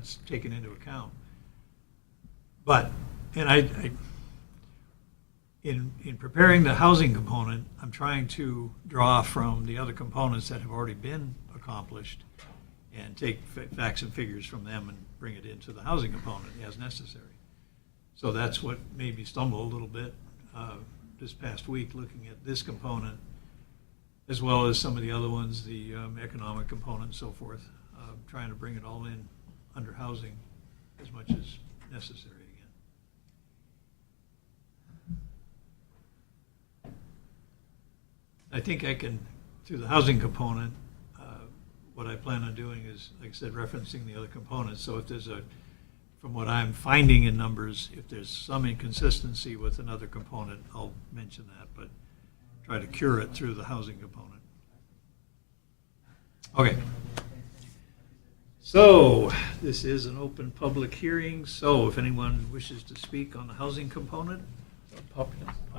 that's taken into account. But, and in preparing the housing component, I'm trying to draw from the other components that have already been accomplished and take facts and figures from them and bring it into the housing component as necessary. So that's what made me stumble a little bit this past week, looking at this component, as well as some of the other ones, the economic component and so forth, trying to bring it all in under housing as much as necessary again. I think I can, through the housing component, what I plan on doing is, like I said, referencing the other components. So if there's from what I'm finding in numbers, if there's some inconsistency with another component, I'll mention that, but try to cure it through the housing component. Okay. So this is an open public hearing. So if anyone wishes to speak on the housing component,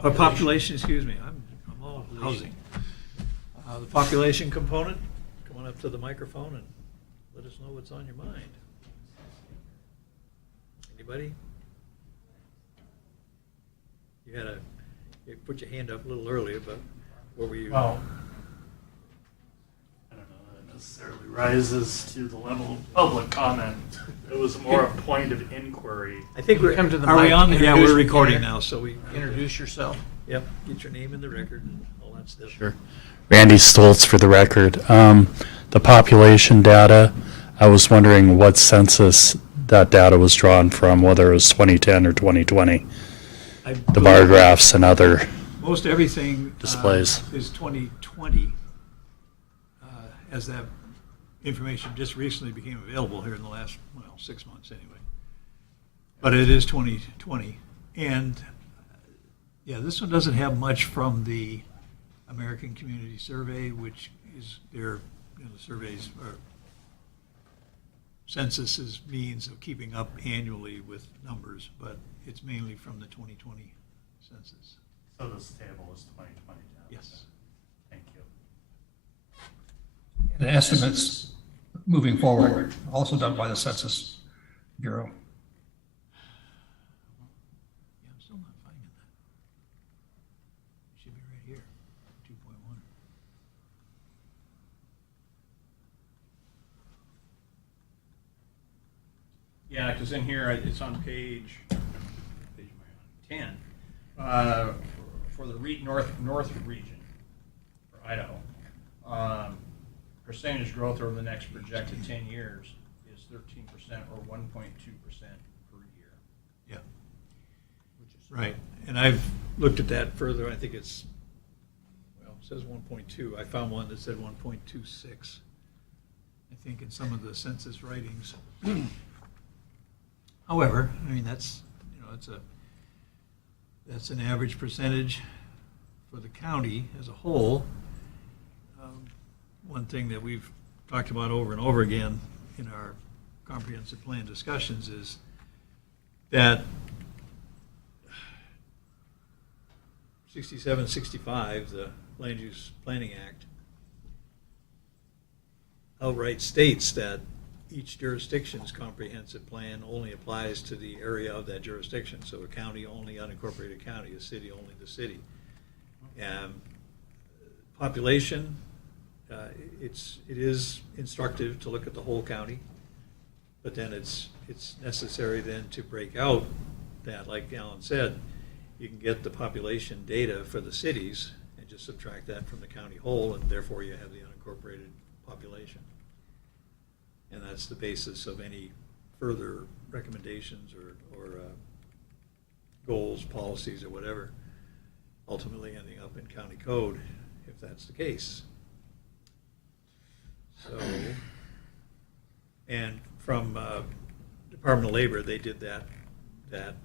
or population, excuse me, I'm all housing. The population component, come on up to the microphone and let us know what's on your mind. Anybody? You put your hand up a little earlier, but what were you? Well, I don't know that it necessarily rises to the level of public comment. It was more a point of inquiry. I think we're, Come to the are we mic, on? Yeah, introduce- we're recording now, so we Introduce yourself. Yep, get your name in the record and all that stuff. Sure. Randy Stoltz for the record. The population data, I was wondering what census that data was drawn from, whether it was 2010 or 2020. I The believe bar graphs and other most everything displays. is 2020, as that information just recently became available here in the last 6 months anyway. But it is 2020, and yeah, this one doesn't have much from the American Community Survey, which is their the surveys or census's means of keeping up annually with numbers, but it's mainly from the 2020 census. So this table is 2020 data. Yes. Thank you. And estimates moving forward, also done by the Census Bureau. Yeah, I'm still not finding that. It should be right here, 2.1. Yeah, because in here, it's on page 10, for the north region, for Idaho. Percentage growth over the next projected 10 years is 13% or 1.2% per year. Yeah, Which is right. And I've looked at that further. I think it's, well, it says 1.2. I found one that said 1.26. I think in some of the census writings. However, I mean, that's an average percentage for the county as a whole. One thing that we've talked about over and over again in our comprehensive plan discussions is that 67, 65, the Land Use Planning Act, outright states that each jurisdiction's comprehensive plan only applies to the area of that jurisdiction. So a county only, unincorporated county; a city only, the city. Population, it is instructive to look at the whole county, but then it's necessary then to break out that, like Alan said, you can get the population data for the cities and just subtract that from the county whole, and therefore you have the unincorporated population. And that's the basis of any further recommendations or goals, policies, or whatever, ultimately ending up in county code, if that's the case. So, and from Department of Labor, they did that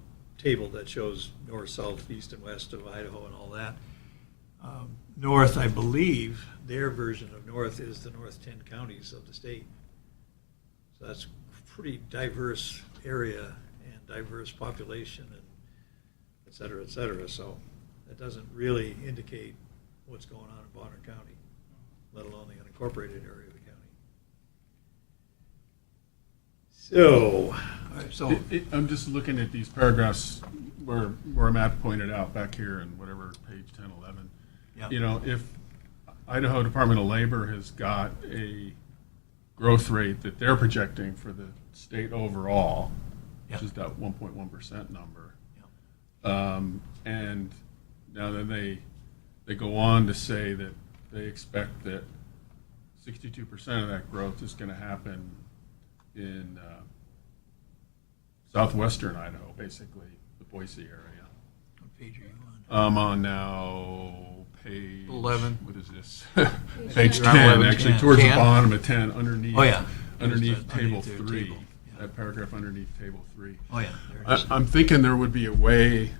table that shows north, south, east, and west of Idaho and all that. North, I believe, their version of north is the north 10 counties of the state. So that's a pretty diverse area and diverse population and et cetera, et cetera. So that doesn't really indicate what's going on in Bonner County, let alone the unincorporated area of the county. So, all right, so, I'm just looking at these paragraphs where Matt pointed out back here in whatever, page 10, 11. yeah. You know, if Idaho Department of Labor has got a growth rate that they're projecting for the state overall, Yeah. which is that 1.1% number, and now then they go on to say that they expect that 62% of that growth is going to happen in southwestern Idaho, basically the Boise area. What page are you on? I'm on now page 11. What is this? Page You're on 10, 11, actually, 10. towards the 10? bottom of 10, underneath. Oh, yeah. Underneath table Underneath their 3. table, yeah. That paragraph underneath table 3. Oh, yeah, there it is. I'm thinking there would be a way.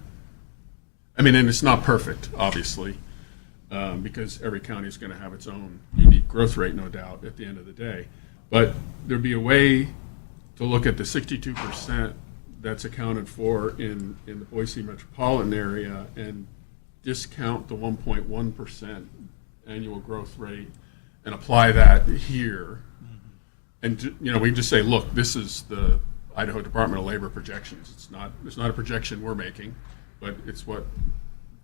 I mean, and it's not perfect, obviously, because every county is going to have its own unique growth rate, no doubt, at the end of the day. But there'd be a way to look at the 62% that's accounted for in the Boise metropolitan area and discount the 1.1% annual growth rate and apply that here. And, you know, we just say, look, this is the Idaho Department of Labor projections. It's not a projection we're making, but it's what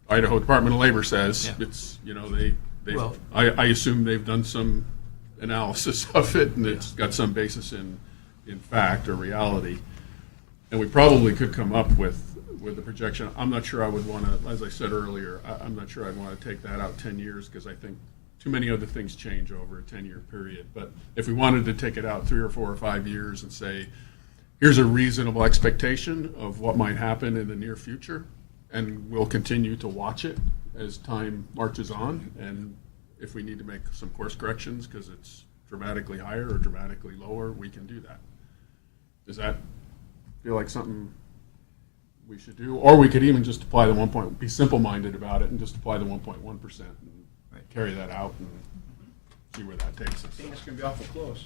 Idaho Department of Labor says. Yeah. It's, you know, they Well- I assume they've done some analysis of it and it's got some basis in fact or reality. And we probably could come up with a projection. I'm not sure I would want to, as I said earlier, I'm not sure I'd want to take that out 10 years because I think too many other things change over a 10-year period. But if we wanted to take it out 3 or 4 or 5 years and say, here's a reasonable expectation of what might happen in the near future, and we'll continue to watch it as time marches on, and if we need to make some course corrections because it's dramatically higher or dramatically lower, we can do that. Does that feel like something we should do? Or we could even just apply the be simple-minded about it and just apply the 1.1% and carry that out and see where that takes us. I think it's going to be awful close.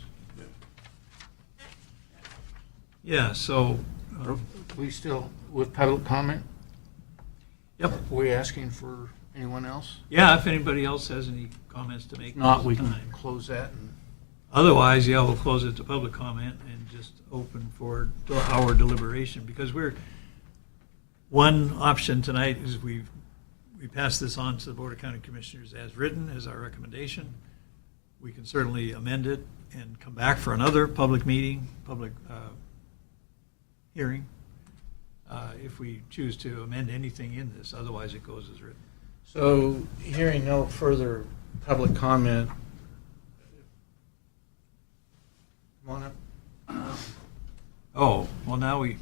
Yeah, so, We still, with public comment, yep. are we asking for anyone else? Yeah, if anybody else has any comments to make. If not, we now's the can time. close that and Otherwise, yeah, we'll close it to public comment and just open for our deliberation, because one option tonight is we pass this on to the Board of County Commissioners as written, as our recommendation. We can certainly amend it and come back for another public meeting, public hearing, if we choose to amend anything in this. Otherwise, it goes as written. So, hearing no further public comment. Come on up. Oh, well, now we,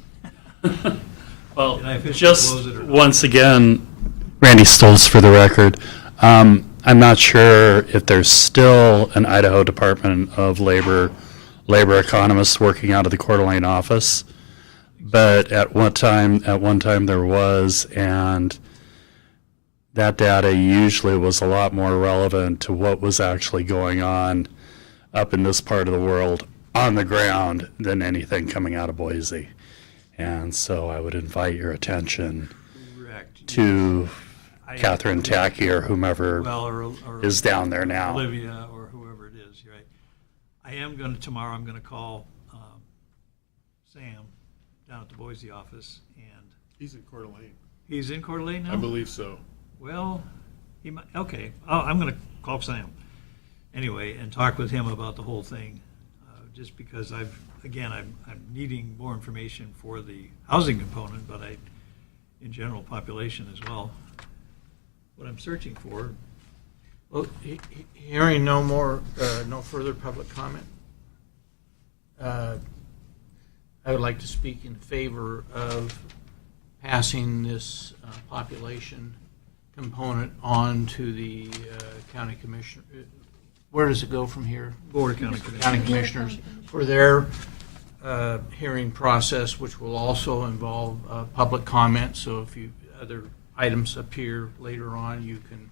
Well, Can I officially just close it or not? once again, Randy Stoltz for the record. I'm not sure if there's still an Idaho Department of Labor economist working out of the Coeur d'Alene office, but at one time there was, and that data usually was a lot more relevant to what was actually going on up in this part of the world on the ground than anything coming out of Boise. And so I would invite your attention correct. to I- Catherine Tacky or whomever Well, or is down there now. Olivia or whoever it is, you're right. I am going to, tomorrow, I'm going to call Sam down at the Boise office, and He's in Coeur d'Alene. he's in Coeur d'Alene now? I believe so. Well, he might, okay, I'm going to call Sam anyway and talk with him about the whole thing, just because I'm needing more information for the housing component, but in general population as well. What I'm searching for, Well, hearing no more, no further public comment, I would like to speak in favor of passing this population component on to the county commissioner. Where does it go from here? Board of County Commissioners. County commissioners for their hearing process, which will also involve public comment. So if other items appear later on, you can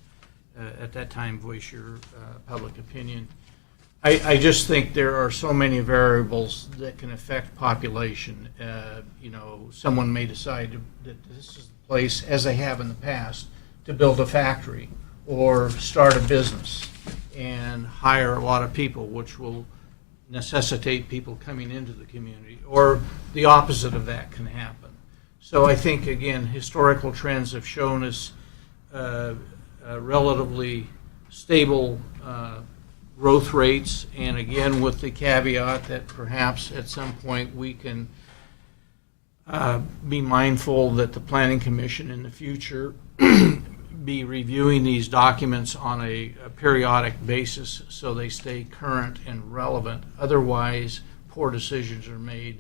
at that time voice your public opinion. I just think there are so many variables that can affect population. Someone may decide that this is the place, as they have in the past, to build a factory or start a business and hire a lot of people, which will necessitate people coming into the community, or the opposite of that can happen. So I think, again, historical trends have shown us relatively stable growth rates, and again, with the caveat that perhaps at some point we can be mindful that the Planning Commission in the future be reviewing these documents on a periodic basis so they stay current and relevant. Otherwise, poor decisions are made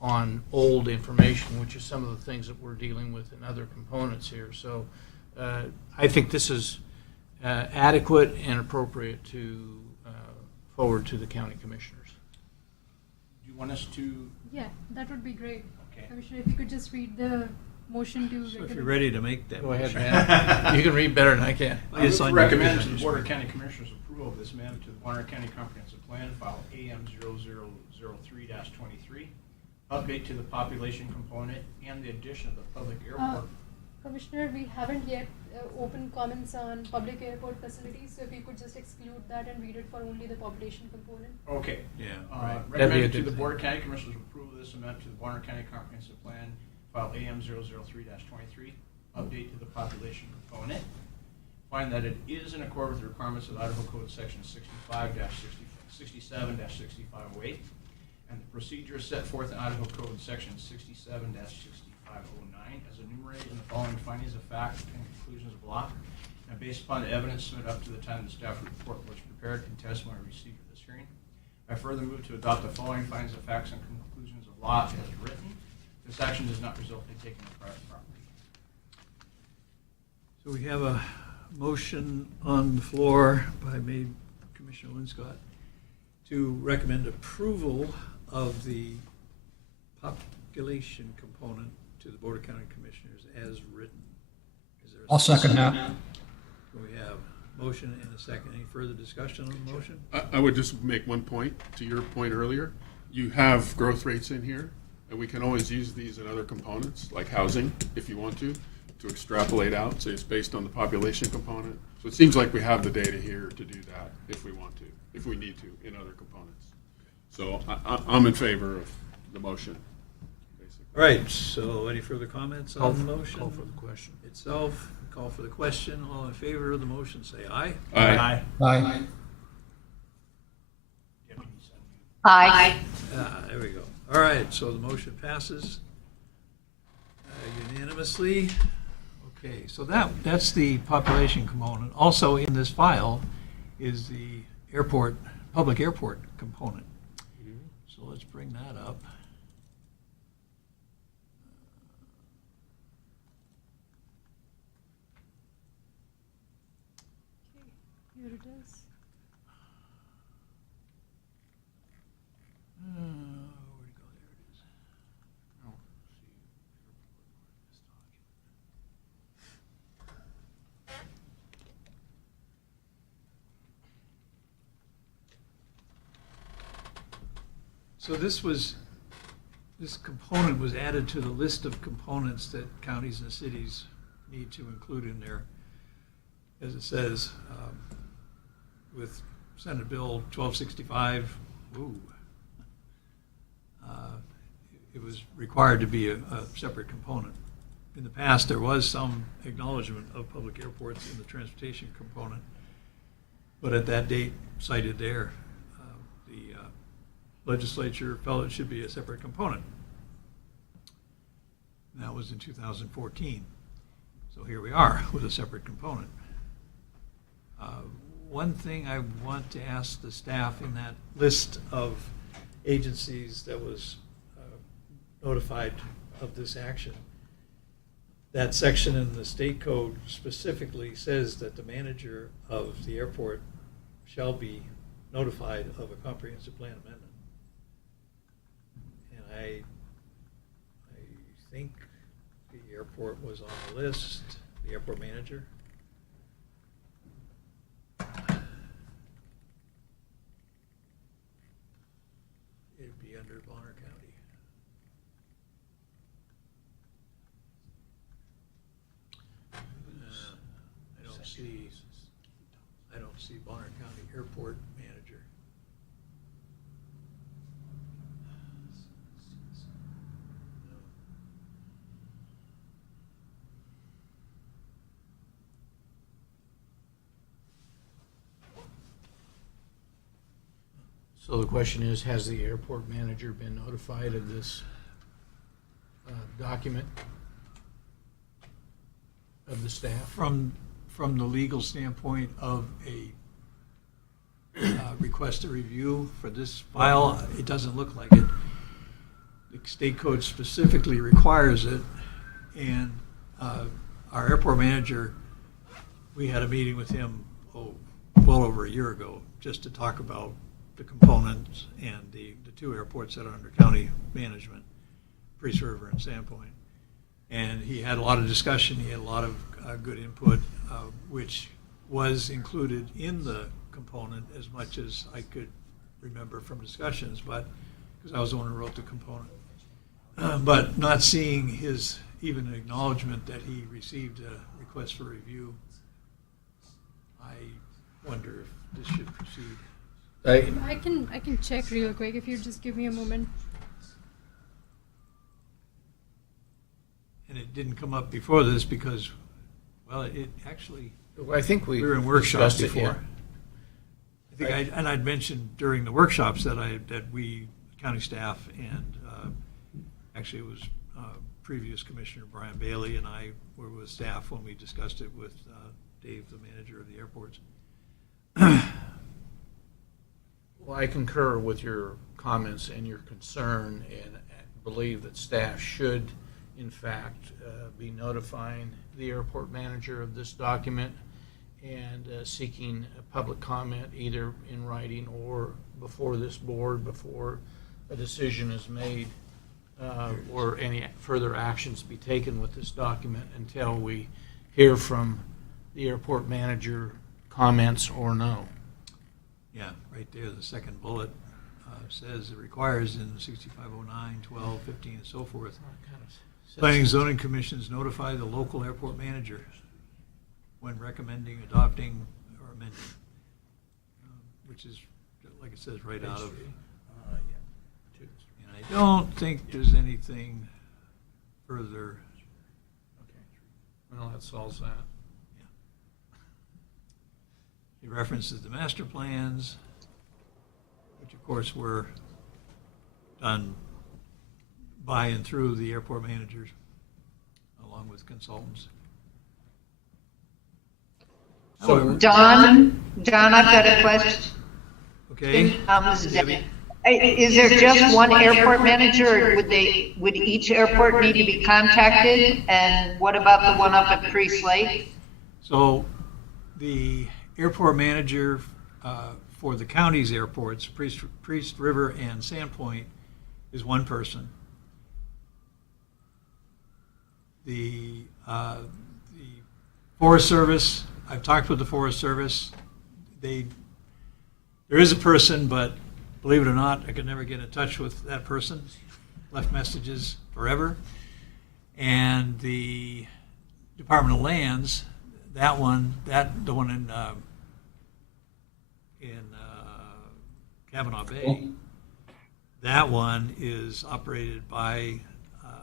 on old information, which is some of the things that we're dealing with in other components here. So I think this is adequate and appropriate to forward to the county commissioners. Do you want us to, Yeah, that would be great. okay. Commissioner, if you could just read the motion to So if you're recommend. ready to make that Go ahead, motion. man. You can read better than I can. I move Yes, to on your- recommend yes, to on the your Board of screen. County Commissioners approval of this amendment to the Bonner County Comprehensive Plan, file AM 0003-23, update to the population component and the addition of the public airport. Commissioner, we haven't yet opened comments on public airport facilities, so if you could just exclude that and read it for only the population component. Okay. Yeah, That'd be a Recommended to good the thing. Board of County Commissioners approval of this amendment to the Bonner County Comprehensive Plan, file AM 003-23, update to the population component. Find that it is in accord with the requirements of Idaho Code Section 67-6508, and the procedure set forth in Idaho Code Section 67-6509 as enumerated in the following findings of fact and conclusions of law, and based upon the evidence submitted up to the time the staff report was prepared and testimony received at this hearing. I further move to adopt the following findings of facts and conclusions of law as written. This action does not result in taking of private property. So we have a motion on the floor by Commissioner Linscott to recommend approval of the population component to the Board of County Commissioners as written. Is there a I'll second that. So we have motion and a second. Any further discussion on the motion? I would just make one point, to your point earlier. You have growth rates in here, and we can always use these in other components, like housing, if you want to extrapolate out, say it's based on the population component. So it seems like we have the data here to do that if we want to, if we need to, in other components. So I'm in favor of the motion, basically. All right, so any further comments on the motion? Call for the question. Itself, call for the question. All in favor of the motion, say aye. Aye. Aye. Deputy Senator. Aye. There we go. All right, so the motion passes unanimously. Okay, so that's the population component. Also in this file is the airport, public airport component. So let's bring that up. Here it is. Where'd it go? There it is. So this component was added to the list of components that counties and cities need to include in their, as it says, with Senate Bill 1265, it was required to be a separate component. In the past, there was some acknowledgement of public airports in the transportation component, but at that date cited there, the legislature felt it should be a separate component. And that was in 2014. So here we are with a separate component. One thing I want to ask the staff in that list of agencies that was notified of this action, that section in the state code specifically says that the manager of the airport shall be notified of a comprehensive plan amendment. And I think the airport was on the list, the airport manager. It'd be under Bonner County. I don't see Bonner County Airport Manager. So the question is, has the airport manager been notified of this document of the staff? From the legal standpoint of a request to review for this file, it doesn't look like it. The state code specifically requires it, and our airport manager, we had a meeting with him, well over a year ago, just to talk about the components and the two airports that are under county management, Priest River and Sandpoint. And he had a lot of discussion, he had a lot of good input, which was included in the component as much as I could remember from discussions, but, because I was the one who wrote the component. But not seeing his, even an acknowledgement that he received a request for review, I wonder if this should proceed. I can check real quick if you just give me a moment. And it didn't come up before this because, well, it actually, I think we were in workshops discussed it, before. yeah. I think I'd mentioned during the workshops that we, county staff, and actually it was previous Commissioner Brian Bailey and I were with staff when we discussed it with Dave, the manager of the airports. Well, I concur with your comments and your concern, and believe that staff should, in fact, be notifying the airport manager of this document and seeking a public comment either in writing or before this board, before a decision is made, or any further actions be taken with this document until we hear from the airport manager comments or no. Yeah, right there, the second bullet says it requires in 6509, 12, 15, and so forth. Planning and zoning commissions notify the local airport manager when recommending, adopting, or amending, which is, like it says, right out of. And I don't think there's anything further. Well, that solves that. He references the master plans, which of course were done by and through the airport managers, along with consultants. However, Don, I've got a question. okay, This is Debbie. Is there just one airport manager, or would each airport need to be contacted? And what about the one up at Priest Lake? so the airport manager for the county's airports, Priest River and Sandpoint, is one person. The Forest Service, I've talked with the Forest Service. There is a person, but believe it or not, I could never get in touch with that person. Left messages forever. And the Department of Lands, the one in Kavanaugh Bay, that one is operated by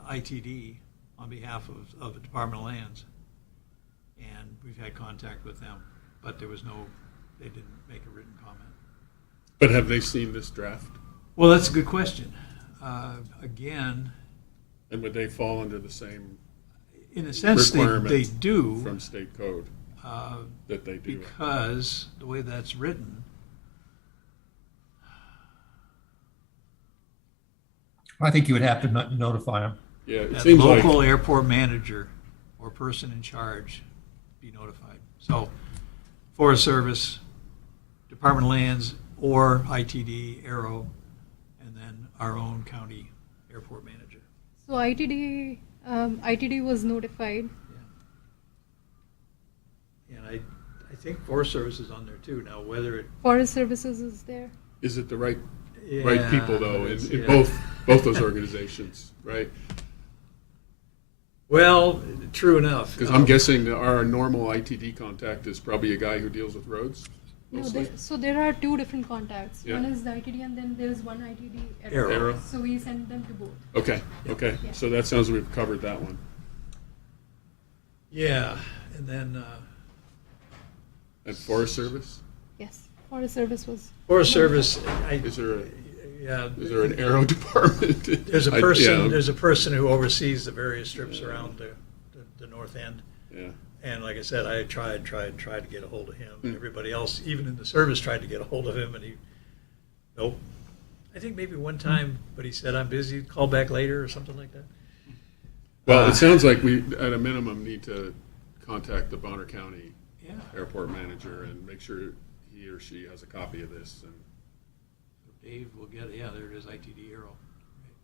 ITD on behalf of the Department of Lands. And we've had contact with them, but they didn't make a written comment. But have they seen this draft? Well, that's a good question. Again, And would they fall under the same in a sense, they requirement do, from state code that they do? because the way that's written, I think you would have to notify them. Yeah, it that seems like, local airport manager or person in charge be notified. So, Forest Service, Department of Lands, or ITD, Aero, and then our own county airport manager. So ITD was notified. And I think Forest Service is on there too. Now, whether it Forest Services is there. is it the right Yeah, people though in yeah. both those organizations, right? Well, true enough. Because I'm guessing that our normal ITD contact is probably a guy who deals with roads. No, mostly. so there are two different contacts. Yeah. One is the ITD, and then there is one ITD Aero. Aero. So we send them to both. Okay, okay. Yeah. So that sounds like we've covered that one. Yeah, and then And Forest Service? Yes. Forest Service was. Forest Service, Is there a, yeah. is there an aero department? There's a I- person, yeah, there's a person who oversees the various strips around the north end. Yeah. And like I said, I tried to get a hold of him. Hmm. Everybody else, even in the service, tried to get a hold of him, and nope. I think maybe one time, but he said, I'm busy, call back later, or something like that. Well, it sounds like we, at a minimum, need to contact the Bonner County Yeah. airport manager and make sure he or she has a copy of this. And Dave will get it, yeah, there it is, ITD Aero.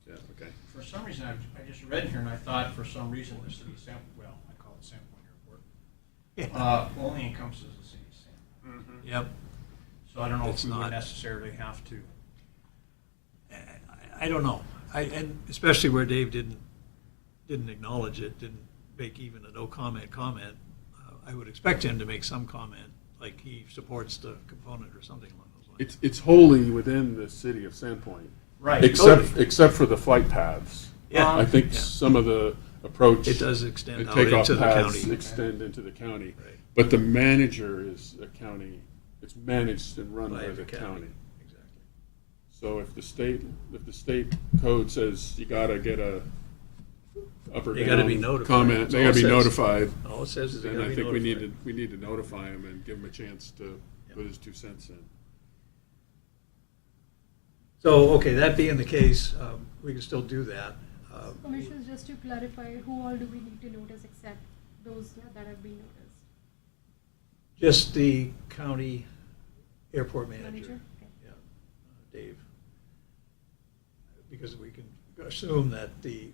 yeah, okay. For some reason, I just read here and I thought for some reason the city of San, well, I call it Sandpoint Airport, only encompasses the city of Sandpoint. Yep. So I don't know It's if we not. would necessarily have to. I don't know. And especially where Dave didn't acknowledge it, didn't make even a no comment. I would expect him to make some comment, like he supports the component or something along those lines. It's wholly within the city of Sandpoint, Right. except for the flight paths. Yeah. I think Yeah. some of the approach. It does extend and out takeoff into the paths county. extend into the county. Right. But the manager is a county, it's managed and run by the county. Exactly. So if the state code says you gotta get a up or They gotta be down notified. comment, That's they all gotta it be says. notified, All it says is they then gotta I be think notified. we need to notify him and give him a chance to put his 2 cents in. So, okay, that being the case, we can still do that. Commissioners, just to clarify, who all do we need to notice except those that have been noticed? Just the county airport manager. Manager? Okay. Yeah, Dave. Because we can assume that the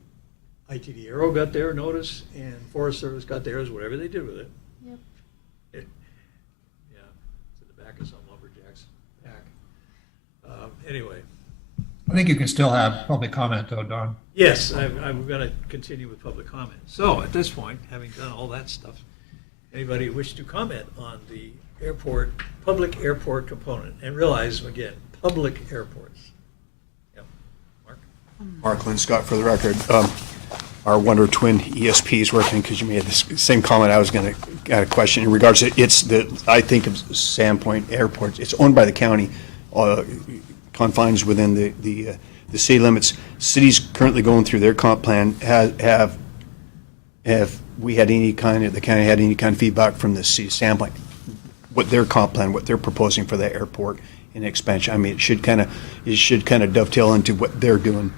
ITD Aero got their notice and Forest Service got theirs, whatever they did with it. Yep. Yeah, it's in the back of some lumberjack's pack. Anyway, I think you can still have public comment though, Don. yes, I'm going to continue with public comment. So at this point, having done all that stuff, anybody wish to comment on the airport, public airport component? And realize, again, public airports. Yep. Mark? Mark Lynn Scott for the record. Our Wonder Twin ESP is working because you made this same comment. I was going to question in regards to I think of Sandpoint Airport. It's owned by the county, confines within the city limits. Cities currently going through their comp plan have we had any kind of, the county had any kind of feedback from the city of Sandpoint, what their comp plan, what they're proposing for the airport and expansion. I mean, it should kind of dovetail into what they're doing.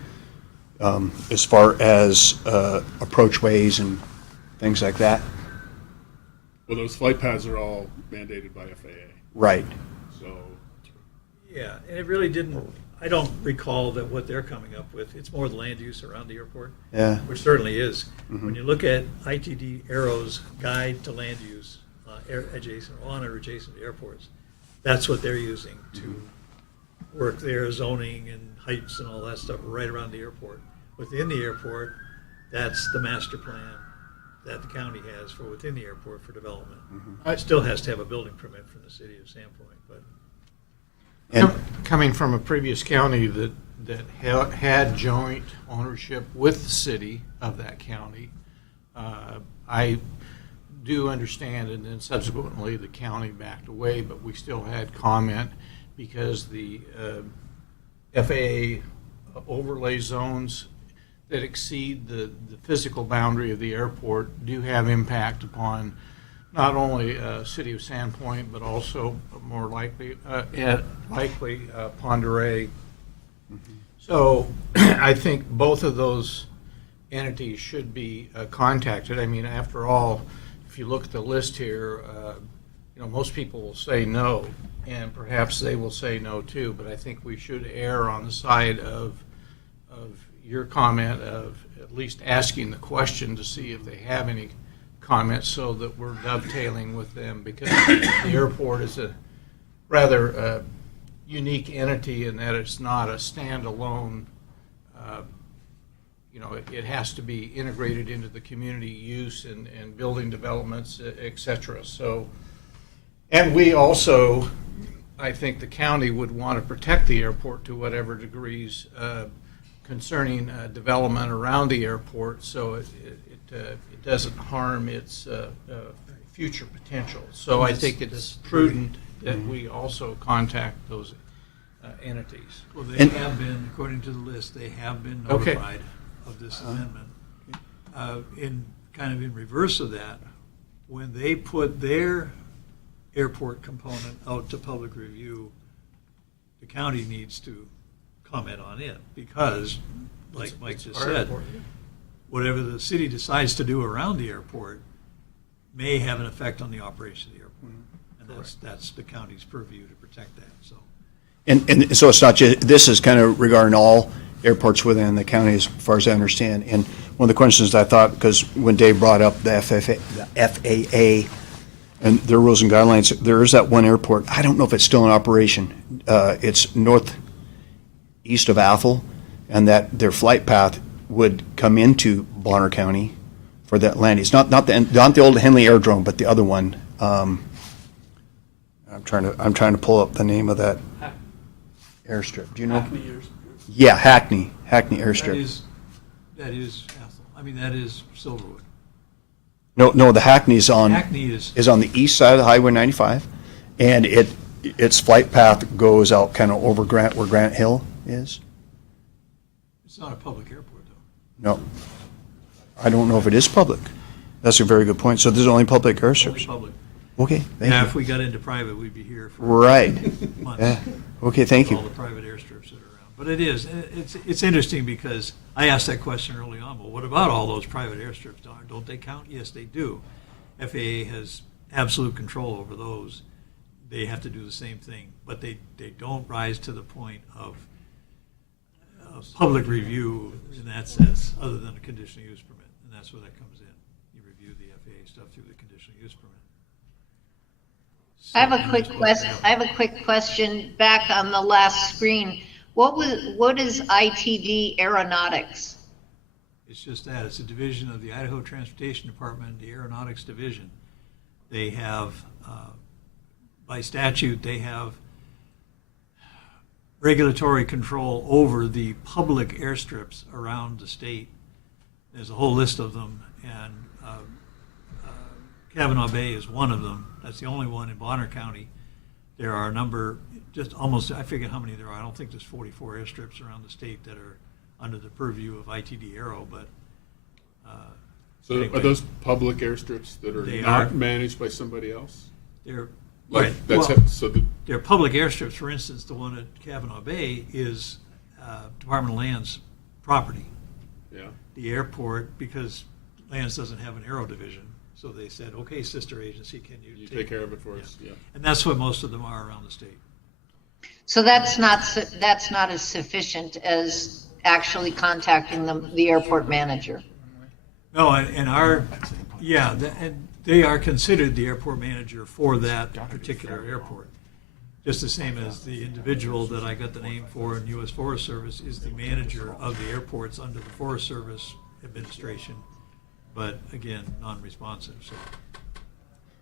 As far as approachways and things like that. Well, those flight paths are all mandated by FAA, Right. so. Yeah, and it really didn't, I don't recall that what they're coming up with. It's more the land use around the airport. Yeah. Which certainly is. When you look at ITD Aero's Guide to Land Use on or adjacent to airports, that's what they're using to work their zoning and heights and all that stuff right around the airport. Within the airport, that's the master plan that the county has for within the airport for development. It still has to have a building permit from the city of Sandpoint, but And Coming from a previous county that had joint ownership with the city of that county, I do understand, and then subsequently the county backed away, but we still had comment because the FAA overlay zones that exceed the physical boundary of the airport do have impact upon not only city of Sandpoint, but also more likely Pend Oreille. So I think both of those entities should be contacted. I mean, after all, if you look at the list here, most people will say no, and perhaps they will say no too, but I think we should err on the side of your comment of at least asking the question to see if they have any comments so that we're dovetailing with them, because the airport is a rather unique entity in that it's not a standalone, it has to be integrated into the community use and building developments, et cetera. So, and we also, I think the county would want to protect the airport to whatever degrees concerning development around the airport, so it doesn't harm its future potential. So I think it's prudent that we also contact those entities. Well, they And- have been, according to the list, they have been Okay. notified of this amendment. In kind of in reverse of that, when they put their airport component out to public review, the county needs to comment on it because, like Mike just Our said, airport. whatever the city decides to do around the airport may have an effect on the operation of the airport. And that's the county's purview to protect that, so. And so it's not just, this is kind of regarding all airports within the county as far as I understand. And one of the questions I thought, because when Dave brought up the FAA and their rules and guidelines, there is that one airport, I don't know if it's still in operation. It's northeast of Athol, and that their flight path would come into Bonner County for that landing. It's not the old Henley Aerodrome, but the other one. I'm trying to pull up the name of that airstrip. Do you know? Yeah, Hackney Airstrip. That is Athol. I mean, that is Silverwood. No, the Hackney's Hackney is on the east side of Highway 95, and its flight path goes out kind of over where Grant Hill is. It's not a public airport, though. No, I don't know if it is public. That's a very good point. So there's only public Only airstrips. public. Okay, thank Now, you. if we got into private, we'd be here for Right. months. Yeah. Okay, thank All you. the private airstrips that are around. But it's interesting because I asked that question early on, well, what about all those private airstrips? Don't they count? Yes, they do. FAA has absolute control over those. They have to do the same thing, but they don't rise to the point of public review in that sense, other than a conditional use permit, and that's where that comes in. You review the FAA stuff through the conditional use permit. I have a quick question back on the last screen. What is ITD Aeronautics? It's just that, it's a division of the Idaho Transportation Department, the Aeronautics Division. They have, by statute, they have regulatory control over the public airstrips around the state. There's a whole list of them, and Kavanaugh Bay is one of them. That's the only one in Bonner County. There are a number, just almost, I forget how many there are. I don't think there's 44 airstrips around the state that are under the purview of ITD Aero, but So anyway. are those public airstrips that are They not are. managed by somebody else? they're, Like, right, that's well, it, so the, they're public airstrips. For instance, the one at Kavanaugh Bay is Department of Land's property. yeah. The airport, because Lands doesn't have an aero division, so they said, okay, sister agency, can you You take care of it for us, yeah. And that's what most of them are around the state. So that's not as sufficient as actually contacting the airport manager. No, and and they are considered the airport manager for that particular airport. Just the same as the individual that I got the name for in U.S. Forest Service is the manager of the airports under the Forest Service administration, but again, non-responsive, so.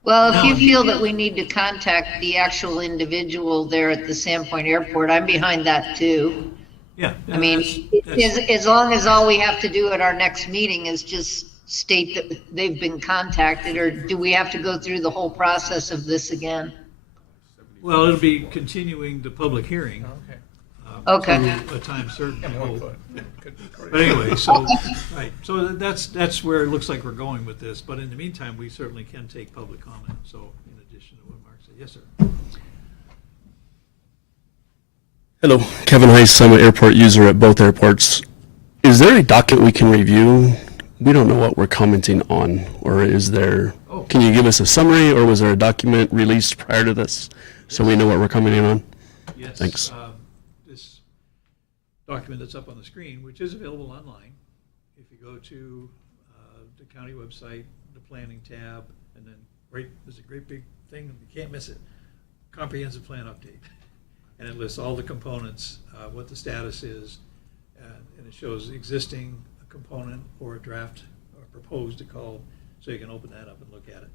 Well, if you No. feel that we need to contact the actual individual there at the Sandpoint Airport, I'm behind that too. Yeah. I mean, as long as all we have to do at our next meeting is just state that they've been contacted, or do we have to go through the whole process of this again? Well, it'll be continuing the public hearing. Okay. To a time certain, I hope. But anyway, so, right, so that's where it looks like we're going with this, but in the meantime, we certainly can take public comment, so in addition to what Mark said. Yes, sir. Hello, Kevin Heiss. I'm an airport user at both airports. Is there a docket we can review? We don't know what we're commenting on, or is there, can you give us a summary, or was there a document released prior to this so we know what we're commenting on? Yes. Thanks. This document that's up on the screen, which is available online, if you go to the county website, the planning tab, and then there's a great big thing, you can't miss it, comprehensive plan update. And it lists all the components, what the status is, and it shows existing component or a draft or proposed to call, so you can open that up and look at it.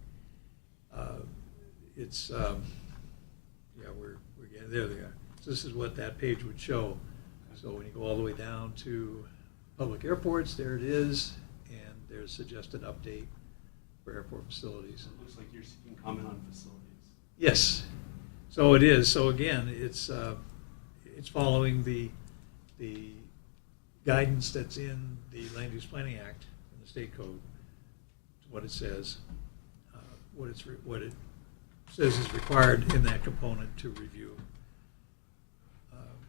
It's, yeah, we're getting, there they are. So this is what that page would show. So when you go all the way down to public airports, there it is, and there's suggested update for airport facilities. Looks like you're seeking comment on facilities. Yes. So it is, so again, it's following the guidance that's in the Land Use Planning Act in the state code, what it says, what it says is required in that component to review.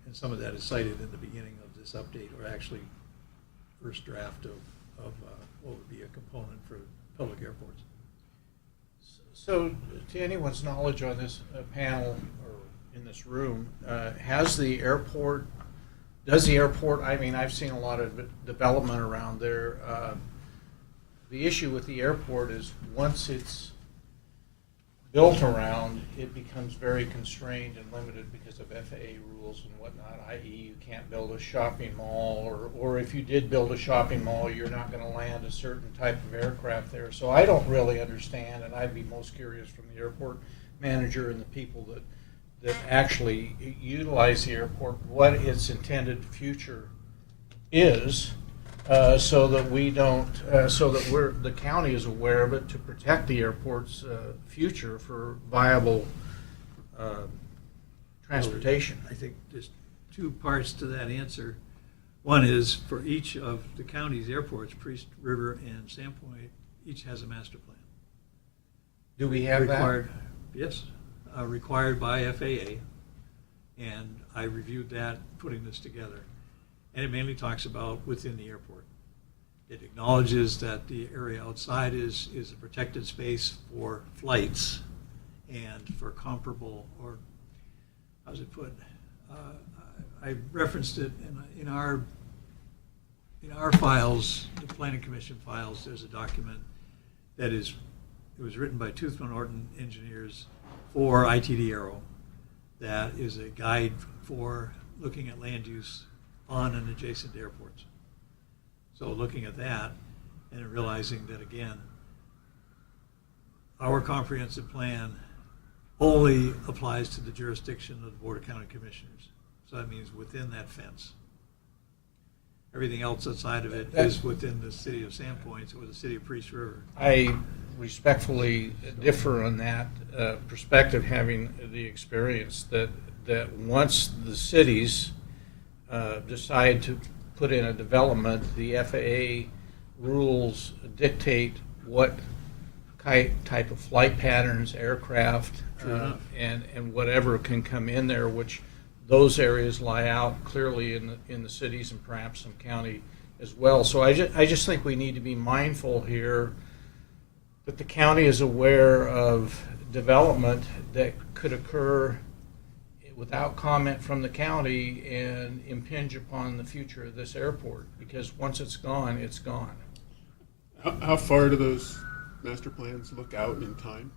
And some of that is cited in the beginning of this update, or actually first draft of what would be a component for public airports. So, to anyone's knowledge on this panel or in this room, does the airport, I mean, I've seen a lot of development around there. The issue with the airport is once it's built around, it becomes very constrained and limited because of FAA rules and whatnot, i.e. you can't build a shopping mall, or if you did build a shopping mall, you're not going to land a certain type of aircraft there. So I don't really understand, and I'd be most curious from the airport manager and the people that actually utilize the airport, what its intended future is, so that we don't, so that the county is aware of it to protect the airport's future for viable transportation. I think there's two parts to that answer. One is for each of the county's airports, Priest River and Sandpoint, each has a master plan. Do we have Required, yes, required by FAA, and I reviewed that, putting this together. And it mainly talks about within the airport. It acknowledges that the area outside is a protected space for flights and for comparable, or how's it put? I referenced it in our files, the Planning Commission files. There's a document that it was written by Toothman Norton engineers for ITD Aero. That is a guide for looking at land use on and adjacent to airports. So looking at that and realizing that, again, our comprehensive plan only applies to the jurisdiction of the Board of County Commissioners. So that means within that fence. Everything else outside of it is within the city of Sandpoint or the city of Priest River. I respectfully differ on that perspective, having the experience that once the cities decide to put in a development, the FAA rules dictate what type of flight patterns, aircraft, and whatever can come in there, which those areas lie out clearly in the cities and perhaps some county as well. So I just think we need to be mindful here that the county is aware of development that could occur without comment from the county and impinge upon the future of this airport, because once it's gone, it's gone. How far do those master plans look out in time?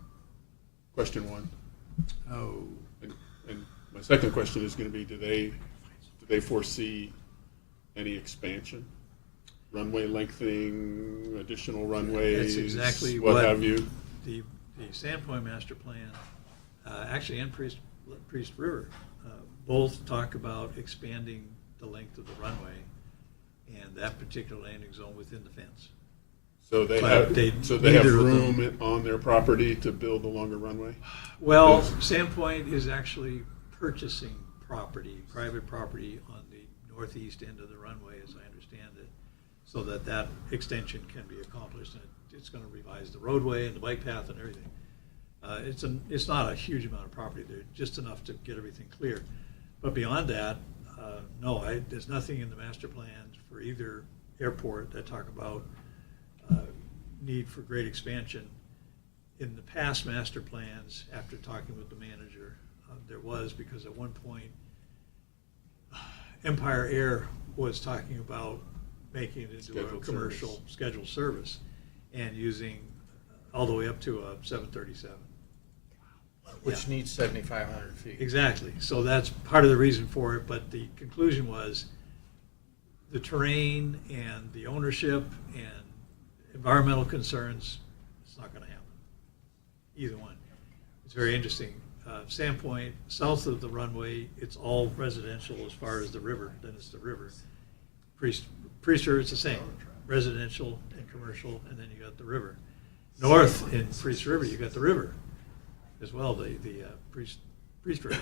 Question one. Oh, And my second question is going to be, do they foresee any expansion? Runway lengthening, additional runways? that's exactly what have you? The Sandpoint master plan, actually, and Priest River, both talk about expanding the length of the runway and that particular landing zone within the fence. So they But have, they- so they have neither of them- room on their property to build a longer runway? Well, Yes. Sandpoint is actually purchasing property, private property on the northeast end of the runway, as I understand it, so that extension can be accomplished, and it's going to revise the roadway and the bike path and everything. It's not a huge amount of property there, just enough to get everything clear. But beyond that, no, there's nothing in the master plans for either airport that talk about need for great expansion. In the past master plans, after talking with the manager, there was, because at one point, Empire Air was talking about making it into a Scheduled commercial service. scheduled service and using all the way up to a 737. Which needs 7,500 feet. Exactly. So that's part of the reason for it, but the conclusion was the terrain and the ownership and environmental concerns, it's not going to happen. Either one. It's very interesting. Sandpoint, south of the runway, it's all residential as far as the river, then it's the river. Priest River, it's the same, residential and commercial, and then you got the river. North in Priest River, you got the river as well, the Priest Priestburg.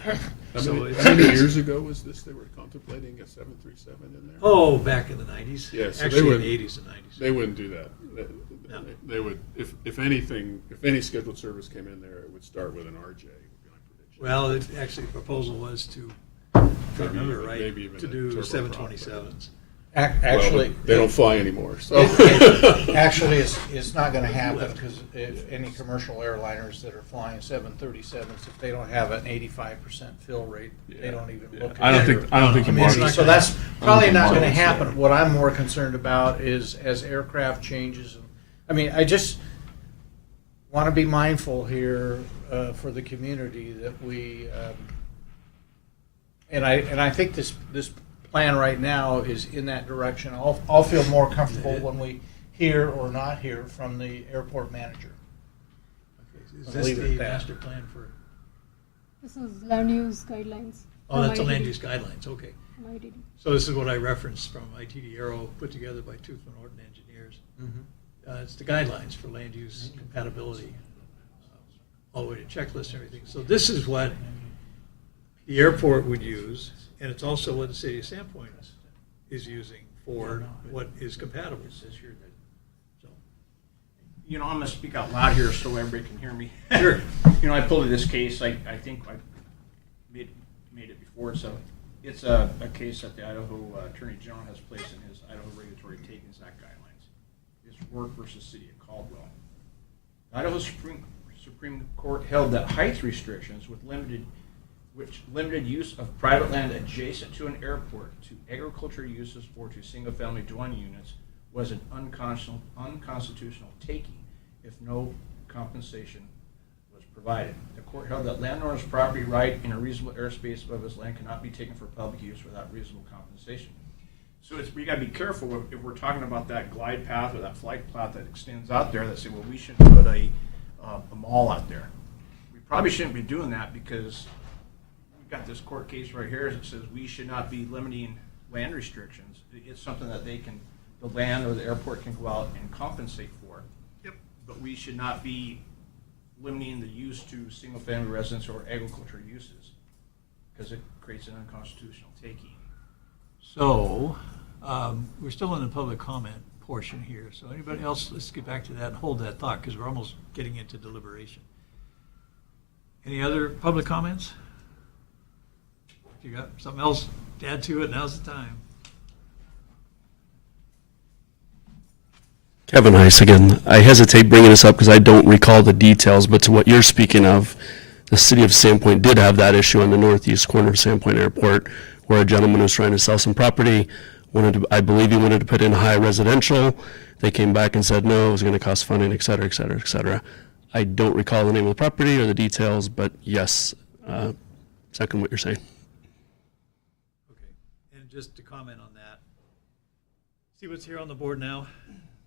How So many, it's- how many years ago was this? They were contemplating a 737 in there? Oh, back in the 90s. Yeah, so they Actually, in would- the 80s and 90s. They wouldn't do that. No. They would, if anything, if any scheduled service came in there, it would start with an RJ. would be my prediction. Well, actually, the proposal was to, if I Maybe remember even- right, maybe even to a do turboprop, 727s. Well, Actually, they don't fly anymore, so. actually, it's not going to happen because if any commercial airliners that are flying 737s, if they don't have an 85% fill rate, they Yeah, don't even yeah. look at it. I don't think the I mean, it's market. not So that's probably think not going to market's happen. there. What I'm more concerned about is as aircraft changes. I mean, I just want to be mindful here for the community that we, and I think this plan right now is in that direction. I'll feel more comfortable when we hear or not hear from the airport manager. Is I'll this leave it the at that. master plan for, This is land use guidelines. oh, from that's the land ITD. use guidelines, okay. From ITD. So this is what I referenced from ITD Aero, put together by Toothman Horton Engineers. It's the guidelines for land use compatibility, all the way to checklist and everything. So this is what the airport would use, and it's also what the city of Sandpoint is using for what is compatible. So, You know, I'm gonna speak out loud here so everybody can hear me. Sure. You know, I pulled this case, I think I made it before, so it's a case that the Idaho Attorney General has placed in his Idaho Regulatory Takings Act guidelines. It's Work versus City of Caldwell. The Idaho Supreme Court held that height restrictions which limited use of private land adjacent to an airport to agriculture uses or to single-family dwelling units was an unconstitutional taking if no compensation was provided. The court held that landowner's property right in a reasonable airspace above his land cannot be taken for public use without reasonable compensation. So we got to be careful if we're talking about that glide path or that flight path that extends out there that say, well, we shouldn't put a mall out there. We probably shouldn't be doing that because we've got this court case right here that says we should not be limiting land restrictions. It's something that the land or the airport can go out and compensate for. Yep. But we should not be limiting the use to single-family residence or agriculture uses because it creates an unconstitutional taking. So, we're still in the public comment portion here, so anybody else, let's get back to that and hold that thought, because we're almost getting into deliberation. Any other public comments? If you got something else to add to it, now's the time. Kevin Heiss again. I hesitate bringing this up because I don't recall the details, but to what you're speaking of, the city of Sandpoint did have that issue on the northeast corner of Sandpoint Airport where a gentleman was trying to sell some property, I believe he wanted to put in high residential. They came back and said no, it was going to cost funding, et cetera, et cetera, et cetera. I don't recall the name of the property or the details, but yes, second what you're saying. Okay, and just to comment on that, see what's here on the board now?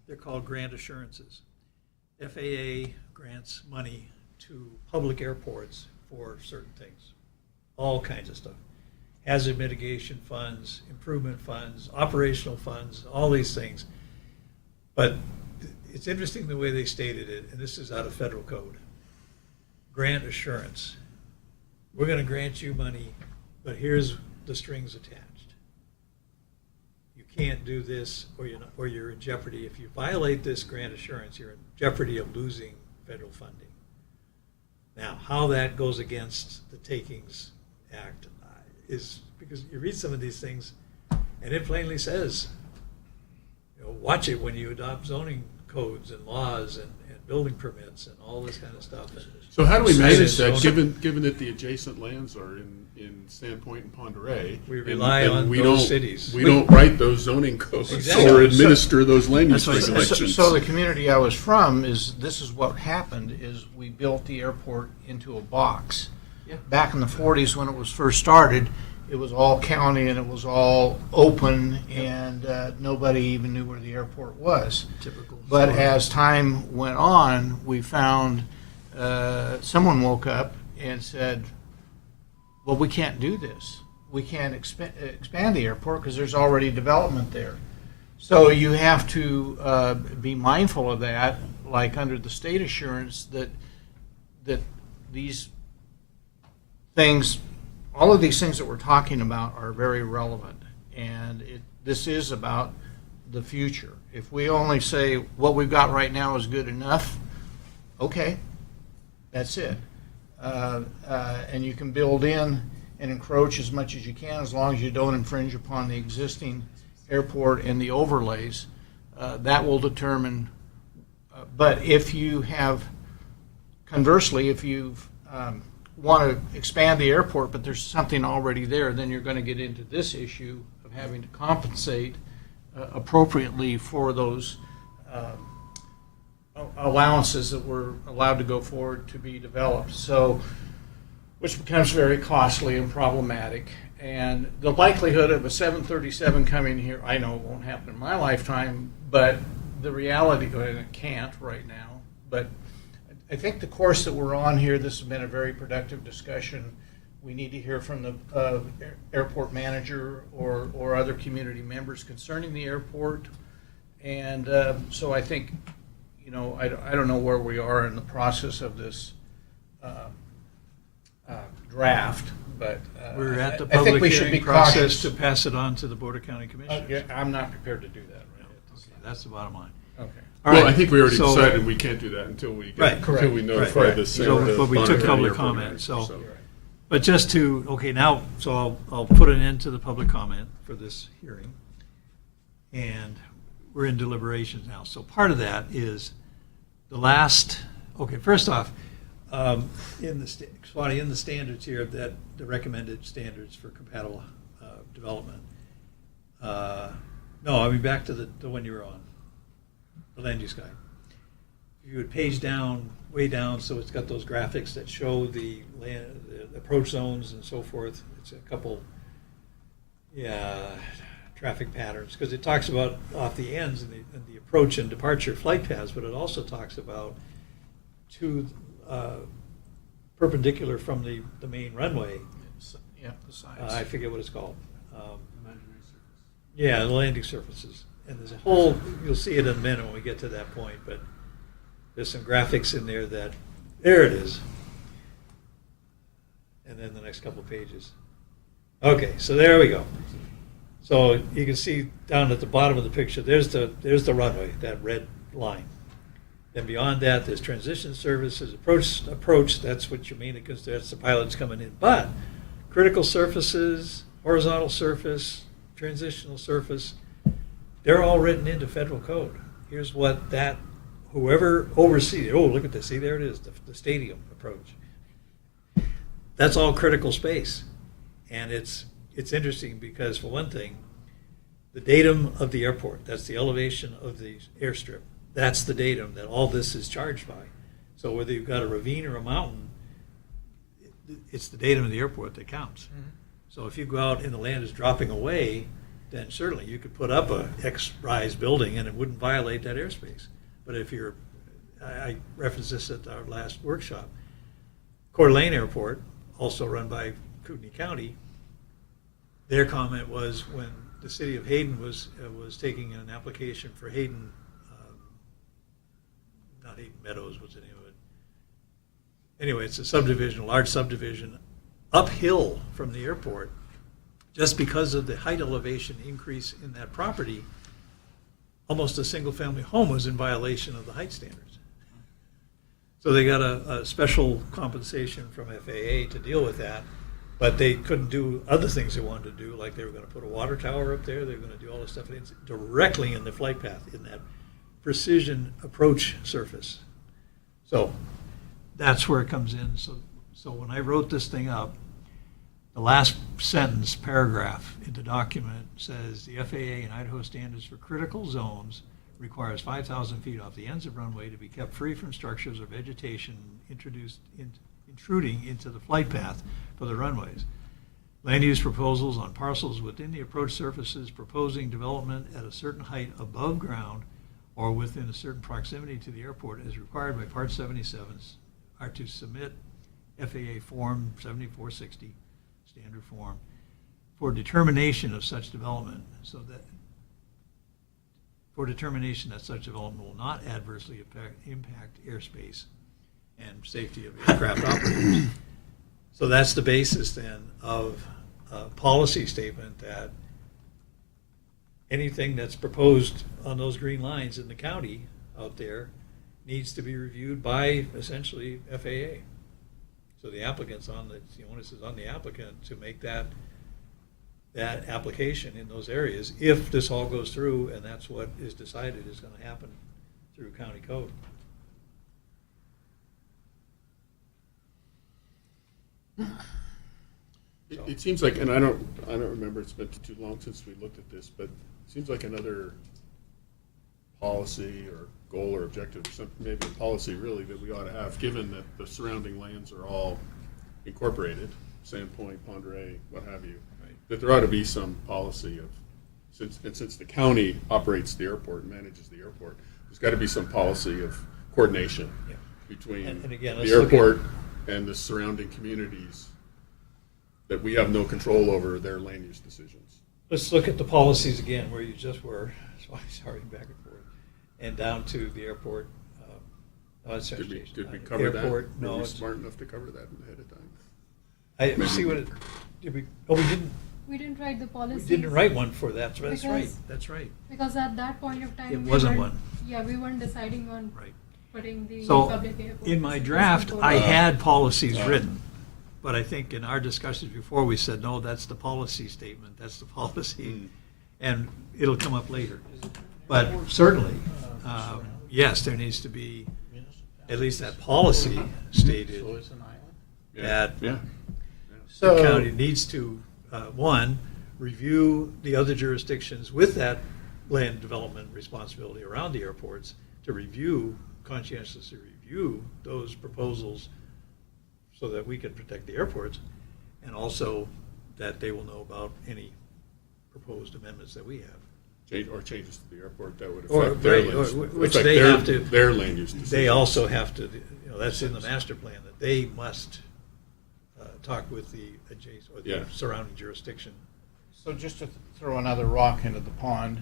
They're called grant assurances. FAA grants money to public airports for certain things, all kinds of stuff. Hazard mitigation funds, improvement funds, operational funds, all these things. But it's interesting the way they stated it, and this is out of federal code. Grant assurance. We're going to grant you money, but here's the strings attached. You can't do this, or you're in jeopardy. If you violate this grant assurance, you're in jeopardy of losing federal funding. Now, how that goes against the Takings Act is because you read some of these things, and it plainly says, watch it when you adopt zoning codes and laws and building permits and all this kind of stuff. So how do we manage So- that, given that the adjacent lands are in Sandpoint and Pend Oreille? We and- rely and on we those don't- cities. We don't write those zoning codes Exactly. or administer those land use That's what I said. regulations. So the community I was from this is what happened is we built the airport into a box. Yeah. Back in the 40s when it was first started, it was all county and it was all open and nobody even knew where the airport was. Typical. But story. as time went on, we found someone woke up and said, well, we can't do this. We can't expand the airport because there's already development there. So you have to be mindful of that, like under the state assurance that these things, all of these things that we're talking about are very relevant. And this is about the future. If we only say what we've got right now is good enough, okay, that's it. And you can build in and encroach as much as you can as long as you don't infringe upon the existing airport and the overlays. That will determine, but if you have, conversely, if you want to expand the airport but there's something already there, then you're going to get into this issue of having to compensate appropriately for those allowances that were allowed to go forward to be developed. So, which becomes very costly and problematic. And the likelihood of a 737 coming here, I know it won't happen in my lifetime, but the reality, and it can't right now, but I think the course that we're on here, this has been a very productive discussion. We need to hear from the airport manager or other community members concerning the airport. And so I think, you know, I don't know where we are in the process of this draft, but We're at the I think public we should be hearing process cautious. to pass it on to the Board of County Commissioners. Yeah, I'm not prepared to do that right Okay, that's the bottom line. now. Okay. All Well, right, I think we already so- decided we can't do that until we Right. get, until we notify Right. the So, the but we Bonner took County public Airport comment, manager, so- But just to, okay, now, so I'll put an end to the public comment for this hearing. And we're in deliberations now. So part of that is the last, okay, first off, in the, Swati, in the standards here, that the recommended standards for compatible development. No, I mean, back to the one you were on, the land use guide. If you would page down, way down, so it's got those graphics that show the land, the approach zones and so forth. It's a couple, traffic patterns, because it talks about off the ends and the approach and departure flight paths, but it also talks about two perpendicular from the main runway. Yeah, the sides. I forget what it's called. Yeah, the landing surfaces. And there's a whole, you'll see it in a minute when we get to that point, but there's some graphics in there that, there it is. And then the next couple of pages. Okay, so there we go. So you can see down at the bottom of the picture, there's the runway, that red line. Then beyond that, there's transition services, approach, that's what you mean, because that's the pilots coming in. But critical surfaces, horizontal surface, transitional surface, they're all written into federal code. Here's what that, whoever oversees, oh, look at this, see, there it is, the stadium approach. That's all critical space. And it's interesting because, for one thing, the datum of the airport, that's the elevation of the airstrip, that's the datum that all this is charged by. So whether you've got a ravine or a mountain, it's the datum of the airport that counts. Mm-hmm. So if you go out and the land is dropping away, then certainly you could put up a X-rise building and it wouldn't violate that airspace. But if you're, I referenced this at our last workshop, Coeur d'Alene Airport, also run by Kootenai County, their comment was when the city of Hayden was taking an application for Hayden, not Hayden Meadows was the name of it. Anyway, it's a subdivision, a large subdivision, uphill from the airport. Just because of the height elevation increase in that property, almost a single-family home was in violation of the height standards. So they got a special compensation from FAA to deal with that, but they couldn't do other things they wanted to do, like they were going to put a water tower up there, they were going to do all this stuff directly in the flight path, in that precision approach surface. So that's where it comes in. So when I wrote this thing up, the last sentence, paragraph in the document says the FAA and Idaho standards for critical zones requires 5,000 feet off the ends of runway to be kept free from structures or vegetation intruding into the flight path for the runways. Land use proposals on parcels within the approach surfaces proposing development at a certain height above ground or within a certain proximity to the airport as required by Part 77 are to submit FAA Form 7460, standard form, for determination of such development, so that for determination that such development will not adversely impact airspace and safety of aircraft operators. So that's the basis then of a policy statement that anything that's proposed on those green lines in the county out there needs to be reviewed by essentially FAA. So the applicant's on the onus is on the applicant to make that application in those areas, if this all goes through and that's what is decided is gonna happen through county code. It seems like, and I don't remember, it's been too long since we looked at this, but it seems like another policy or goal or objective, maybe a policy really that we ought to have, given that the surrounding lands are all incorporated, Sandpoint, Ponderay, what have you, that there ought to be some policy of, since the county operates the airport and manages the airport, there's got to be some policy of coordination Yeah. between And again, the let's look at- airport and the surrounding communities, that we have no control over their land use decisions. Let's look at the policies again, where you just were, sorry, back and forth, and down to the airport. Did we cover that? Airport, Were no, we it's, smart enough to cover that ahead of time? I, see what it, did we, oh, we We didn't write the policy. didn't write one for that, that's right, Because- that's right. Because at that point of time. It we wasn't weren't- one. Yeah, we weren't deciding on Right. putting the So, public airport. in my as a draft, I component. had policies written, but I think in our discussions before, we said, no, that's the policy statement, that's the policy, and it'll come up later. But certainly, yes, there needs to be at least that policy stated So it's an island? that Yeah. the So, county needs to, one, review the other jurisdictions with that land development responsibility around the airports, to conscientiously review those proposals so that we can protect the airports, and also that they will know about any proposed amendments that we have. Or changes to the airport that would Or, affect their right, land, or which affect they their- have to- their land use decisions. They also have to, that's in the master plan, that they must talk with the adjacent, or the Yeah. surrounding jurisdiction. so just to throw another rock into the pond,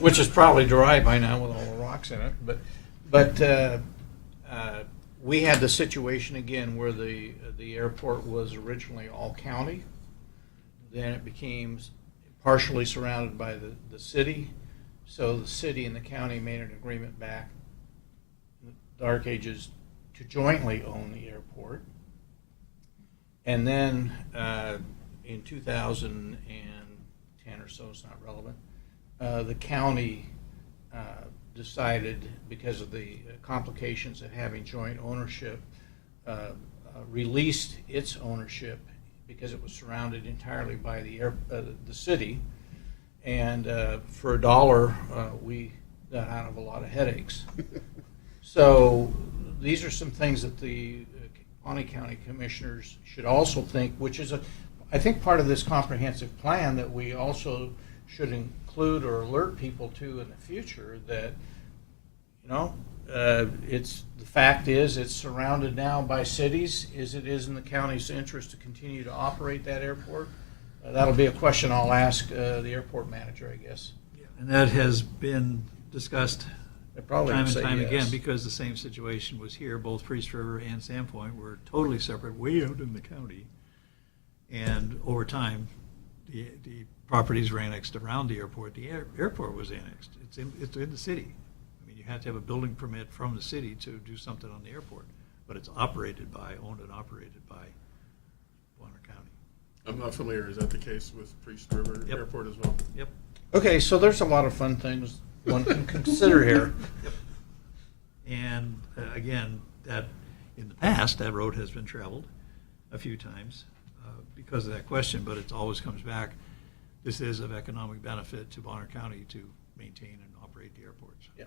which is probably dry by now with all the rocks in it, but we had the situation again where the airport was originally all county. Then it became partially surrounded by the city. So the city and the county made an agreement back in the Dark Ages to jointly own the airport. And then in 2010 or so, it's not relevant, the county decided, because of the complications of having joint ownership, released its ownership because it was surrounded entirely by the city. And for $1, we got out of a lot of headaches. So these are some things that the Pawnee County Commissioners should also think, which is, I think, part of this comprehensive plan that we also should include or alert people to in the future, that, the fact is, it's surrounded now by cities. It is in the county's interest to continue to operate that airport? That'll be a question I'll ask the airport manager, I guess. And that has been discussed They probably time would and say time yes. again, because the same situation was here. Both Priest River and Sandpoint were totally separate, way out in the county. And over time, the properties were annexed around the airport. The airport was annexed. It's in the city. I mean, you have to have a building permit from the city to do something on the airport, but it's owned and operated by Bonner County. I'm not familiar, is that the case with Priest River Yep. Airport as well? Yep. Okay, so there's a lot of fun things one can consider here. And again, that in the past, that road has been traveled a few times because of that question, but it always comes back. This is of economic benefit to Bonner County to maintain and operate the airports. Yeah,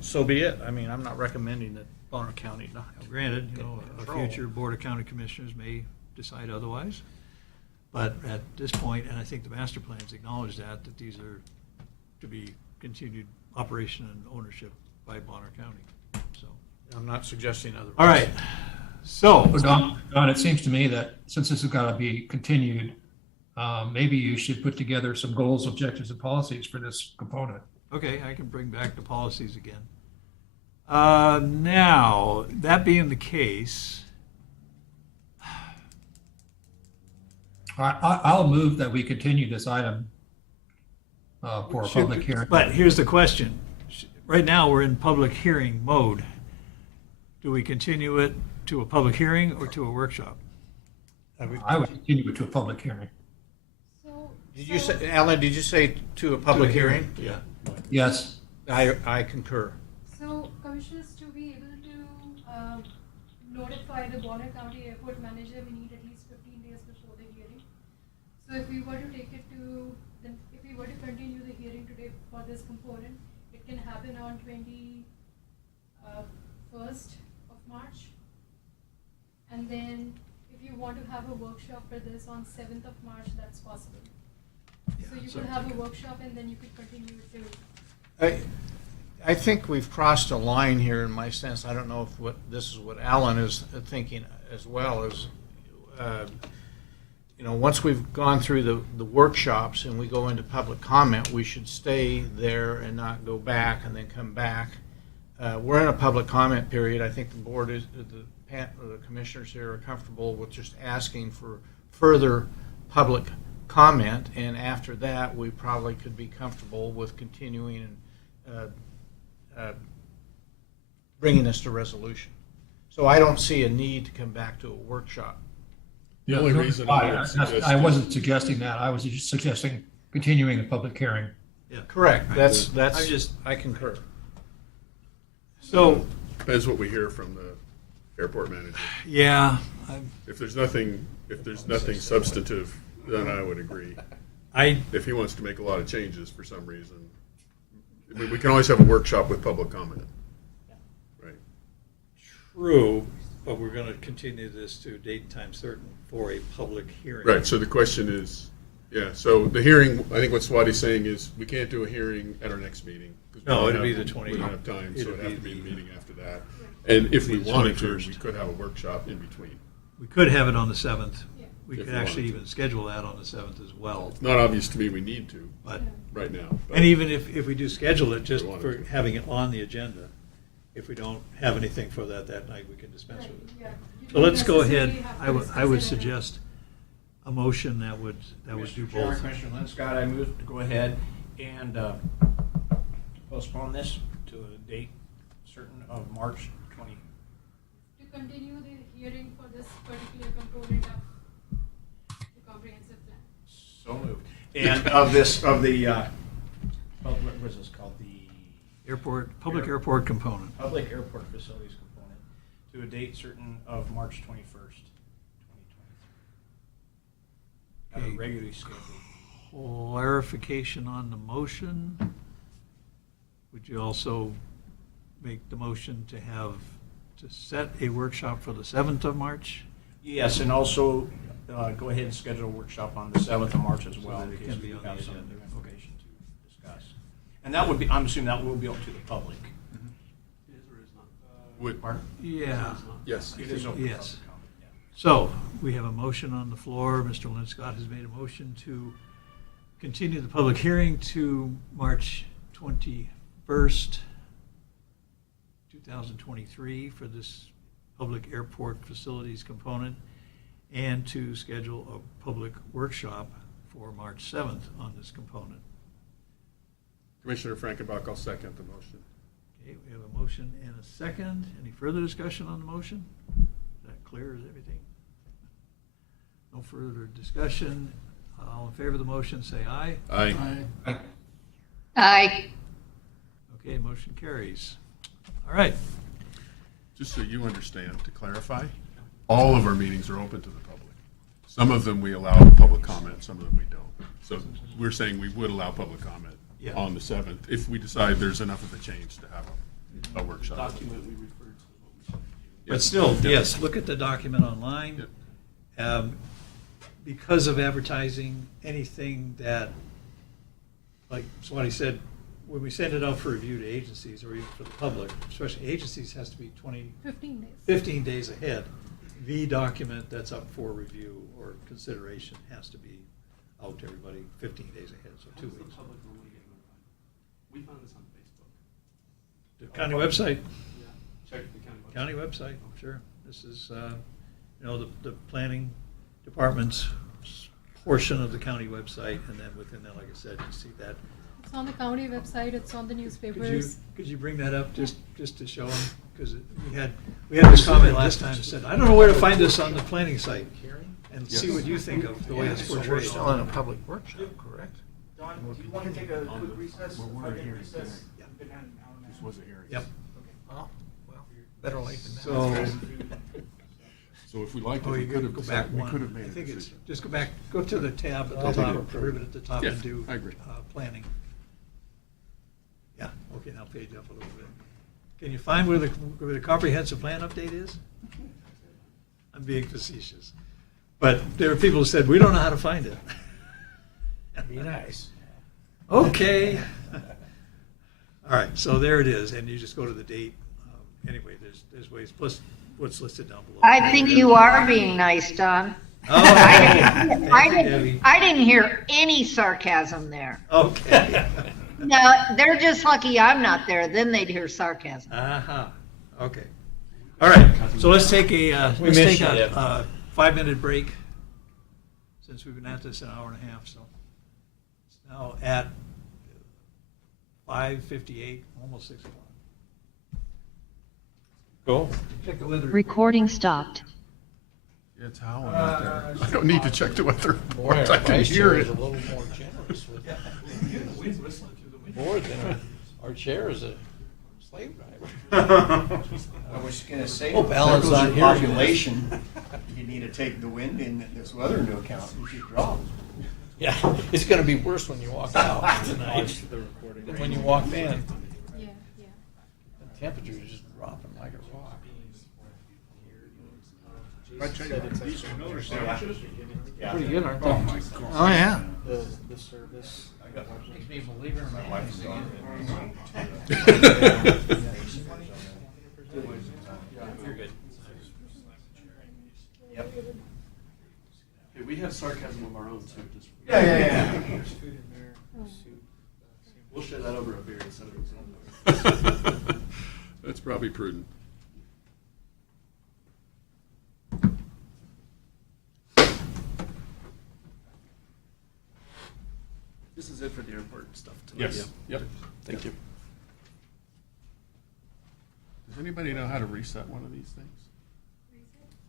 so be it. I mean, I'm not recommending that Bonner County not. Now, granted, get a control. future Board of County Commissioners may decide otherwise, but at this point, and I think the master plans acknowledge that these are to be continued operation and ownership by Bonner County, so. I'm not suggesting otherwise. All right, so. So Don, it seems to me that since this has got to be continued, maybe you should put together some goals, objectives, and policies for this component. Okay, I can bring back the policies again. Now, that being the case, I'll move that we continue this item for a public hearing. But here's the question. Right now, we're in public hearing mode. Do we continue it to a public hearing or to a workshop? I would continue it to a public hearing. So. Did you say, Alan, did you say to a public hearing? Yeah. Yes. I concur. So, commissioners, to be able to notify the Bonner County Airport Manager, we need at least 15 days before the hearing. So, if we were to take it to, then if we were to continue the hearing today for this component, it can happen on 21st of March. And then, if you want to have a workshop for this on 7th of March, that's possible. So you could have a workshop and then you could continue it to. I think we've crossed a line here in my sense. I don't know if this is what Alan is thinking as well as, once we've gone through the workshops and we go into public comment, we should stay there and not go back and then come back. We're in a public comment period. I think the board is, the commissioners here are comfortable with just asking for further public comment, and after that, we probably could be comfortable with continuing and bringing this to resolution. So I don't see a need to come back to a workshop. The only reason I would suggest I wasn't suggesting that. I was just suggesting continuing the public hearing. Yeah. Correct. That's I just- I concur. So, Depends what we hear from the airport manager. yeah, If there's nothing substantive, then I would agree. I, If he wants to make a lot of changes for some reason, we can always have a workshop with public comment. Right. true, but we're going to continue this to date and time certain for a public hearing. Right, so the question is, yeah, so the hearing, I think what Swati's saying is, we can't do a hearing at our next meeting. 'cause we No, don't it'll be have- the 20 We don't have time, so it'll it'd have to be be the the- meeting after that. And if we It'll be the wanted to, 21st. we could have a workshop in between. We could have it on the 7th. Yeah. We If could we actually wanted to. even schedule that on the 7th as well. It's not obvious to me we need to, But, right now. but- and even if we do schedule it, just We wanted for to. having it on the agenda, if we don't have anything for that night, we can dispense Right, with it. yeah. You So don't let's go necessarily ahead. have to I would discuss it at a- suggest a motion that would do Mr. Chairman, both. Commissioner Lynn Scott, I move to go ahead and postpone this to a date certain of March 20. To continue the hearing for this particular component of the comprehensive plan. So moved. And of the, what was this called? The Public airport component. public airport facilities component to a date certain of March 21st, 2023. At a Okay. regularly scheduled. Clarification on the motion. Would you also make the motion to set a workshop for the 7th of March? Yes, and also go ahead and schedule a workshop on the 7th of March as well. that it in case can we be on have the some agenda. new information to discuss. And that would be, I'm assuming that will be open to the public. Would, Pardon? Yeah. yes. It is open to Yes. public comment, yeah. So, we have a motion on the floor. Mr. Linscott has made a motion to continue the public hearing to March 21st, 2023 for this public airport facilities component, and to schedule a public workshop for March 7th on this component. Commissioner Frankenbach, I'll second the motion. Okay, we have a motion and a second. Any further discussion on the motion? Is that clear as everything? No further discussion. All in favor of the motion, say aye. Aye. Aye. Okay, motion carries. All right. Just so you understand, to clarify, all of our meetings are open to the public. Some of them we allow public comment, some of them we don't. So we're saying we would allow public comment Yeah. on the 7th if we decide there's enough of a change to have a workshop. Document we referred to is what we But still, yes, look at the document online. Because of advertising, anything that, like Swati said, when we send it out for review to agencies or even for the public, especially agencies, has to be 15 days. 15 days ahead. The document that's up for review or consideration has to be out to everybody 15 days ahead, so 2 weeks. We found this on Facebook. The county website, Yeah, check the county website, sure. This is, the planning department's portion of the county website, and then within that, like I said, you see that. It's on the county website, it's on the newspapers. Could you bring that up just to show them? Because we had this comment last time, said, I don't know where to find this on the planning site, and see what you think of the way it's So we're portrayed. still in a public workshop, correct? Don, do you want to take a quick recess? Well, we're 5-minute here recess? today. We've been at an hour and a This half. was a hearing. Yep. Oh, well, better late than never. So, So if we liked it, oh, we you could could have go back decided, we one. could have made I a think it's, decision. just go back, go to the tab at I'll the take top, it. or ribbon at the top, Yeah, and do I agree. planning. Yeah, okay, now page up a little bit. Can you find where the comprehensive plan update is? I'm being facetious. But there are people who said, we don't know how to find it. Be nice. Okay. All right, so there it is, and you just go to the date. Anyway, there's ways, plus what's listed down below. I think you are being nice, Don. Oh, I didn't hear any sarcasm there. Okay. No, they're just lucky I'm not there, then they'd hear sarcasm. Aha, okay. All right, so let's take a 5-minute break, since we've been at this an hour and a half, so. It's now at 5:58, almost 6 o'clock. Cool. Check the weather. Recording stopped. Yeah, it's howling out there. I don't need to check the weather Boy, report. our I can vice hear chair it. is a little more generous with that. The wind's whistling through the window. More than our chair is a slave driver. I was gonna say, Hope Alan's there goes not your hearing this. population. You need to take the wind and this weather into account. You should drop. Yeah, it's gonna be worse when you walk out tonight than when you walked in. Yeah, yeah. The temperature is just dropping like a rock. Pretty good, aren't they? Oh, yeah. The service. Makes me believe in my wife again. You're good. Okay, we have sarcasm of our own too, just. Yeah. We'll share that over a beer instead of example. That's probably prudent. This is it for the airport stuff tonight. Yes, yep. Thank you. Does anybody know how to reset one of these things?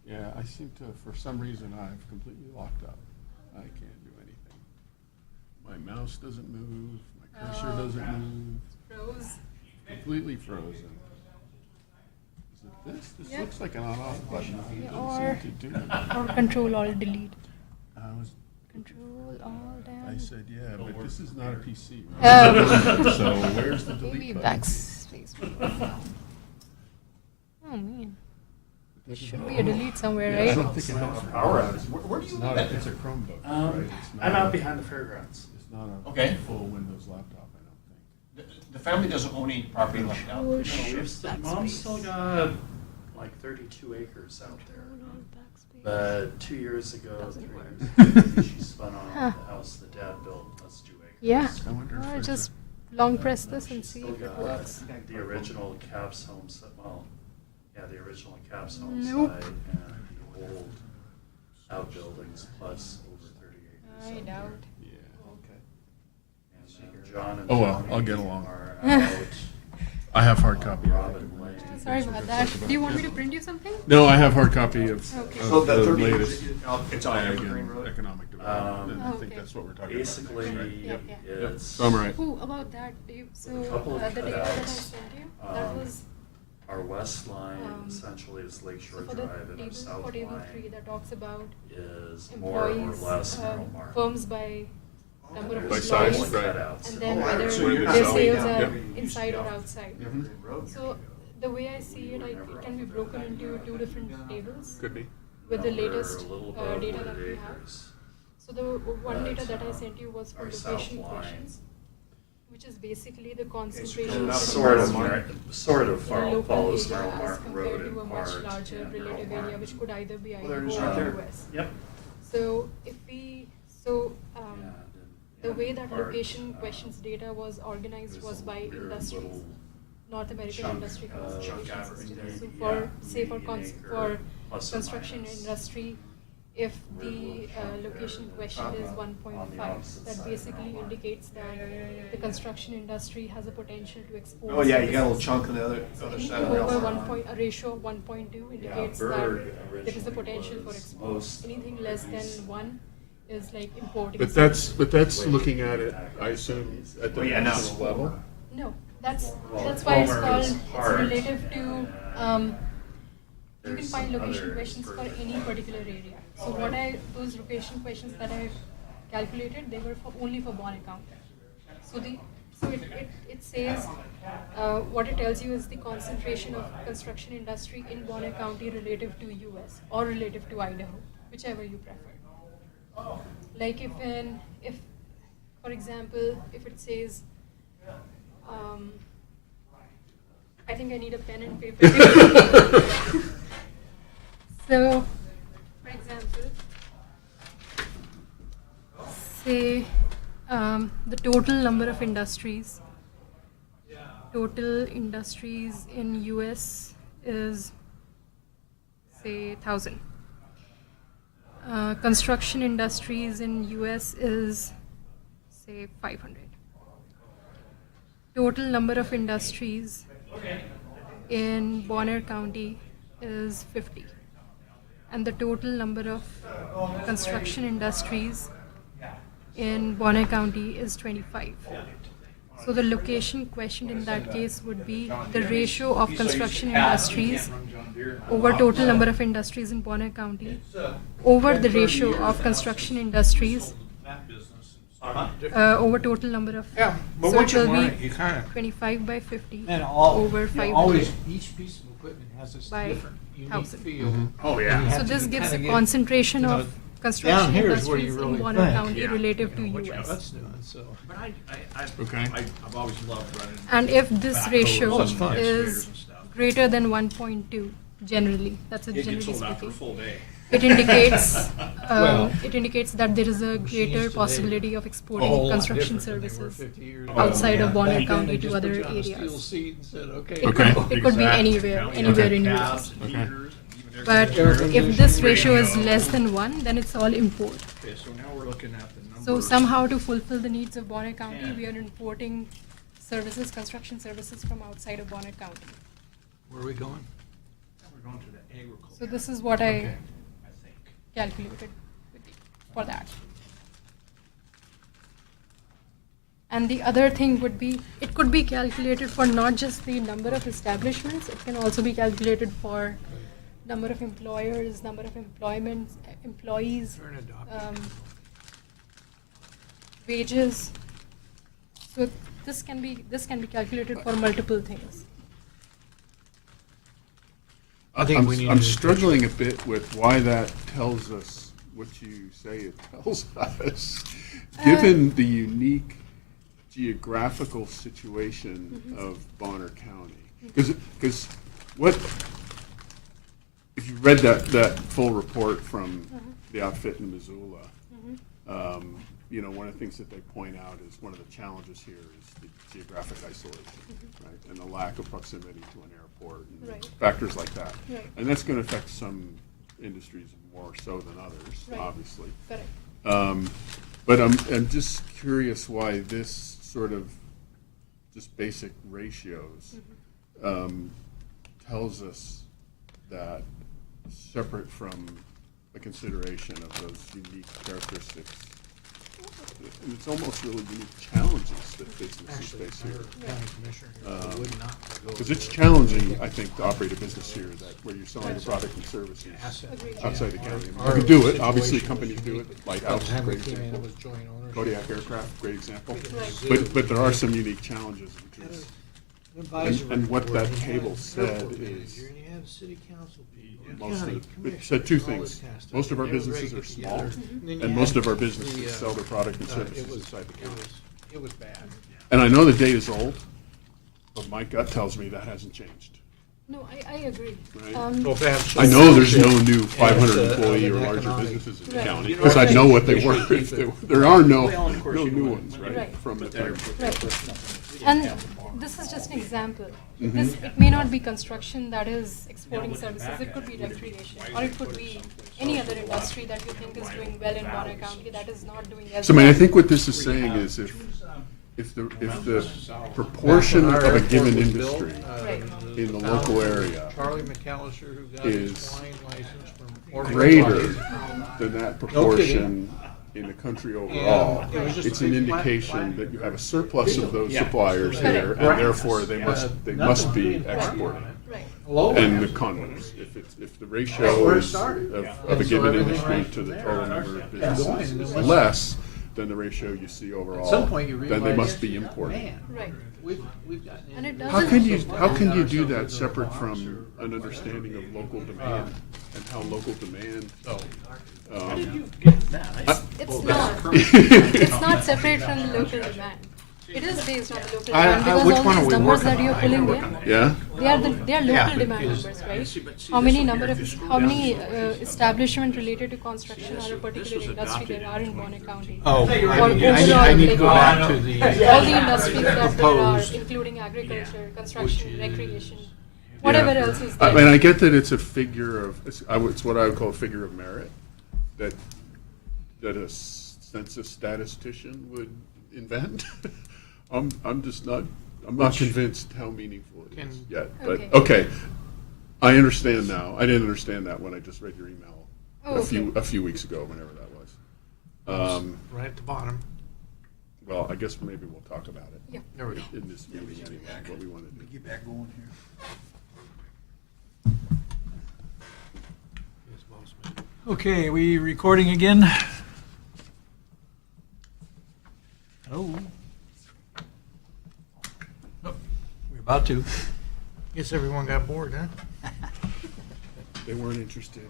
Yeah, I seem to, for some reason, I've completely locked up. I can't do anything. My mouse doesn't move, my cursor doesn't move, Rose. completely frozen. Is it this? This Yep. looks like an on-off button. It Yeah, doesn't seem to do it. Or control alt delete. I was, Control alt I and. said, yeah, but this is not a PC. Oh. So where's the Maybe delete button? backspace. Oh man. There should be a delete somewhere, I right? don't think it has. Power outage. Where do you It's not, it's a Chromebook, right? It's not I'm out a- behind the fairgrounds. It's not a Okay. full Windows laptop, I don't think. The family doesn't own any property like that. Oh, No, shit, we've still, backspace. mom's still got like 32 acres out there. Control alt backspace. But 2 years ago, Doesn't 3 work. years ago, she spun off Huh. the house that dad built. That's 2 acres. Yeah. I wonder if Or there's just a- long press this and She's see still if it got works. The original Caps home site, well, yeah, the original Caps home Nope. site and the old outbuildings plus over 30 acres. I out doubt. there. Yeah. And then John and Oh, well, Johnny I'll get along. are out I have hard copy of it. Robin Lane. Sorry about that. Do you want me to print you something? No, I have hard copy of, Okay. of So the the 30 latest it's on ag Evergreen and Road? economic development, and I think Okay. that's what we're talking about. Basically, Yeah, yeah. Yep, it's so I'm right. Oh, about that, Dave. So a couple of the data that I cutouts. sent you, that Um, was our west line Um, essentially is so Lakeshore for the Drive, and our table, south for table 3 line that talks about is more or employees, less narrow market. firms by number of By There's size, employees, right. cutouts. and then whether So you're their selling- sales are Yep. inside or outside. Mm-hmm. So the way I see it, it can be broken into 2 different tables Could be. with the We're latest a little above data 100 that we have. acres. So the one data that I sent you was for Our south location line. questions, which is basically the concentration of Sort of, industry sort of in local follows area Merrill as Mark compared Road to in a much part. larger and Merrill relative Mark. area, which could either be Well, there's Idaho right or there. US. Yep. So if we, so And the in way that part, location questions data was organized there's was a by weird industries. little North American chunk industry of classification system. So yeah, for, say for, median acre for plus or construction minus. industry, if the location question is 1.5, that basically indicates that the construction industry has a potential to export. Oh, yeah, you got a little services. chunk on the other Anything side of the over house. a ratio of 1.2 indicates that there is a potential for export. Anything less than 1 is like importing. But that's looking at it, I assume, at the Well, yeah, no. national level? No, that's why it's Homer called, is it's hard. relative to, you can There's find some location other questions for any particular area. So those location questions that I calculated, they were only for Bonner County. So it says, what it tells you is the concentration of construction industry in Bonner County relative to US or relative to Idaho, whichever you prefer. Like if, for example, if it says, I think I need a pen and paper. So, for example, say the total number of industries in US is say 1,000. Construction industries in US is say 500. Total number of industries in Bonner County is 50. And the total number of construction industries in Bonner County is 25. So the location question in that case would be the ratio of construction industries over total number of industries in Bonner County over the ratio of construction industries over total number of. Yeah, but so what it you will want, be you kind of, 25 by 50 and over 500 always, each piece of equipment has this by different, unique 1,000. feel. Oh, And you yeah. have So to this gives a kinda get, concentration you know, of construction down here is where you industries really in Bonner think, County yeah, relative to what your US. gut's doing, so. But Okay. I've always loved running. And if this ratio that's fine. is greater than 1.2, generally, that's a It gets generally sold after a speaking, full day. it indicates Well, it indicates that there is a machines greater today possibility of A exporting whole lot construction different than they were services 50 years outside ago. of Bonner Back then, County they to just put other you on a steel areas. seat and said, okay. It Okay. could be anywhere in US. But if this ratio is less than 1, then it's all import. Okay, so now we're looking at the numbers. So somehow to fulfill the needs of Bonner County, we are importing services, construction services from outside of Bonner County. Where are we going? We're going to the agriculture, So this is what I Okay. I think. calculated for that. And the other thing would be, it could be calculated for not just the number of establishments, it can also be calculated for number of employers, number of employees, Turn a document. wages. So this can be calculated for multiple things. I think we need I'm to- struggling a bit with why that tells us what you say it tells us. Given the unique geographical situation of Bonner County. Because what, if you read that full report from the outfit in Missoula, you know, one of the things that they point out is one of the challenges here is the geographic isolation, right? And the lack of proximity to an airport and Right. factors like that. Right. And that's going to affect some industries more so than others, Right. obviously. Correct. But I'm just curious why this sort of just basic ratios tells us that separate from the consideration of those unique characteristics, and it's almost really unique challenges that businesses Actually, face our here. county commissioner here would not go. Because it's challenging, I think, to operate a business here that where you're selling your product and services Asset. Agreed. outside the county. I mean, Our you can do it, obviously situation was companies do unique. it, Lighthouse, By the time we great came in, example. it was joint ownership. Kodiak Aircraft, great example. Right. But there are some unique challenges, which is, and what that table said is, You have city council people, most county of, it commissioners, said two all things. this kind of stuff. Most of our They were ready businesses to are get small, together. then you and had most of our the, businesses sell their product and services inside the county. It was bad. And I know the data's old, but my gut tells me that hasn't changed. No, I agree. Right. Well, perhaps I know there's no ownership new 500 and, employee or an larger economic- businesses in the Right. county, You know, because I'd know what they they should were keep if it- they were. There are no Well, of course you new would. ones, When right, they- from the but they're- time. Right. And this is just an example. This, it may not be construction that is exporting services, it could be recreation, or it could be any other industry that you think is doing well in Bonner County that is not doing as So I mean, I well. think what this is saying is if the proportion of a given industry Right. in the local area Charlie McAllister, who got his is wine license from Oregon. greater than that proportion in the country overall, it was just it's a an big indication that you have a surplus of those suppliers here, and therefore they must be exporting. Right. And the converse, if the ratio is of a given industry to the total number of businesses is less than the ratio you see overall, At some point you then they realize, must be importing. man, Right. we've gotten And it into doesn't. How can you do that separate from an understanding of local demand and how local demand? It's not. It's not separate from the local demand. It is based on the local demand because which all one are these we numbers working that you're on? pulling in, Yeah? they are local demand numbers, right? How many establishment related to construction or a particular industry there are in Bonner County? Oh, Or I need to go overall, back to the. all the industries that there are, proposed, including agriculture, construction, recreation, whatever else is I there. mean, I get that it's a figure of, it's what I would call a figure of merit that a census statistician would invent. I'm just not, I'm not convinced how meaningful it is yet, but, Okay. okay. I understand now. I didn't understand that when I just read your email Oh, a few weeks ago, whenever that was. Right at the bottom. Well, I guess maybe we'll talk about it. Yeah. There we go. In this meeting anyway, what we want to do. Get back going here. Okay, we recording again? Hello? Nope, we're about to. Guess everyone got bored, huh? They weren't interested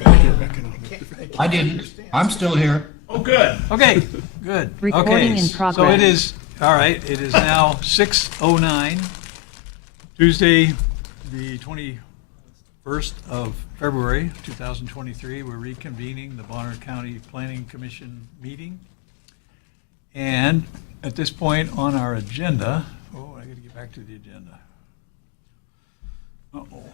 in economic. I didn't. I'm still here. Oh, good. Okay, good. Recording Okay, in So progress. it is, all right, it is now 6:09, Tuesday, the 21st of February, 2023. We're reconvening the Bonner County Planning Commission meeting. And at this point on our agenda, oh, I got to get back to the agenda. Uh-oh.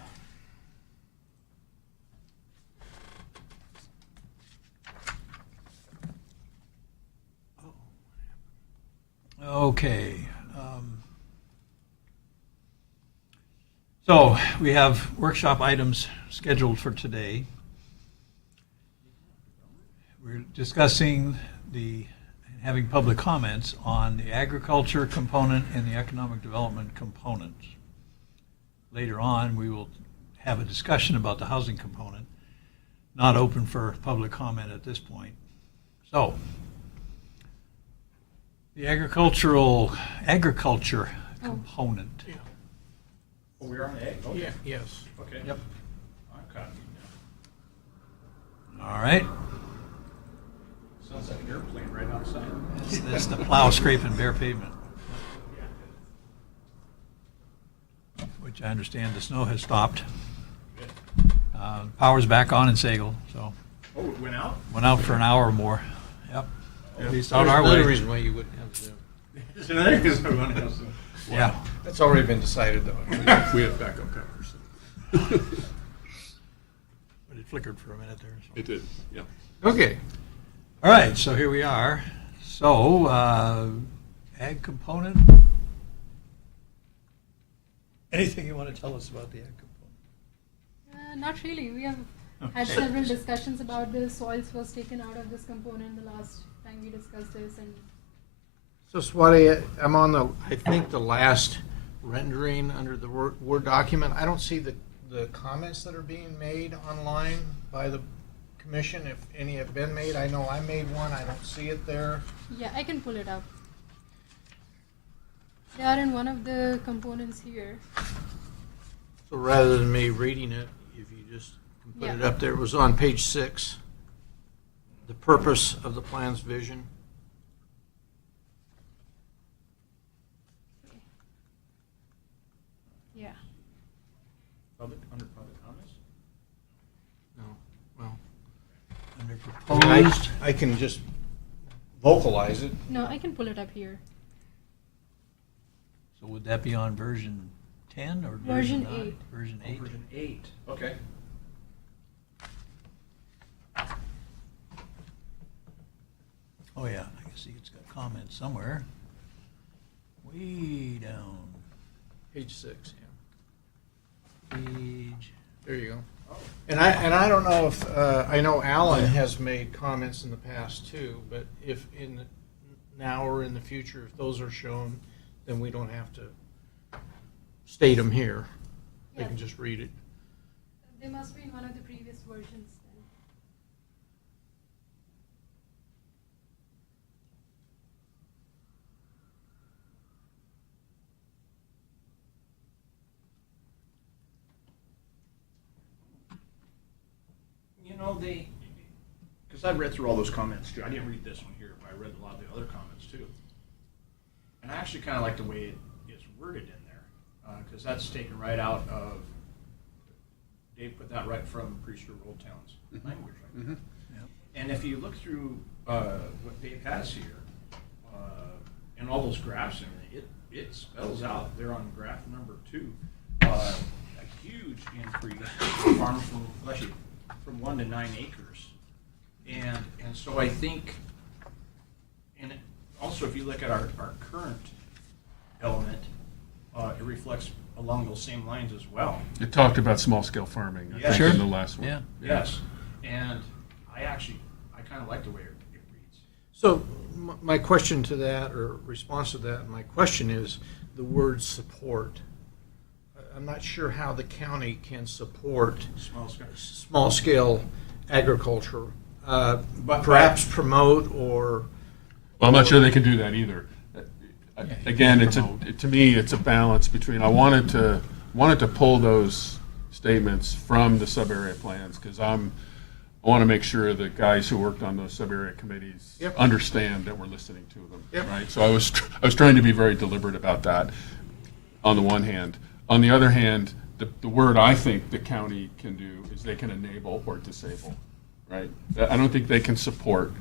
Okay. So we have workshop items scheduled for today. We're discussing having public comments on the agriculture component and the economic development component. Later on, we will have a discussion about the housing component, not open for public comment at this point. So, the agriculture component. Oh, we're on A? Okay. Yeah, yes. Okay. Yep. I'm copying now. All right. Sounds like an airplane right outside. That's the plow scraping bare pavement. Which I understand the snow has stopped. Power's back on in Sagal, so Oh, it went out? went out for an hour or more. Yep. At least out There's our another way. reason why you wouldn't have Zoom. There's another reason I want to have some. Yeah. That's already been decided, though. We have backup powers. But it flickered for a minute there. So. It did, yeah. Okay. All right, so here we are. So, ag component. Anything you want to tell us about the ag component? Not really. We have had several discussions about this. Soils was taken out of this component the last time we discussed this, and So Swati, I'm on I think the last rendering under the Word document. I don't see the comments that are being made online by the commission, if any have been made. I know I made one. I don't see it there. yeah, I can pull it up. They are in one of the components here. So rather than me reading it, if you just can put it Yeah. up there, it was on page 6. The purpose of the plan's vision. Yeah. Under public comments? No, well, Under I mean, proposed. I can just vocalize it. No, I can pull it up here. So would that be on version 10 or Version 9? 8. Version 8. Version 8, okay. Oh, yeah, I can see it's got comments somewhere. Way down, Page 6, yeah. page, There you go. And I don't know if, I know Alan has made comments in the past too, but if now or in the future, if those are shown, then we don't have to state them here. They can Yeah. just read it. They must be in one of the previous versions then. You know, because I read through all those comments too. I didn't read this one here, but I read a lot of the other comments too. And I actually kind of like the way it is worded in there, because that's taken right out of, Dave put that right from Priester Old Town's language right there. And if you look through what Dave has here, and all those graphs and everything, it spells out there on graph number 2, a huge increase in farms from 1 to 9 acres. And so I think, and also if you look at our current element, it reflects along those same lines as well. It talked about small-scale farming, I Yeah. think, in the last one. yeah. Yes, and I kind of like the way it reads. So my question to that, or response to that, my question is the word support. I'm not sure how the county can support Small scale. small-scale agriculture, But- perhaps promote or. Well, I'm not sure they can do that either. Again, to me, it's a balance between, I wanted to pull those statements from the sub-area plans, because I want to make sure that guys who worked on those sub-area committees Yep. understand that we're listening to them, Yep. right? So I was trying to be very deliberate about that, on the one hand. On the other hand, the word I think the county can do is they can enable or disable, right? I don't think they can support.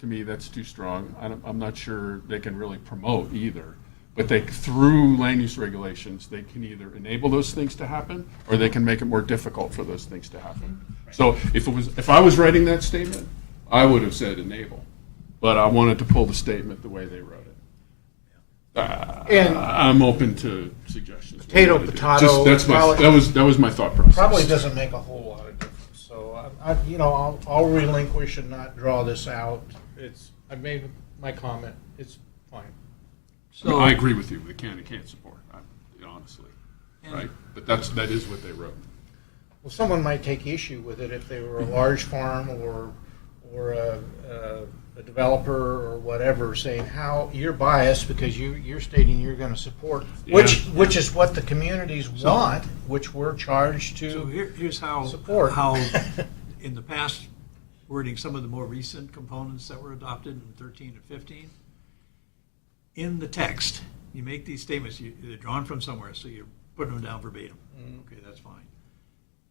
To me, that's too strong. I'm not sure they can really promote either. But through land use regulations, they can either enable those things to happen, or they can make it more difficult for those things to happen. So if I was writing that statement, I would have said enable. But I wanted to pull the statement the way they wrote it. And- I'm open to suggestions. Potato, Just- potato, that was my thought process. Probably doesn't make a whole lot of difference, so I'll relinquish and not draw this out. I made my comment, it's fine. I mean, I agree with you. The county can't support, honestly, right? But that is what they wrote. Well, someone might take issue with it if they were a large farm or a developer or whatever, saying how you're biased because you're stating you're going to support, which is what the communities want, which we're charged So to here's how, support. how in the past, wording some of the more recent components that were adopted in 13 and 15. In the text, you make these statements, they're drawn from somewhere, so you're putting them down verbatim. Okay, that's fine.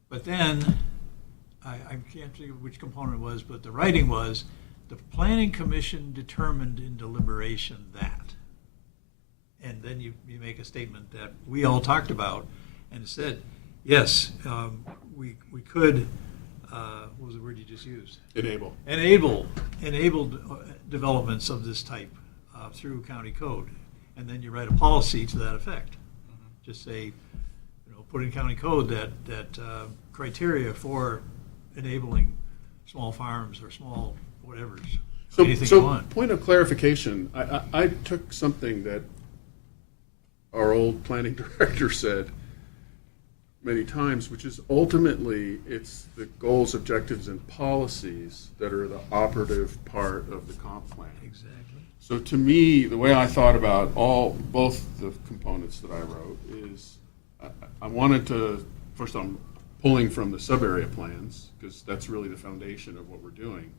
But then, I can't think of which component it was, but the writing was, the planning commission determined in deliberation that. And then you make a statement that we all talked about and said, yes, we could, what was the word you just used? Enable. Enabled developments of this type through county code. And then you write a policy to that effect. Just say, put in county code that criteria for enabling small farms or small whatevers, anything you want. Point of clarification, I took something that our old planning director said many times, which is ultimately it's the goals, objectives, and policies that are the operative part of the comp plan. Exactly. So to me, the way I thought about both the components that I wrote is I wanted to, first I'm pulling from the sub-area plans, because that's really the foundation of what we're doing.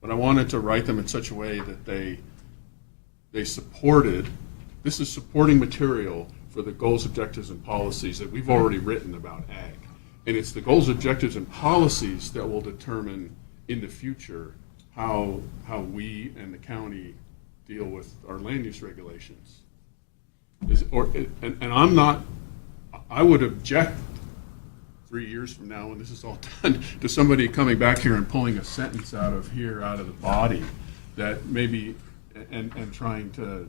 But I wanted to write them in such a way that they supported, this is supporting material for the goals, objectives, and policies that we've already written about ag. And it's the goals, objectives, and policies that will determine in the future how we and the county deal with our land use regulations. And I'm not, I would object 3 years from now when this is all done to somebody coming back here and pulling a sentence out of here, out of the body, that maybe, and trying to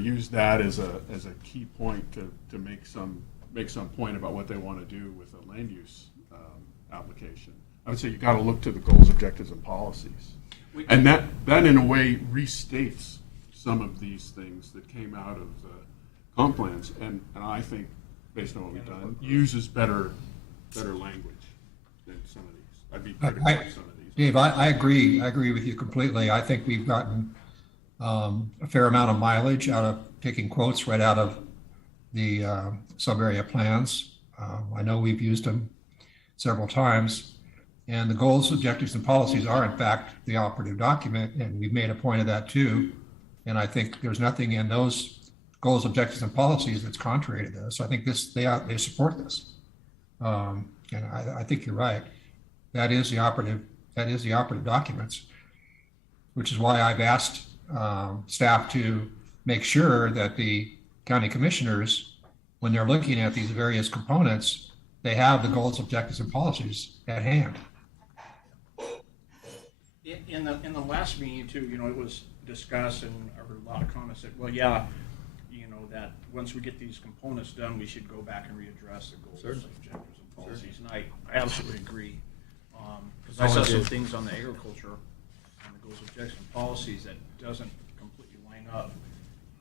use that as a key point to make some point about what they want to do with a land use application. I would say you got to look to the goals, objectives, and policies. And that in a way restates some of these things that came out of the comp plans, and I think, based on what we've done, uses better language than some of these. I'd be critical of some of these. Dave, I agree. I agree with you completely. I think we've gotten a fair amount of mileage out of taking quotes right out of the sub-area plans. I know we've used them several times. And the goals, objectives, and policies are in fact the operative document, and we've made a point of that too. And I think there's nothing in those goals, objectives, and policies that's contrary to this. I think they support this. And I think you're right. That is the operative documents, which is why I've asked staff to make sure that the county commissioners, when they're looking at these various components, they have the goals, objectives, and policies at hand. In the last meeting too, it was discussed, and I heard a lot of comments that, well, yeah, that once we get these components done, we should go back and readdress the goals, objectives, and policies. And I absolutely agree. Because I saw some things on the agriculture, on the goals, objectives, and policies that doesn't completely line up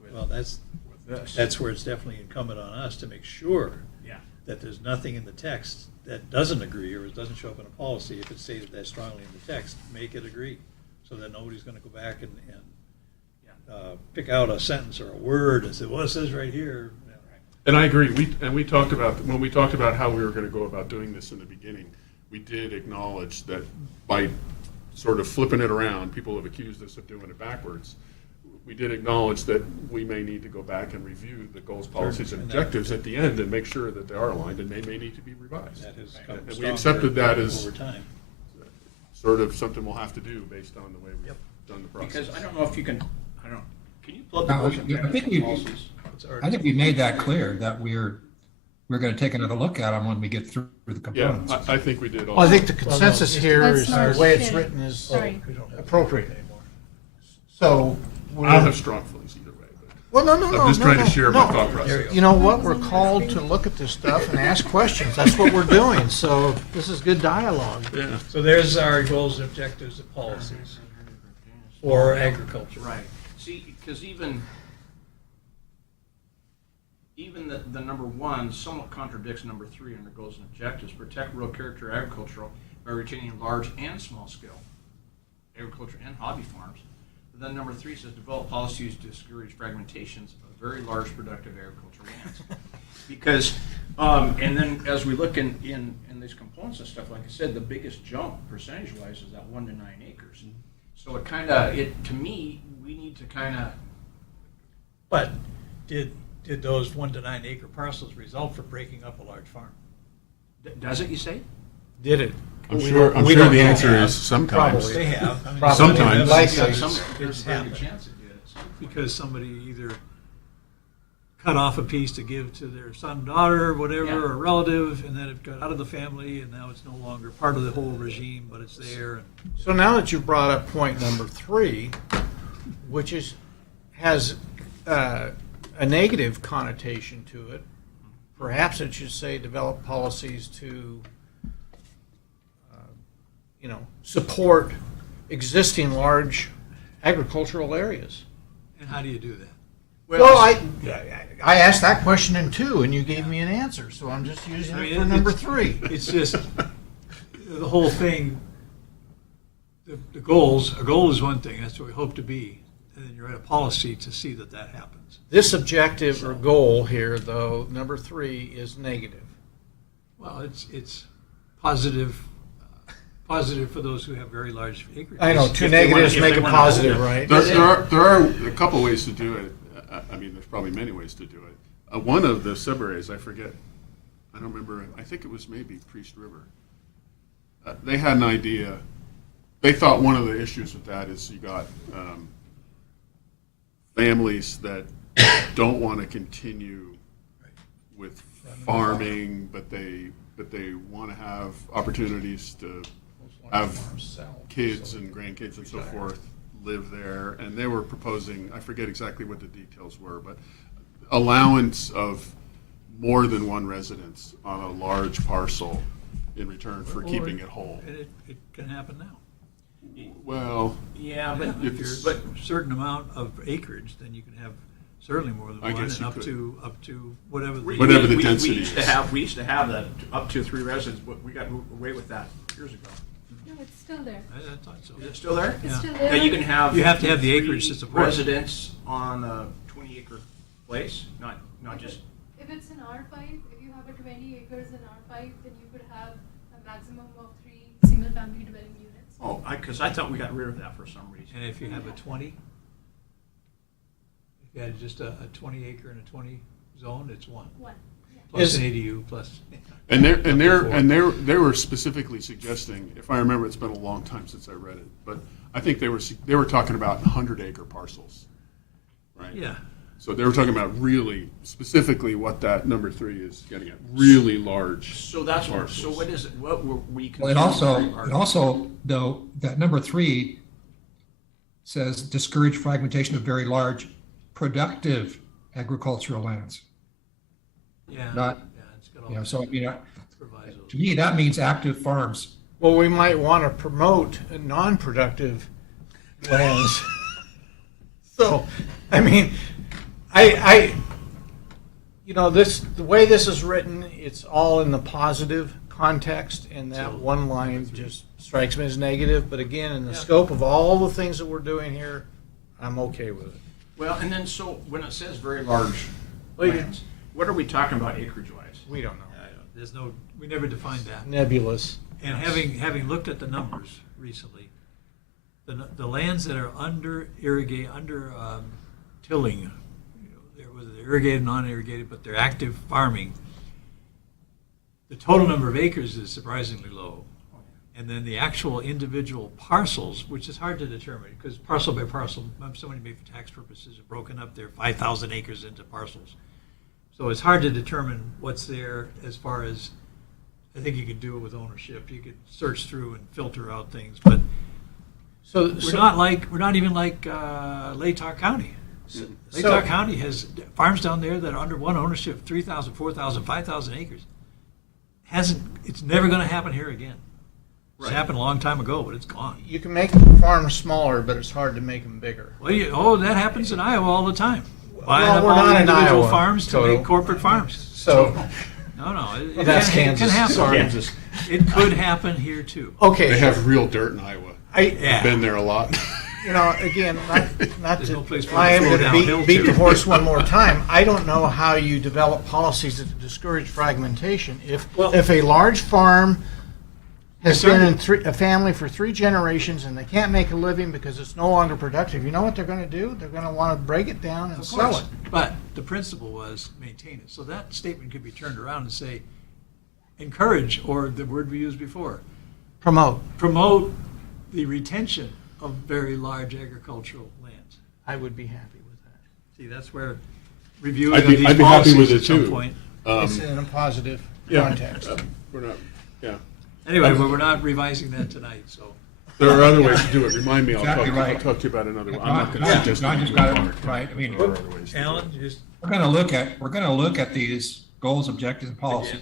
with, Well, with this. that's where it's definitely incumbent on us to make sure Yeah. that there's nothing in the text that doesn't agree or it doesn't show up in a policy. If it stated that strongly in the text, make it agree, so that nobody's gonna go back and pick out a sentence or a word and say, well, it says right here. And I agree. We talked about, when we talked about how we were going to go about doing this in the beginning, we did acknowledge that by sort of flipping it around, people have accused us of doing it backwards. We did acknowledge that we may need to go back and review the goals, policies, and objectives at the end and make sure that they are aligned, and they may need to be revised. That has come And we stronger accepted that as over time. sort of something we'll have to do based on the way we've done the process. Because I don't know if you can, can you plug the No, goals, I objectives, think and you- policies? I think we made that clear that we're going to take another look at them when we get through the Yeah, components. I think we did. Well, I think the consensus here That's is not the way it's fair. written is Sorry. appropriate. So, I don't have strong feelings either way, but well, no. I'm just trying to no, share no. my thought process. You know what? We're called to look at this stuff and ask questions. That's what we're doing. So this is good dialogue. Yeah. So there's our goals, objectives, and policies for agriculture. Right. See, because even the number one somewhat contradicts number 3 under goals and objectives. Protect rural character agricultural by retaining large and small scale agriculture and hobby farms. But then number 3 says develop policies to discourage fragmentations of very large productive agricultural lands. Because, and then as we look in these components and stuff, like I said, the biggest jump percentage wise is that 1 to 9 acres. So to me, we need to But did those 1 to 9 acre parcels result from breaking up a large farm? does it, you say? Did it? I'm We sure don't- we don't the know. answer is sometimes. They have. I mean, Probably. Sometimes. Likely. It's There's a very good happened. chance it did. Because somebody either cut off a piece to give to their son, daughter, whatever, Yeah. or relative, and then it got out of the family, and now it's no longer part of the whole regime, but it's there. And So now that you brought up point number 3, which has a negative connotation to it, perhaps it should say develop policies to, support existing large agricultural areas. and how do you do that? Well, I asked that question in 2, and you gave me an answer, so I'm just using I it mean, for number 3. It's just, the whole thing, the goals, a goal is one thing, that's what we hope to be, and then you write a policy to see that that happens. This objective or goal here, though, number 3, is negative. Well, it's positive, positive for those who have very large acreage. I know, If 2 they wanna- negatives if make they a wanna positive, hold it. right? There are a couple ways to do it. I mean, there's probably many ways to do it. One of the subareas, I forget, I don't remember, I think it was maybe Priest River. They had an idea. They thought one of the issues with that is you got families that don't want to continue with farming, but they want to have opportunities to have kids and grandkids and so forth live there. And they were proposing, I forget exactly what the details were, but allowance of more than one residence on a large parcel in return for keeping it whole. It can happen now. Well, Yeah, but If you're a certain amount of acreage, then you can have certainly more than I one, guess and you up could. to whatever. Whatever the we density used to is. we used to have that up to 3 residents, but we got away with that years ago. No, it's still there. I thought so. Is it still there? It's Yeah. still Yeah, there. you can have. You have to have the three acreage to support it. residents on a 20-acre place, not just. If it's an R5, if you have a 20 acres in R5, then you could have a maximum of 3 single-family dwelling units. Oh, because I thought we got rid of that for some reason. And if you have a 20, if you had just a 20 acre and a 20 zone, it's one. One. Yeah. Plus Is- an ADU, plus. They were specifically suggesting, if I remember, it's been a long time since I read it, but I think they were talking about 100-acre parcels, right? Yeah. So they were talking about really specifically what that number 3 is getting at, really large. So that's what. parcels. So what is it? What were we? Well, it also, though, that number 3 says discourage fragmentation of very large productive agricultural lands. Yeah. Not, Yeah, it's got all So, provisos. to me, that means active farms. Well, we might want to promote non-productive lands. So, I mean, the way this is written, it's all in the positive context, and that So, one line just strikes me as negative. But again, in the Yeah. scope of all the things that we're doing here, I'm okay with it. Well, and then so when it says very large Well, you- lands, what are we talking about acreage-wise? We don't know. We never defined that. Nebulous. And having looked at the numbers recently, the lands that are under tilling, whether they're irrigated, non-irrigated, but they're active farming, the total number of acres is surprisingly low. And then the actual individual parcels, which is hard to determine, because parcel by parcel, somebody made for tax purposes, are broken up there, 5,000 acres into parcels. So it's hard to determine what's there as far as, I think you could do it with ownership. You could search through and filter out things, but So, we're not even like Latah County. Latah County has farms down there that are under one ownership, 3,000, 4,000, 5,000 acres. It's never going to happen here again. It's Right. happened a long time ago, but it's gone. you can make farms smaller, but it's hard to make them bigger. Well, that happens in Iowa all the time. Buying Well, up we're all not the in individual Iowa, farms to Toto. make corporate farms. So, No, it that's can Kansas. happen. Sorry. Kansas. It could happen here too. okay. They have real dirt in Iowa. Yeah. I've been there a lot. Again, not There's to, no place for I it am to go going downhill to beat to. the horse one more time. I don't know how you develop policies that discourage fragmentation. If a large farm has been in a family for 3 generations and they can't make a living because it's no longer productive, you know what they're going to do? They're going to want to break it down and Of sell course. it. But the principle was maintain it. So that statement could be turned around and say, encourage, or the word we used before, Promote. promote the retention of very large agricultural lands. I would be happy with that. See, that's where reviewing I'd of be these happy policies with at it some too. point. It's in a positive Yeah. context. We're not, yeah. Anyway, but we're not revising that tonight, so. There are other ways to do it. Remind me, Exactly right. I'll talk to you about another one. I'm not going to John suggest. John just got it right. I mean, There are other ways to do it. Alan, just, we're going to look at these goals, objectives, and policies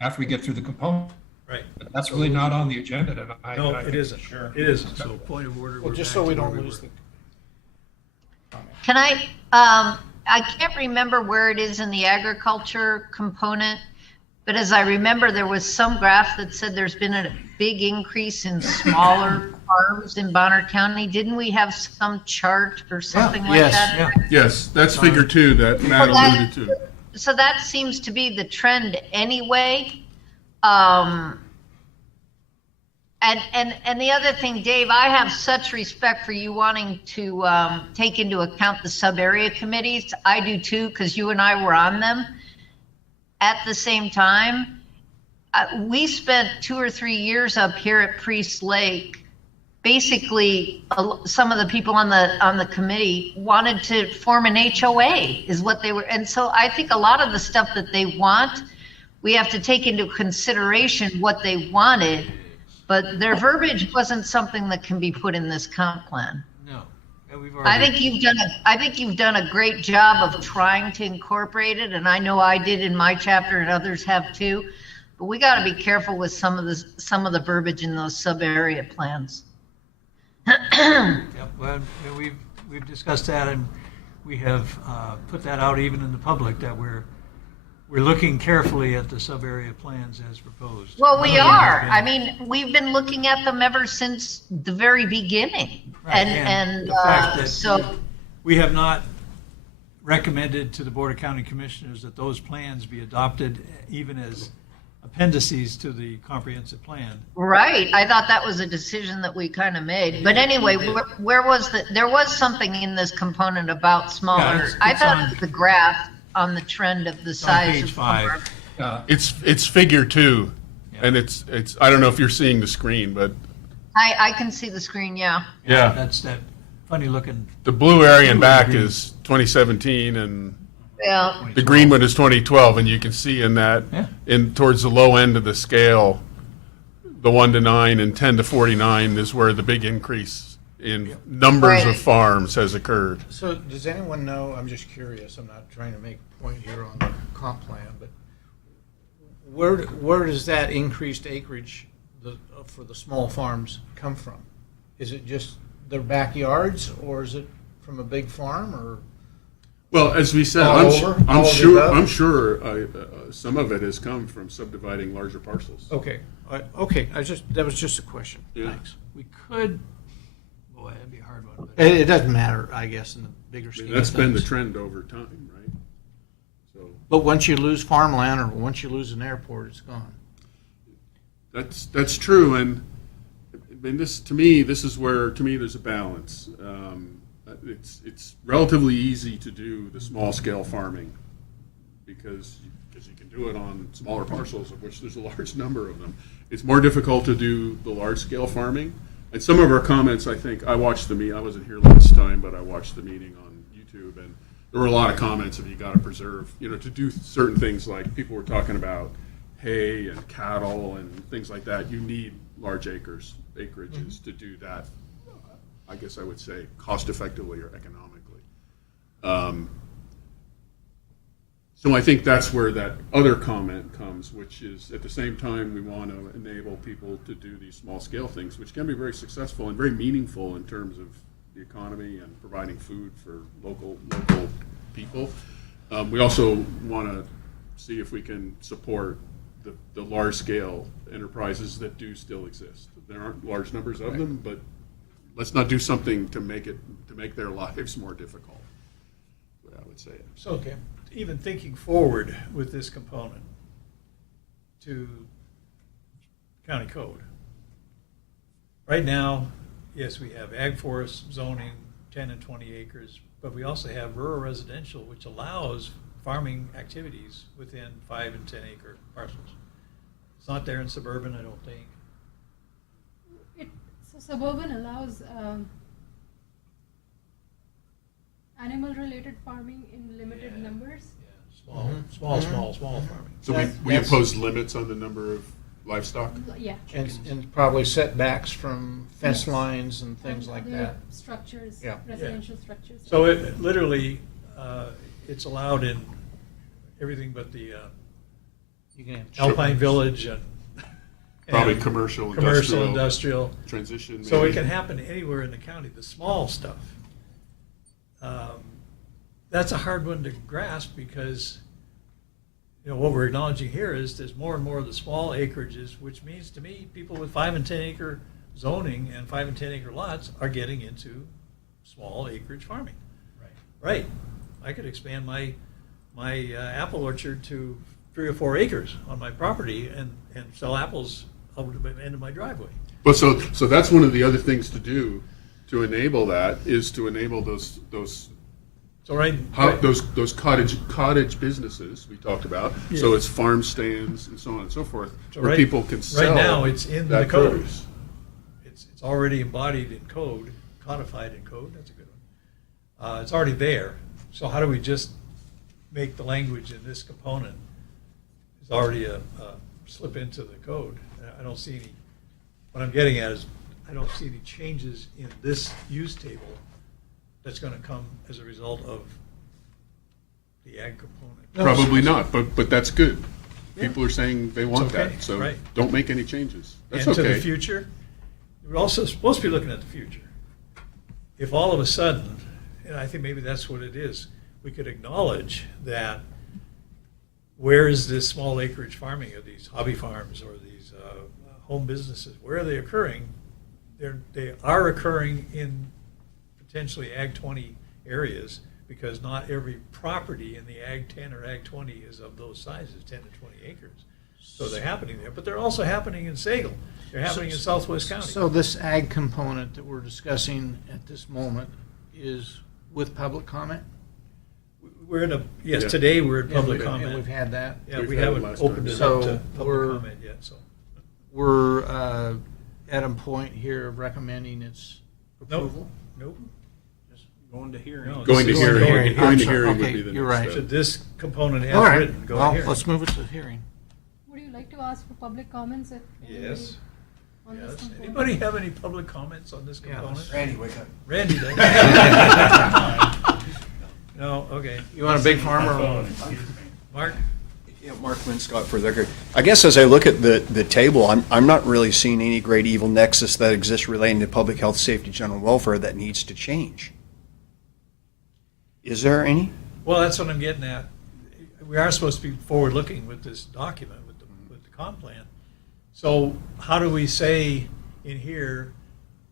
after we get through the component. right. But that's really not on the agenda tonight. No, I it think- isn't. It isn't. So point of order. Well, we're just back so we to where don't lose were. the. Can I can't remember where it is in the agriculture component, but as I remember, there was some graph that said there's been a big increase in smaller farms in Bonner County. Didn't we have some chart or something like yes, that? Yeah. Yes, that's figure 2 that Matt Well, that- alluded to. So that seems to be the trend anyway. And the other thing, Dave, I have such respect for you wanting to take into account the sub-area committees. I do too, because you and I were on them. At the same time, we spent 2 or 3 years up here at Priest Lake basically, some of the people on the committee wanted to form an HOA, is what they were. And so I think a lot of the stuff that they want, we have to take into consideration what they wanted, but their verbiage wasn't something that can be put in this comp plan. No. Yeah, we've I already- think you've done a great job of trying to incorporate it, and I know I did in my chapter, and others have too. But we got to be careful with some of the verbiage in those sub-area plans. Yep, well, we've discussed that, and we have put that out even in the public, that we're looking carefully at the sub-area plans as proposed. Well, we None of them are. have I been- mean, we've been looking at them ever since the very beginning. Right, And the fact that so, we have not recommended to the Board of County Commissioners that those plans be adopted even as appendices to the comprehensive plan. right, I thought that was a decision that we kind of made. But anyway, where was there was something in this component about Yeah, smaller. it's- I it's thought on- it was the graph on the trend of the It's on size page of. 5. It's figure 2, and it's, I don't know if you're seeing the screen, but I can see the screen, yeah. yeah, That's that funny looking, the blue area in back is 2017, and Yeah, the green one is 2012, and you can see in that, Yeah. in towards the low end of the scale, the 1 to 9 and 10 to 49 is where the big increase in numbers Right. of farms has occurred. So does anyone know, I'm just curious, I'm not trying to make a point here on the comp plan, but where does that increased acreage for the small farms come from? Is it just their backyards, or is it from a big farm, or? Well, as we said, All I'm, over? All of the sure, above? I'm sure some of it has come from subdividing larger parcels. Okay, okay, that was just a question, Yeah. thanks. we could, boy, that'd be a hard one. but- It doesn't matter, I guess, in the bigger I scheme mean, of that's been the things. trend over time, right? So But once you lose farmland, or once you lose an airport, it's gone. that's true, and I mean, to me, there's a balance. It's relatively easy to do the small scale farming because you can do it on smaller parcels, of which there's a large number of them. It's more difficult to do the large scale farming. And some of our comments, I think, I watched the meeting. I wasn't here last time, but I watched the meeting on YouTube, and there were a lot of comments of you got to preserve, to do certain things, like people were talking about hay and cattle and things like that. You need large acreages to do that. I guess I would say cost effectively or economically. So I think that's where that other comment comes, which is at the same time we want to enable people to do these small scale things, which can be very successful and very meaningful in terms of the economy and providing food for local people. We also want to see if we can support the large scale enterprises that do still exist. There aren't large numbers of them, but let's not do something to make their lives more difficult. What I would say. So, okay, even thinking forward with this component to county code. Right now, yes, we have ag forest zoning, 10 and 20 acres, but we also have rural residential, which allows farming activities within 5 and 10 acre parcels. It's not there in suburban, I don't think. So suburban allows animal-related farming in limited numbers. Small farming. So we That's- impose limits on the number of livestock? Yeah. And probably setbacks from fence lines and things And like other that. Structures, Yeah. residential structures. So it literally, it's allowed in everything but the You can have Alpine Village and. Probably and commercial, Commercial, industrial. industrial. Transition. So it maybe. can happen anywhere in the county, the small stuff. That's a hard one to grasp because, what we're acknowledging here is there's more and more of the small acreages, which means to me, people with 5 and 10 acre zoning and 5 and 10 acre lots are getting into small acreage farming. Right. I could expand my apple orchard to 3 or 4 acres on my property and sell apples over the end of my driveway. But so that's one of the other things to do to enable that is to enable those So right. those cottage businesses we talked about. Yeah. So it's farm stands and so on and so forth, So where right- people can sell. Right now, it's in the that code. produce. It's It's already embodied in code, codified in code, that's a good one. It's already there, so how do we just make the language in this component is already a slip into the code? I don't see any, what I'm getting at is, I don't see any changes in this use table that's gonna come as a result of the ag component. Probably not, but that's good. Yeah. People are saying they want okay, that, so right. don't make any changes. That's And to the okay. future, we're also supposed to be looking at the future. If all of a sudden, and I think maybe that's what it is, we could acknowledge that where is this small acreage farming of these hobby farms or these home businesses, where are they occurring? They are occurring in potentially Ag 20 areas, because not every property in the Ag 10 or Ag 20 is of those sizes, 10 to 20 acres. So they're happening there, but they're also happening in Sagal. They're happening in Southwest County. So this ag component that we're discussing at this moment is with public comment? We're in a, yes, Yeah. today we're in And public we've- And comment. we've had that. Yeah, We've we had it haven't last opened time. it So up to public we're- comment yet, so. We're at a point here of recommending its Nope, approval. nope. Just going to hearing. No, Going this to is hearing, going to going to I'm sorry. hearing would Okay, be the you're next right. So step. this component All as right, written, go well, here. let's move it to hearing. Would you like to ask for public comments if Yes, on this yes. component? Anybody have any public comments on this Yeah, component? Randy, wake up. Randy does. No, okay. You want a big My phone, farmer? excuse me. Mark? Yeah, Mark Linscott for the record. I guess as I look at the table, I'm not really seeing any great evil nexus that exists relating to public health, safety, general welfare that needs to change. Is there any? Well, that's what I'm getting at. We are supposed to be forward-looking with this document, with the comp plan. So how do we say in here,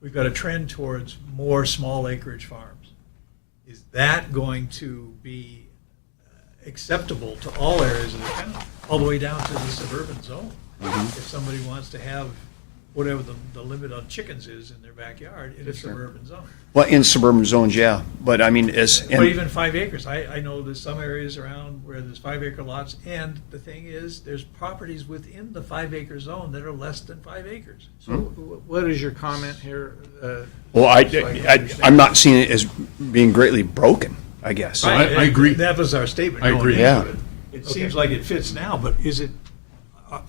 we've got a trend towards more small acreage farms? Is that going to be acceptable to all areas of the county, all the way down to the suburban zone? If somebody wants to have whatever the limit on chickens is in their backyard in a suburban zone. Well, in suburban zones, yeah. But I mean, Or even 5 acres. I know there's some areas around where there's 5 acre lots, and the thing is, there's properties within the 5 acre zone that are less than 5 acres. So what is your comment here? well, so I can understand? I'm not seeing it as being greatly broken, I guess. I agree. That was our statement I going agree. into Yeah. it. It seems like it fits now, but is it,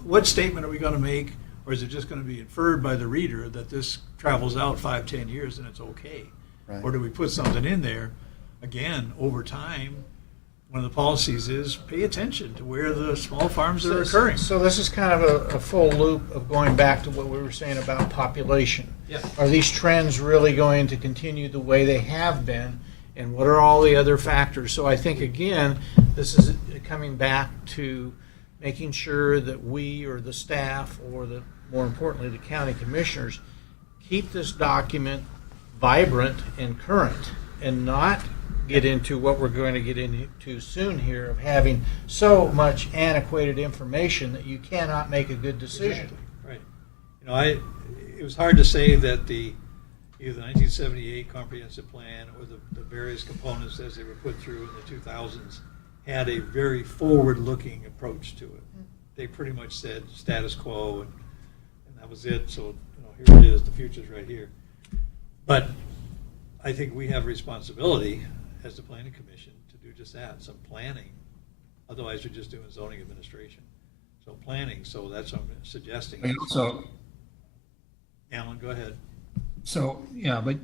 what statement are we gonna make? Or is it just gonna be inferred by the reader that this travels out 5, 10 years and it's okay? Right. Or do we put something in there, again, over time, one of the policies is pay attention to where the small farms are occurring. So this is kind of a full loop of going back to what we were saying about population. Yeah. Are these trends really going to continue the way they have been? And what are all the other factors? So I think, again, this is coming back to making sure that we or the staff or more importantly, the county commissioners keep this document vibrant and current and not get into what we're going to get into soon here of having so much antiquated information that you cannot make a good decision. Right. You know, it was hard to say that either the 1978 comprehensive plan or the various components as they were put through in the 2000s had a very forward-looking approach to it. They pretty much said status quo, and that was it. So, here it is. The future's right here. But I think we have responsibility as the planning commission to do just that, some planning. Otherwise, we're just doing zoning administration. So planning. So that's what I'm suggesting. And so, Alan, go ahead. so, yeah, but,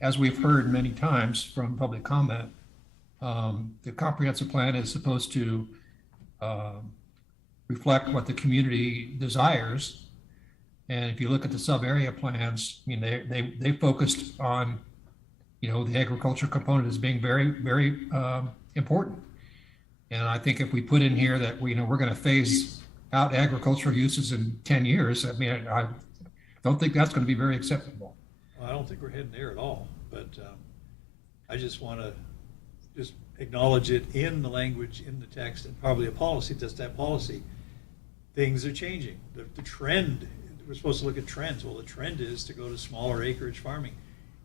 as we've heard many times from public comment, the comprehensive plan is supposed to reflect what the community desires. And if you look at the sub-area plans, I mean, they focused on, the agriculture component as being very, very important. And I think if we put in here that we're going to phase out agricultural uses in 10 years, I mean, I don't think that's going to be very acceptable. Well, I don't think we're heading there at all, but I just want to just acknowledge it in the language, in the text, and probably a policy, just that policy. Things are changing. The trend, we're supposed to look at trends. Well, the trend is to go to smaller acreage farming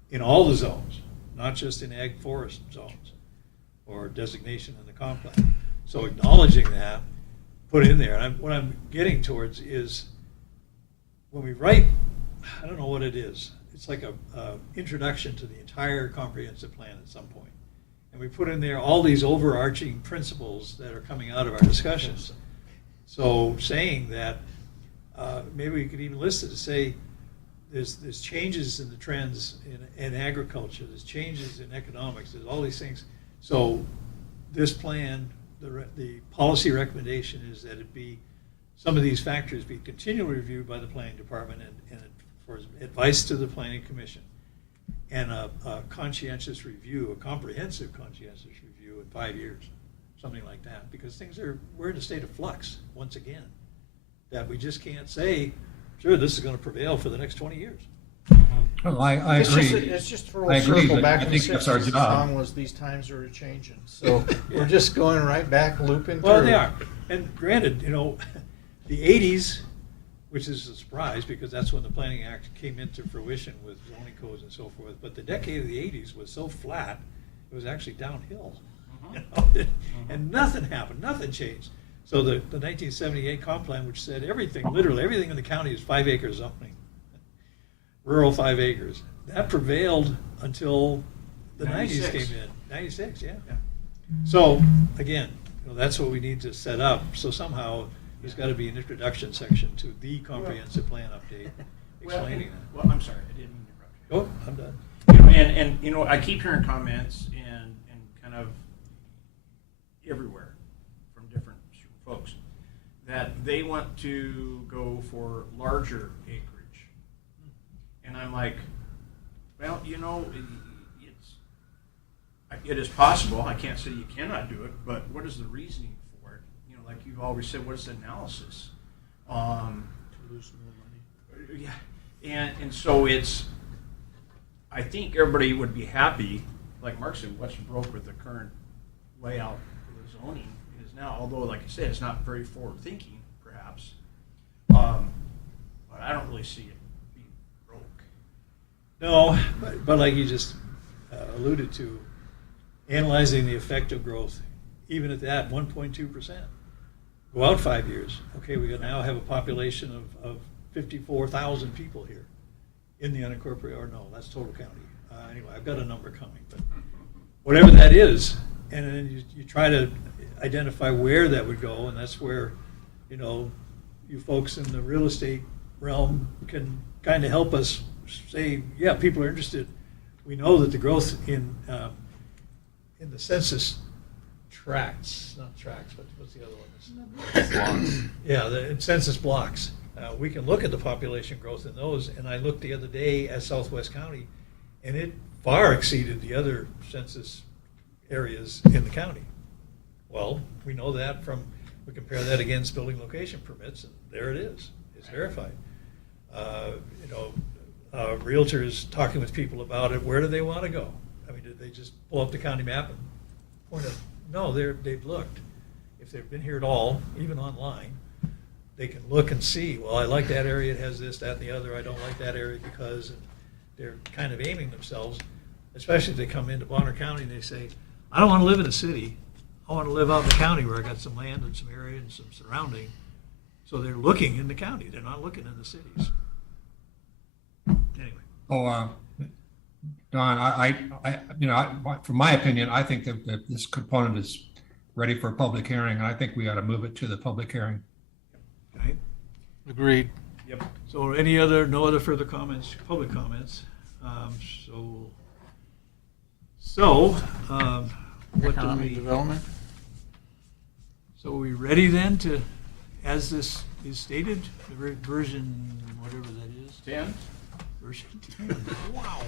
in all the zones, not just in ag forest zones or designation in the comp plan. So acknowledging that, put in there. And what I'm getting towards is when we write I don't know what it is. It's like a introduction to the entire comprehensive plan at some point. And we put in there all these overarching principles that are coming out of our discussions. So saying that, maybe we could even list it to say, there's changes in the trends in agriculture, there's changes in economics, there's all these things. So this plan, the policy recommendation is that it be, some of these factors be continually reviewed by the planning department and for advice to the planning commission. And a conscientious review, a comprehensive conscientious review in 5 years, something like that. Because we're in a state of flux, once again, that we just can't say, sure, this is going to prevail for the next 20 years. Well, I It's just- agree. It's just full I agree, circle but back I in the think that's our 60s. job. Tom was, these times are changing. So we're just going right back, looping through. Well, they are. And granted, the 80s, which is a surprise because that's when the Planning Act came into fruition with zoning codes and so forth. But the decade of the 80s was so flat, it was actually downhill. And nothing happened, nothing changed. So the 1978 comp plan, which said everything, literally everything in the county is 5 acre zoning, rural 5 acres, that prevailed until the 90s 96. came in. 96, yeah. So again, that's what we need to set up. So somehow there's got to be an introduction section to the comprehensive plan update explaining that. Well, I'm sorry, I didn't mean to interrupt you. Oh, I'm done. And I keep hearing comments and kind of everywhere from different folks that they want to go for larger acreage. And I'm like, well, it is possible. I can't say you cannot do it, but what is the reasoning for it? Like you've always said, what is the analysis? To lose more money. Yeah, and so I think everybody would be happy, like Mark said, what's broke with the current layout of the zoning is now, although like I said, it's not very forward thinking, perhaps. But I don't really see it being broke. No, but like you just alluded to, analyzing the effect of growth, even at that 1.2%. Go out 5 years. Okay, we now have a population of 54,000 people here in the unincorporated, or no, that's total county. Anyway, I've got a number coming, but whatever that is, and then you try to identify where that would go, and that's where, you folks in the real estate realm can kind of help us say, yeah, people are interested. We know that the growth in the census tracts, not tracts, but what's the other one? Yeah, the census blocks. We can look at the population growth in those, and I looked the other day at Southwest County, and it far exceeded the other census areas in the county. Well, we know that we compare that against building location permits, and there it is. It's verified. Realtors talking with people about it, where do they want to go? I mean, did they just pull up the county map and point it? No, they've looked. If they've been here at all, even online, they can look and see, well, I like that area, it has this, that, and the other. I don't like that area because, and they're kind of aiming themselves, especially if they come into Bonner County and they say, I don't want to live in a city. I want to live out in the county where I got some land and some area and some surrounding. So they're looking in the county. They're not looking in the cities. Anyway. Oh, Don, from my opinion, I think that this component is ready for a public hearing, and I think we ought to move it to the public hearing. Okay. Agreed. Yep. So no other further comments, public comments? What do Economic we, development? so are we ready then to, as this is stated, the version, whatever that is? 10? Version 10, wow.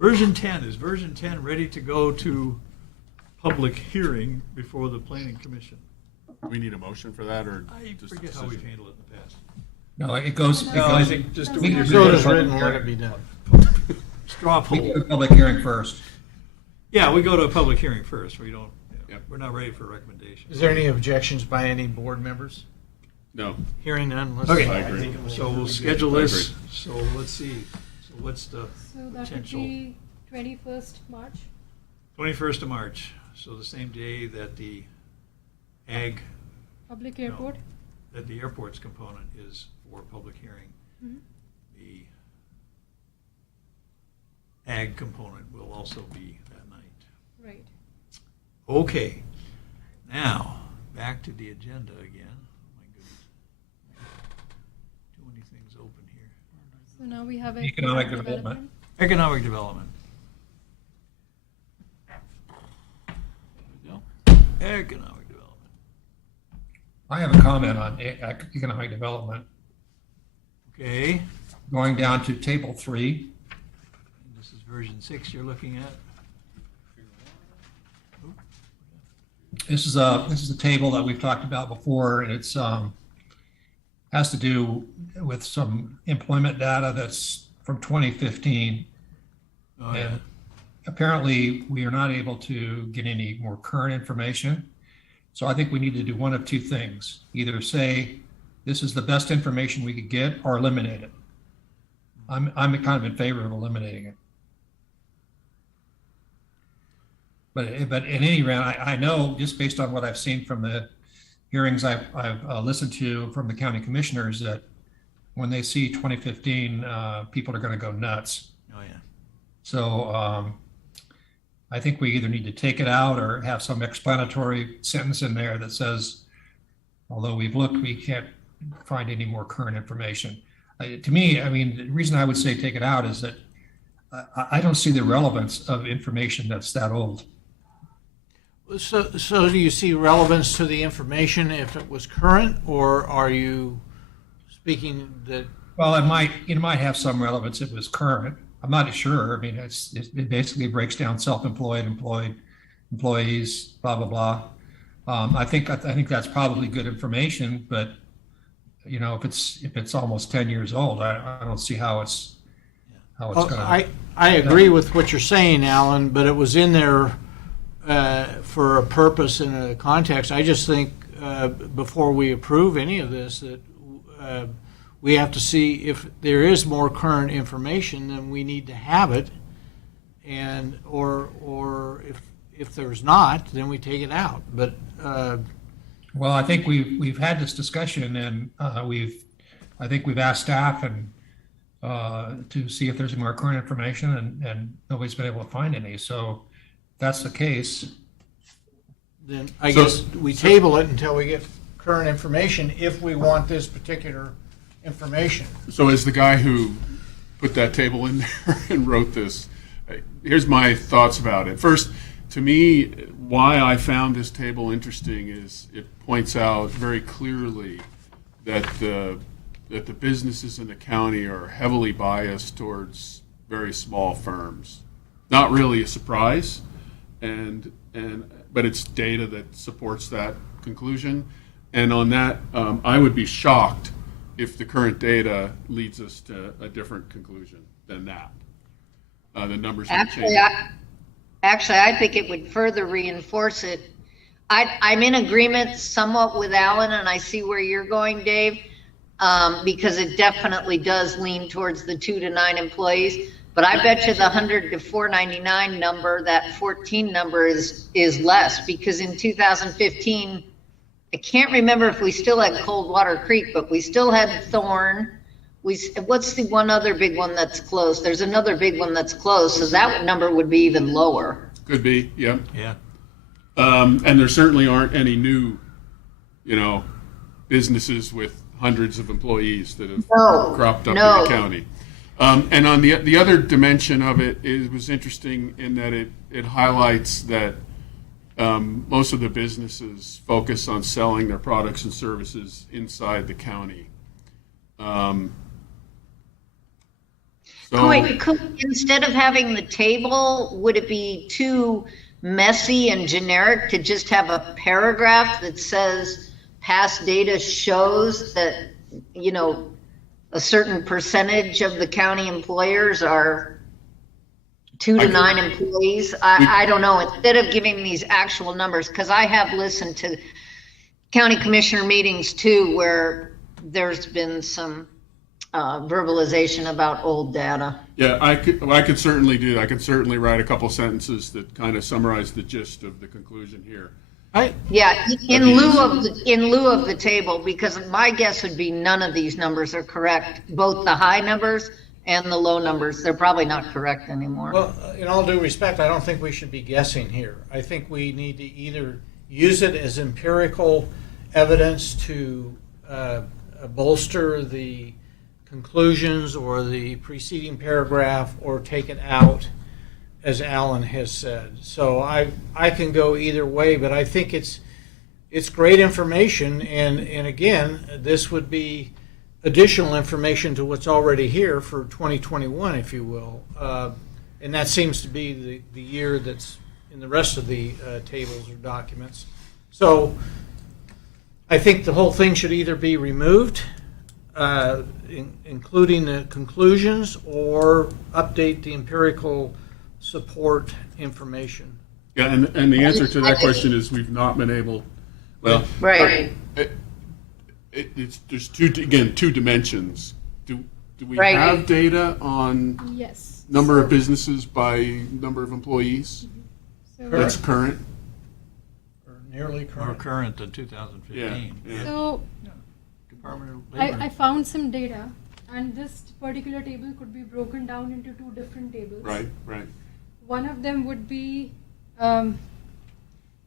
Version 10, is version 10 ready to go to public hearing before the planning commission? Do we need a motion for that, or I just a forget how we've decision? handled it in the past. No, it goes. No, I think just do we can it. So it is do written, public let it hearing. be done. Straw We do poll. a public hearing first. Yeah, we go to a public hearing first. We don't, Yep. we're not ready for recommendation. Is there any objections by any board members? No. Hearing none, let's. Okay. I agree. So we'll schedule this. So let's see. So what's the So that would potential? be 21st March. 21st of March. So the same day that the ag, Public airport. that the airport's component is for public hearing. Mhm. the ag component will also be that night. Right. Okay, now, back to the agenda again. Oh my goodness. Too many things open here. So now we have Economic development. Economic development. Economic development. I have a comment on economic development. Okay, Going down to table 3, this is version 6 you're looking at. this is a table that we've talked about before, and it's has to do with some employment data that's from 2015. Oh, yeah. And apparently, we are not able to get any more current information. So I think we need to do one of two things. Either say, this is the best information we could get, or eliminate it. I'm kind of in favor of eliminating it. But in any event, I know, just based on what I've seen from the hearings I've listened to from the county commissioners, that when they see 2015, people are going to go nuts. Oh, yeah. So I think we either need to take it out or have some explanatory sentence in there that says, although we've looked, we can't find any more current information. To me, I mean, the reason I would say take it out is that I don't see the relevance of information that's that old. So do you see relevance to the information if it was current, or are you speaking that? Well, it might have some relevance if it was current. I'm not sure. I mean, it basically breaks down self-employed, employed, employees, blah, blah, blah. I think that's probably good information, but you know, if it's almost 10 years old, I don't see how it's going to. I agree with what you're saying, Alan, but it was in there for a purpose and a context. I just think before we approve any of this, that we have to see if there is more current information, then we need to have it, and or if there's not, then we take it out. But well, I think we've had this discussion, and I think we've asked staff and to see if there's more current information, and nobody's been able to find any. So if that's the case, then I guess we table it until we get current information if we want this particular information. So as the guy who put that table in there and wrote this, here's my thoughts about it. First, to me, why I found this table interesting is it points out very clearly that the businesses in the county are heavily biased towards very small firms. Not really a surprise, but it's data that supports that conclusion. And on that, I would be shocked if the current data leads us to a different conclusion than that. The numbers are changing. Actually, I think it would further reinforce it. I'm in agreement somewhat with Alan, and I see where you're going, Dave, because it definitely does lean towards the 2 to 9 employees. But I bet you the 100 to 499 number, that 14 number is less, because in 2015, I can't remember if we still had Coldwater Creek, but we still had Thorn. What's the one other big one that's closed? There's another big one that's closed, so that number would be even lower. Could be, yeah. Yeah. And there certainly aren't any new, businesses with hundreds of employees that have cropped up in the county. And on the other dimension of it, it was interesting in that it highlights that most of the businesses focus on selling their products and services inside the county. Instead of having the table, would it be too messy and generic to just have a paragraph that says past data shows that, a certain percentage of the county employers are 2 to 9 employees? I don't know. Instead of giving these actual numbers, because I have listened to county commissioner meetings too, where there's been some verbalization about old data. Yeah, I could certainly do that. I could certainly write a couple sentences that kind of summarize the gist of the conclusion here. Yeah, in lieu of the table, because my guess would be none of these numbers are correct, both the high numbers and the low numbers. They're probably not correct anymore. Well, in all due respect, I don't think we should be guessing here. I think we need to either use it as empirical evidence to bolster the conclusions or the preceding paragraph, or take it out, as Alan has said. So I can go either way, but I think it's great information, and again, this would be additional information to what's already here for 2021, if you will. And that seems to be the year that's in the rest of the tables or documents. So I think the whole thing should either be removed, including the conclusions, or update the empirical support information. Yeah, and the answer to that question is we've not been able, well, Right. there's two dimensions. Do we Right. have data on Yes. number of businesses by number of employees? So, That's current? Or nearly More current. current than 2015. Yeah. so Department of Labor. I found some data, and this particular table could be broken down into two different tables. Right. One of them would be the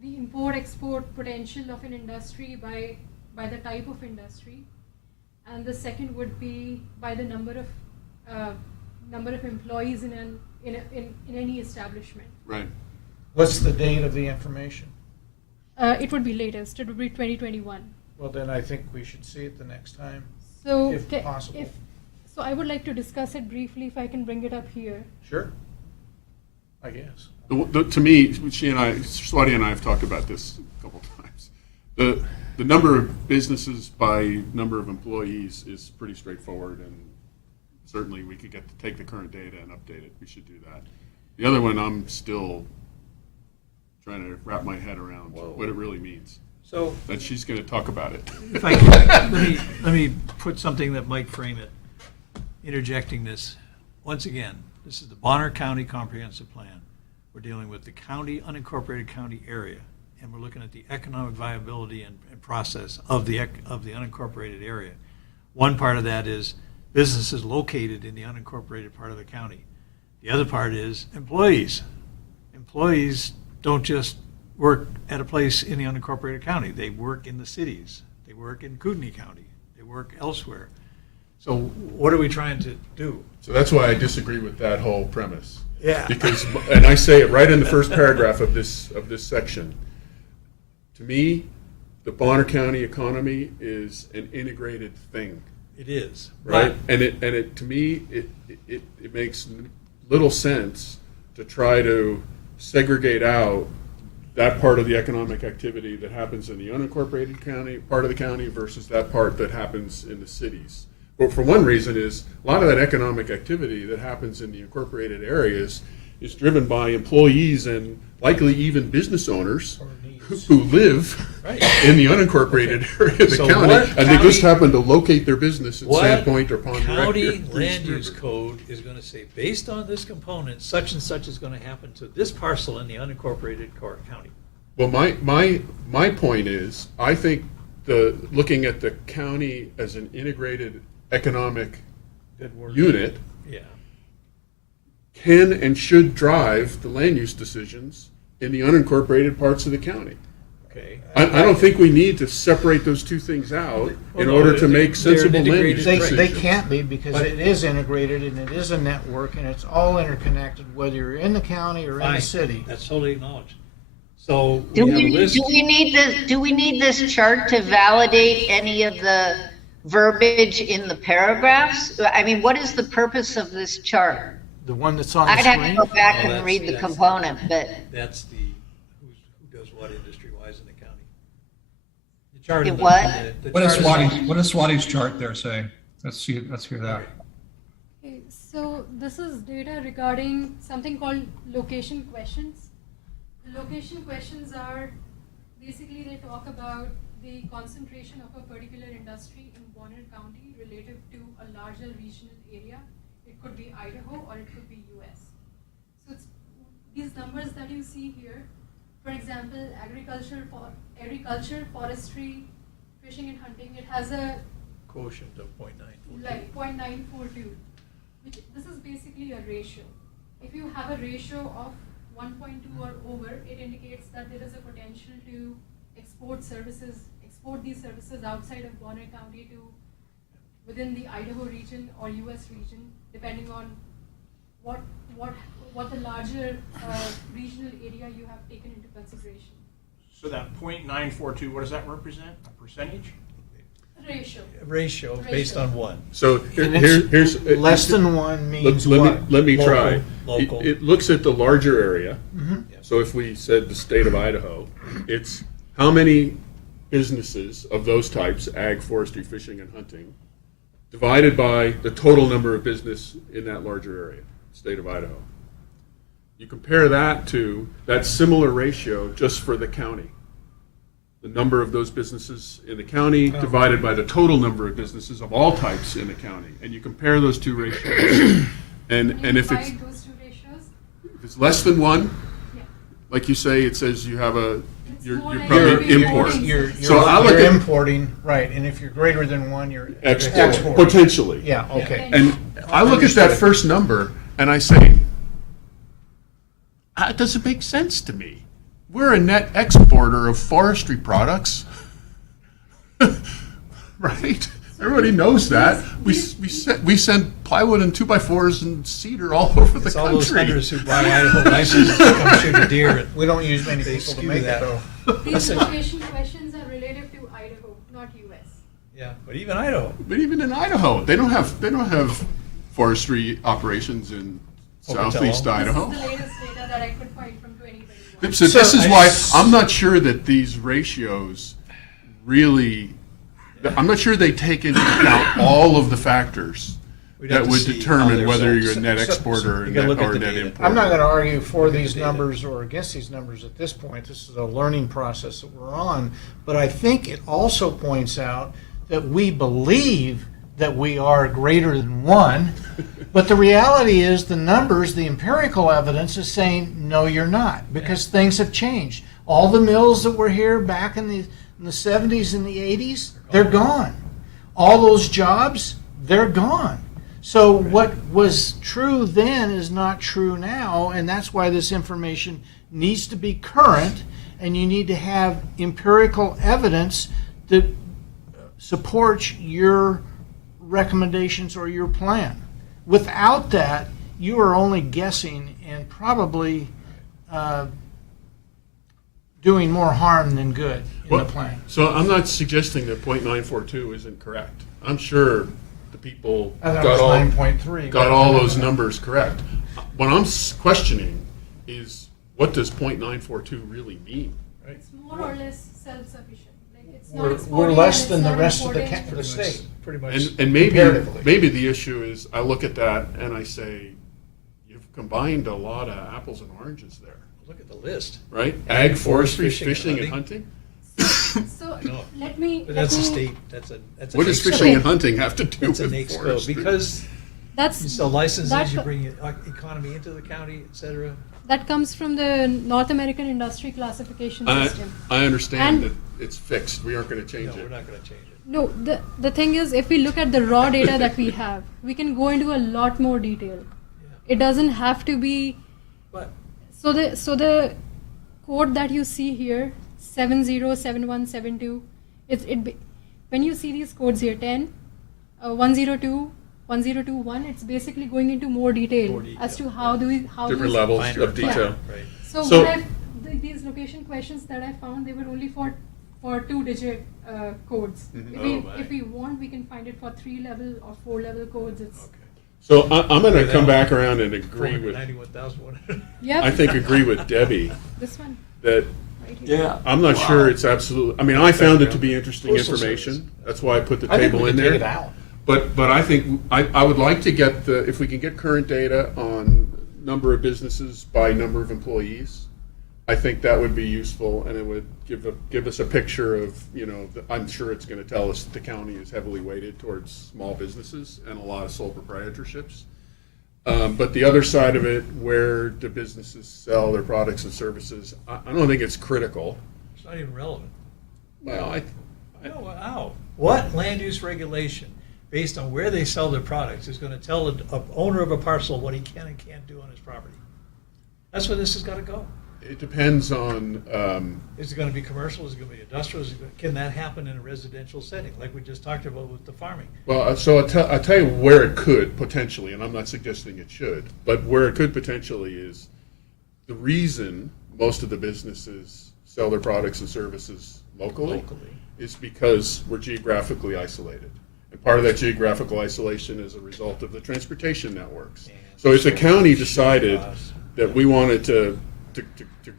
import-export potential of an industry by the type of industry, and the second would be by the number of employees in any establishment. Right. What's the date of the information? It would be latest. It would be 2021. Well, then I think we should see it the next time, So, if possible. So I would like to discuss it briefly, if I can bring it up here. Sure. I guess. To me, Swati and I have talked about this a couple times. The number of businesses by number of employees is pretty straightforward, and certainly we could take the current data and update it. We should do that. The other one, I'm still trying to wrap my head around what it really means. So That she's going to talk about it. if I can, let me put something that might frame it, interjecting this. Once again, this is the Bonner County Comprehensive Plan. We're dealing with the county, unincorporated county area, and we're looking at the economic viability and process of the unincorporated area. One part of that is businesses located in the unincorporated part of the county. The other part is employees. Employees don't just work at a place in the unincorporated county. They work in the cities. They work in Kootenai County. They work elsewhere. So what are we trying to do? So that's why I disagree with that whole premise. Yeah. Because, and I say it right in the first paragraph of this section. To me, the Bonner County economy is an integrated thing, It is. right? And it to me it makes little sense to try to segregate out that part of the economic activity that happens in the unincorporated county part of the county versus that part that happens in the cities. But for one reason is a lot of that economic activity that happens in the incorporated areas is driven by employees and likely even business owners who live Right. in the unincorporated area of the So county, what and they just county- happen to locate their business in What Sandpoint or Pond county Director. land use code is going to say, based on this component, such and such is going to happen to this parcel in the unincorporated county? Well, my point is, I think looking at the county as an integrated economic Good word. unit Yeah. can and should drive the land use decisions in the unincorporated parts of the county. Okay. I don't think we need to separate those two things out Well, in no, order to make they're sensible land integrated, use They, decisions. they can't be, because it is integrated and it is a network and it's all interconnected, whether you're in the county or in the Fine. city. That's totally acknowledged. So Do we have a we, list. do we need this chart to validate any of the verbiage in the paragraphs? I mean, what is the purpose of this chart? The one that's on the I'd have to screen? go back Well, and read the that's- component, but That's the, who does what industry-wise in the county. The chart. It in the- what? the What does chart is- Swati's chart there say? Let's hear that. Okay, so this is data regarding something called location questions. The location questions are basically, they talk about the concentration of a particular industry in Bonner County relative to a larger regional area. It could be Idaho or it could be US. So it's, these numbers that you see here for example, agriculture, forestry, fishing and hunting, it has a Quotient of 0.942. like 0.942, which this is basically a ratio. If you have a ratio of 1.2 or over, it indicates that there is a potential to export these services outside of Bonner County to within the Idaho region or US region, depending on what the larger regional area you have taken into consideration. So that 0.942, what does that represent? A percentage? Ratio. Based on one. So And here's. Less than one means what? Let me Local, try. local. It looks at the larger area. Mhm. So if we said the state of Idaho, it's how many businesses of those types, ag, forestry, fishing, and hunting, divided by the total number of business in that larger area, state of Idaho. You compare that to that similar ratio just for the county. The number of those businesses in the county divided by the total number of businesses of all types in the county. And you compare those two ratios. And if it's, divide those two ratios, if it's less than one, yeah. like you say, it says you have you're more like probably you're import. You're So I look you're at- importing, right, and if you're greater than one, you're Export, exporting. potentially. Yeah, okay. And I look at that Understood. first number and I say, it doesn't make sense to me. We're a net exporter of forestry products. Right? Everybody knows that. We send plywood and 2x4s and cedar all over the It's all country. those hunters who buy Idaho licenses to come shoot a deer. We don't use many They people to skew make it that. though. These location questions are relative to Idaho, not US. Yeah, but even Idaho. But even in Idaho, they don't have forestry operations in Pocatello. southeast This Idaho. is the latest data that I could find from 2021. So this is why I'm not sure that these ratios really, I'm not sure they take into account all of the factors We'd have that to would see how determine they're whether sold. you're a net So- exporter or you gotta net, look at or the net data. importer. I'm not going to argue for Look at these the data. numbers or against these numbers at this point. This is a learning process that we're on. But I think it also points out that we believe that we are greater than one. But the reality is the numbers, the empirical evidence is saying, no, you're not, because things have changed. All the mills that were here back in the 70s and the 80s, they're gone. All those jobs, they're gone. So what was true then is not true now, and that's why this information needs to be current, and you need to have empirical evidence that supports your recommendations or your plan. Without that, you are only guessing and probably doing more harm than good in Well, the plan. So I'm not suggesting that .942 isn't correct. I'm sure the people I thought it got was all 9.3. got all those numbers correct. What I'm questioning is, what does .942 really mean? It's more or less self-sufficient. Like it's not We're exporting less and than it's the not rest of the importing. the state. Pretty much. And maybe Comparatively. the issue is, I look at that and I say, you've combined a lot of apples and oranges there, Look at the list. right? Ag, forestry, fishing, fishing, and and hunting. So I know. let me. But that's a let me- state, that's a. What does NAICS fishing and Okay. hunting have to do It's a with NAICS code, forestry? because you That's sell licenses, that you co- bring economy into the county, et cetera. that comes from the North American Industry Classification System. I understand And- that it's fixed. We aren't going to change No, it. we're not gonna change it. No, the thing is, if we look at the raw data that we have, we can go into a lot more detail. It doesn't have to be. But So the code that you see here, 707172, when you see these codes here, 10, 102, 1021, it's basically going into more detail, More detail, as to how Different these- levels Finer of detail. Right. So, So- these location questions that I found, they were only for 2-digit codes. Mhm. If we want, we can find it for 3-level or 4-level codes. It's Okay. So I'm going to Yeah. come back around and agree with, 491,100. yeah. I think agree with Debbie This one that right here. I'm not sure it's absolute. I mean, I found it to be interesting Postal information. Service. That's why I put the I think table we in can there. take it out. But I think I would like to get if we can get current data on number of businesses by number of employees, I think that would be useful, and it would give us a picture of, I'm sure it's going to tell us that the county is heavily weighted towards small businesses and a lot of sole proprietorships. But the other side of it, where do businesses sell their products and services? I don't think it's critical. It's not even relevant. Well, No, how? What land use regulation, based on where they sell their products, is going to tell a owner of a parcel what he can and can't do on his property? That's where this has got to go. it depends on, Is it going to be commercial? Is it going to be industrial? Can that happen in a residential setting, like we just talked about with the farming? well, so I'll tell you where it could potentially, and I'm not suggesting it should, but where it could potentially is the reason most of the businesses sell their products and services locally is because we're geographically isolated. And part of that geographical isolation is a result of the transportation networks. So if the county decided that we wanted to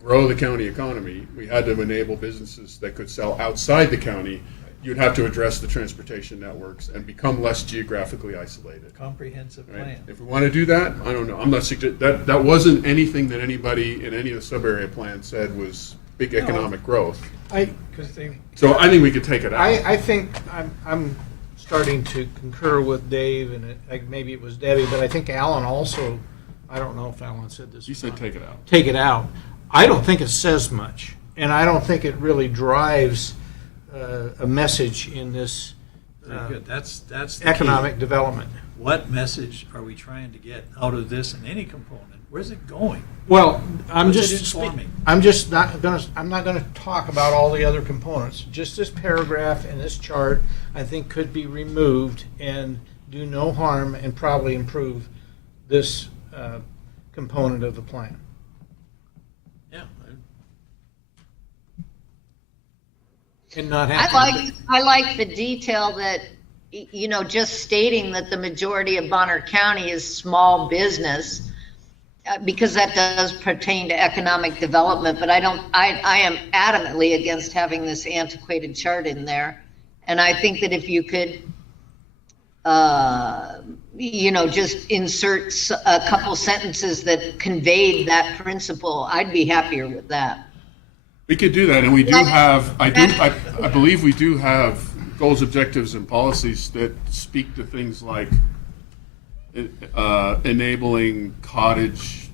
grow the county economy, we had to enable businesses that could sell outside the county. You'd have to address the transportation networks and become less geographically isolated. Comprehensive Right? plan. If we want to do that, I don't know. I'm not that wasn't anything that anybody in any of the sub-area plans said was big economic growth. Because they, So I think we could take it out. I think I'm starting to concur with Dave, and maybe it was Debbie, but I think Alan also, I don't know if Alan said this. He or said not. take it out. Take it out. I don't think it says much, and I don't think it really drives a message in this very good. That's the key. economic development. What message are we trying to get out of this in any component? Where's it going? Well, I'm What's it just informing? I'm not gonna talk about all the other components. Just this paragraph and this chart, I think, could be removed and do no harm and probably improve this component of the plan. Yeah. And not have to. I like the detail that, just stating that the majority of Bonner County is small business, because that does pertain to economic development, but I am adamantly against having this antiquated chart in there. And I think that if you could, just insert a couple sentences that conveyed that principle, I'd be happier with that. We could do that, and we do have. I believe we do have goals, objectives, and policies that speak to things like enabling cottage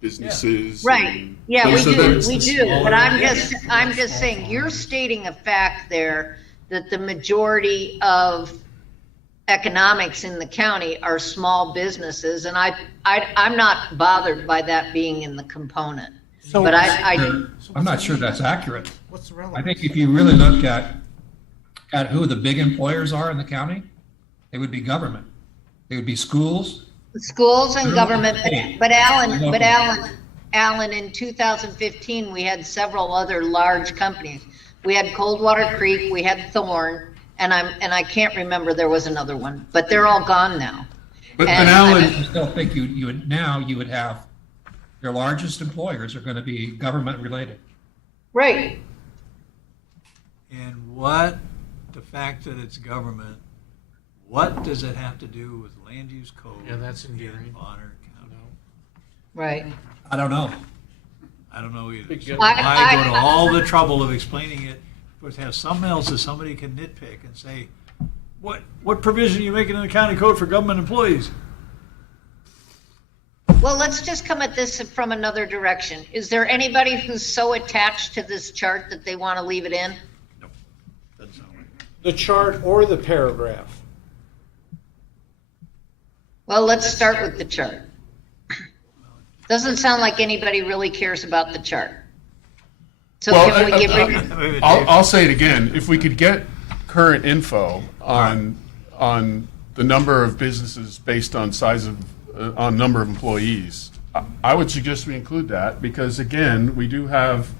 businesses. Right, and- yeah, we So do, there's- we do, but I'm just saying, you're stating a fact there that the majority of economics in the county are small businesses, and I'm not bothered by that being in the component. So- But I'm not sure that's accurate. What's the I relevance? think if you really look at who the big employers are in the county, it would be government. It would be schools. Schools and government, but Alan, in 2015, we had several other large companies. We had Coldwater Creek, we had Thorn, and I can't remember, there was another one, but they're all gone now. But And- Alan, I still think you would have, your largest employers are going to be government related. Right, And the fact that it's government, what does it have to do with land use code? Yeah, that's in endearing. Bonner County? right. I don't know. I don't know either. Big So gut. why go to all the trouble of explaining it, but have something else that somebody can nitpick and say, what provision are you making in the county code for government employees? Well, let's just come at this from another direction. Is there anybody who's so attached to this chart that they want to leave it in? Doesn't sound like it. The chart or the paragraph? Well, let's start with the chart. Doesn't sound like anybody really cares about the chart. So Well, can we get rid of? Wait a minute, Dave. I'll say it again. If we could get current info on the number of businesses based on size of on number of employees, I would suggest we include that, because again, we do have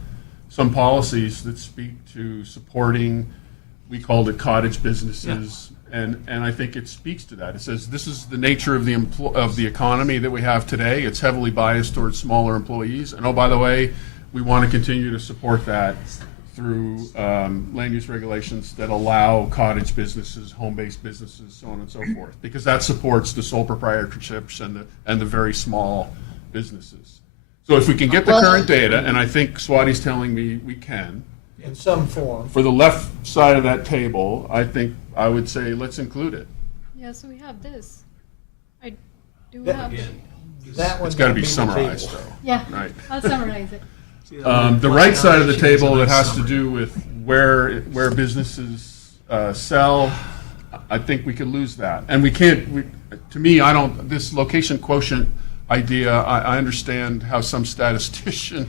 some policies that speak to supporting, we called it cottage businesses, and I think it speaks to that. It says this is the nature of the economy that we have today. It's heavily biased towards smaller employees, and oh, by the way, we want to continue to support that through land use regulations that allow cottage businesses, home-based businesses, so on and so forth, because that supports the sole proprietorships and the very small businesses. So if we can get the current data, and I think Swati's telling me we can, In some form. for the left side of that table, I think I would say let's include it. Yeah, so we have this. do That- have, That one's It's got to be on the summarized, table. though. yeah, Right. I'll summarize it. The right side of the table that has to do with where businesses sell, I think we could lose that. And we can't, to me, I don't, this location quotient idea, I understand how some statistician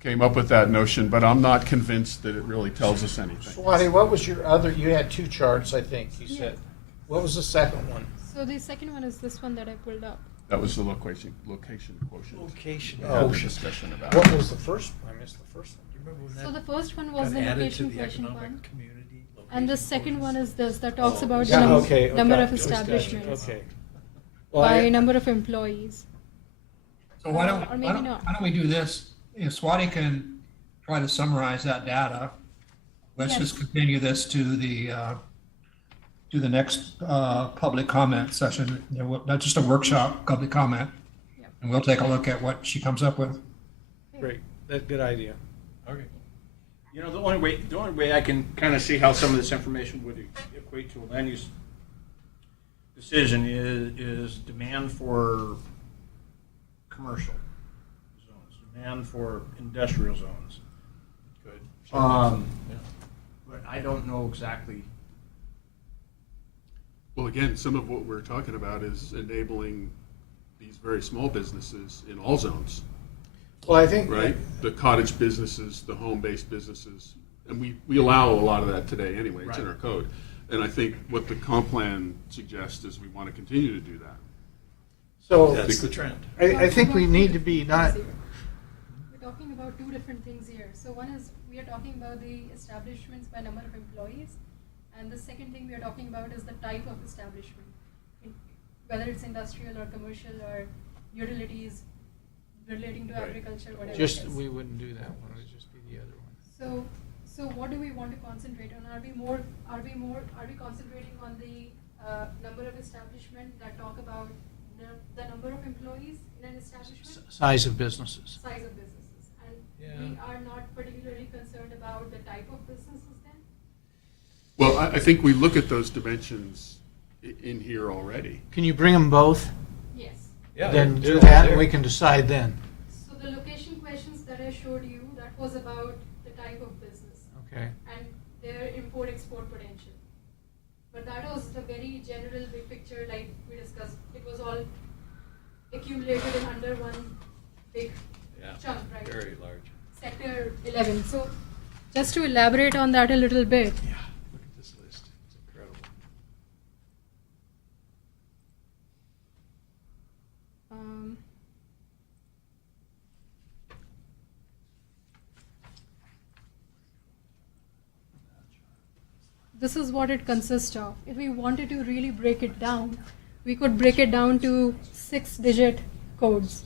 came up with that notion, but I'm not convinced that it really tells us anything. Swati, what was your other, you had two charts, I think, you said. What was the second one? So the second one is this one that I pulled up. That was the location quotient. Location. We had the quotient. discussion about. What was the first? I missed the first one. So the first one was the Got added to location the question economic one. community. And the location second one quotient. is this, that talks about the Yeah, number, okay, number okay. of establishments Okay. Well, by I- number of employees. So why don't, Or maybe not. why don't we do this? If Swati can try to summarize that data, let's Yes. just continue this to the next public comment session, not just a workshop, public comment. Yep. And we'll take a look at what she comes up with. Great, that's a good idea. Okay. You know, the only way I can kind of see how some of this information would equate to a land use decision is demand for commercial zones, demand for industrial zones. Good. But I don't know exactly. Well, again, some of what we're talking about is enabling these very small businesses in all zones, Well, I think. right? The cottage businesses, the home-based businesses, and we allow a lot of that today anyway, it's in our code. And I think what the comp plan suggests is we want to continue to do that. So, That's the trend. I think we need to be not, We're talking about two different things here. So one is, we are talking about the establishments by number of employees. And the second thing we are talking about is the type of establishment. Whether it's industrial or commercial or utilities relating to agriculture, whatever it just, is. we wouldn't do that one, it would just be the other one. So what do we want to concentrate on? Are we concentrating on the number of establishment that talk about the number of employees in an establishment? Size of businesses. Size of businesses. And we Yeah. are not particularly concerned about the type of businesses then? Well, I think we look at those dimensions in here already. Can you bring them both? Yes. Yeah, Then they're do all that there. and we can decide then. So the location questions that I showed you, that was about the type of business Okay. and their import-export potential. But that was the very general big picture like we discussed. It was all accumulated in under one big Yeah, chunk, right? very large. Sector 11. So just to elaborate on that a little bit, Yeah, look at this list. It's incredible. um, this is what it consists of. If we wanted to really break it down, we could break it down to 6-digit codes,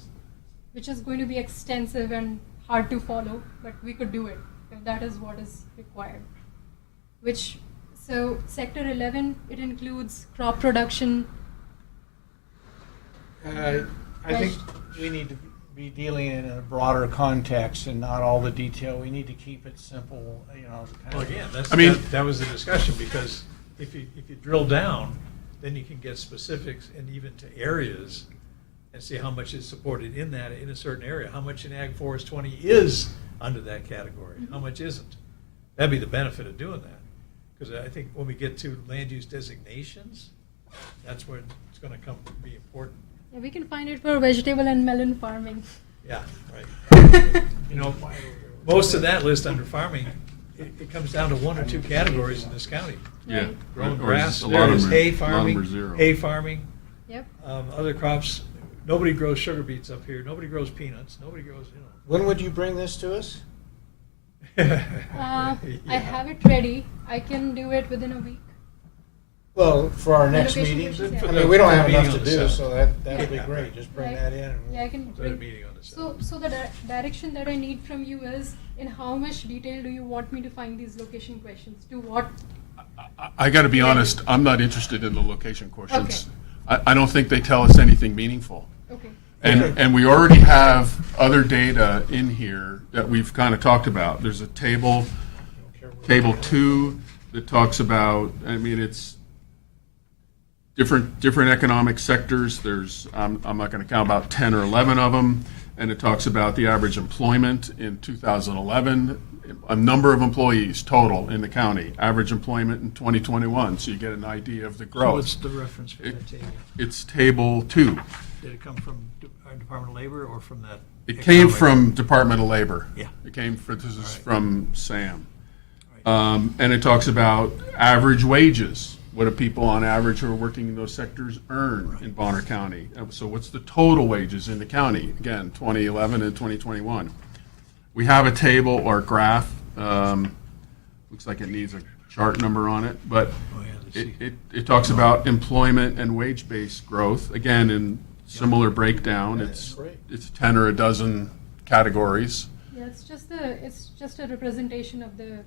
which is going to be extensive and hard to follow, but we could do it if that is what is required. So sector 11, it includes crop production. I think we need to be dealing in a broader context and not all the detail. We need to keep it simple, you know. kind Well, of- again, I mean- that was the discussion, because if you drill down, then you can get specifics and even to areas and see how much is supported in that, in a certain area. How much in Ag Forest 20 is under that category, how much isn't? That'd be the benefit of doing that. Because I think when we get to land use designations, that's where it's gonna come to be important. Yeah, we can find it for vegetable and melon farming. Yeah, right. You know, most of that list under farming, it comes down to one or two categories in this county. Yeah. Growing Or grass, a lot there of is them are- hay a lot of them farming, are zero. hay farming, Yep. other crops. Nobody grows sugar beets up here. Nobody grows peanuts. Nobody grows, When would you bring this to us? I Yeah. have it ready. I can do it within a week. Well, for our The next location meeting? questions, yeah. I mean, we don't have For the enough to meeting on do, the so that'd be Yeah. great. Just bring Right. that in. Yeah, I can So the bring. meeting on the So the direction that I need from you is, in how much detail do you want me to find these location questions? To what? I got to be Yeah. honest, I'm not interested in the location quotients. Okay. I don't think they tell us anything meaningful. Okay. And we already have other data in here that we've kind of talked about. There's a table, table 2, that talks about, I mean, it's different economic sectors. There's, I'm not going to count, about 10 or 11 of them. And it talks about the average employment in 2011, a number of employees total in the county, average employment in 2021. So you get an idea of the So growth. what's the reference for that table? It's table 2. Did it come from our Department of Labor or from that? It came economic- from Department of Labor. Yeah. It came from, this is All right. from Sam. Right. And it talks about average wages. What do people on average who are working in those sectors earn in Bonner County? So what's the total wages in the county? Again, 2011 and 2021. We have a table or graph. Looks like it needs a chart number on it, but Oh, yeah, let's see. it talks about employment and wage-based growth. Again, in similar breakdown, it's 10 or a dozen categories. Yeah, it's just a representation of the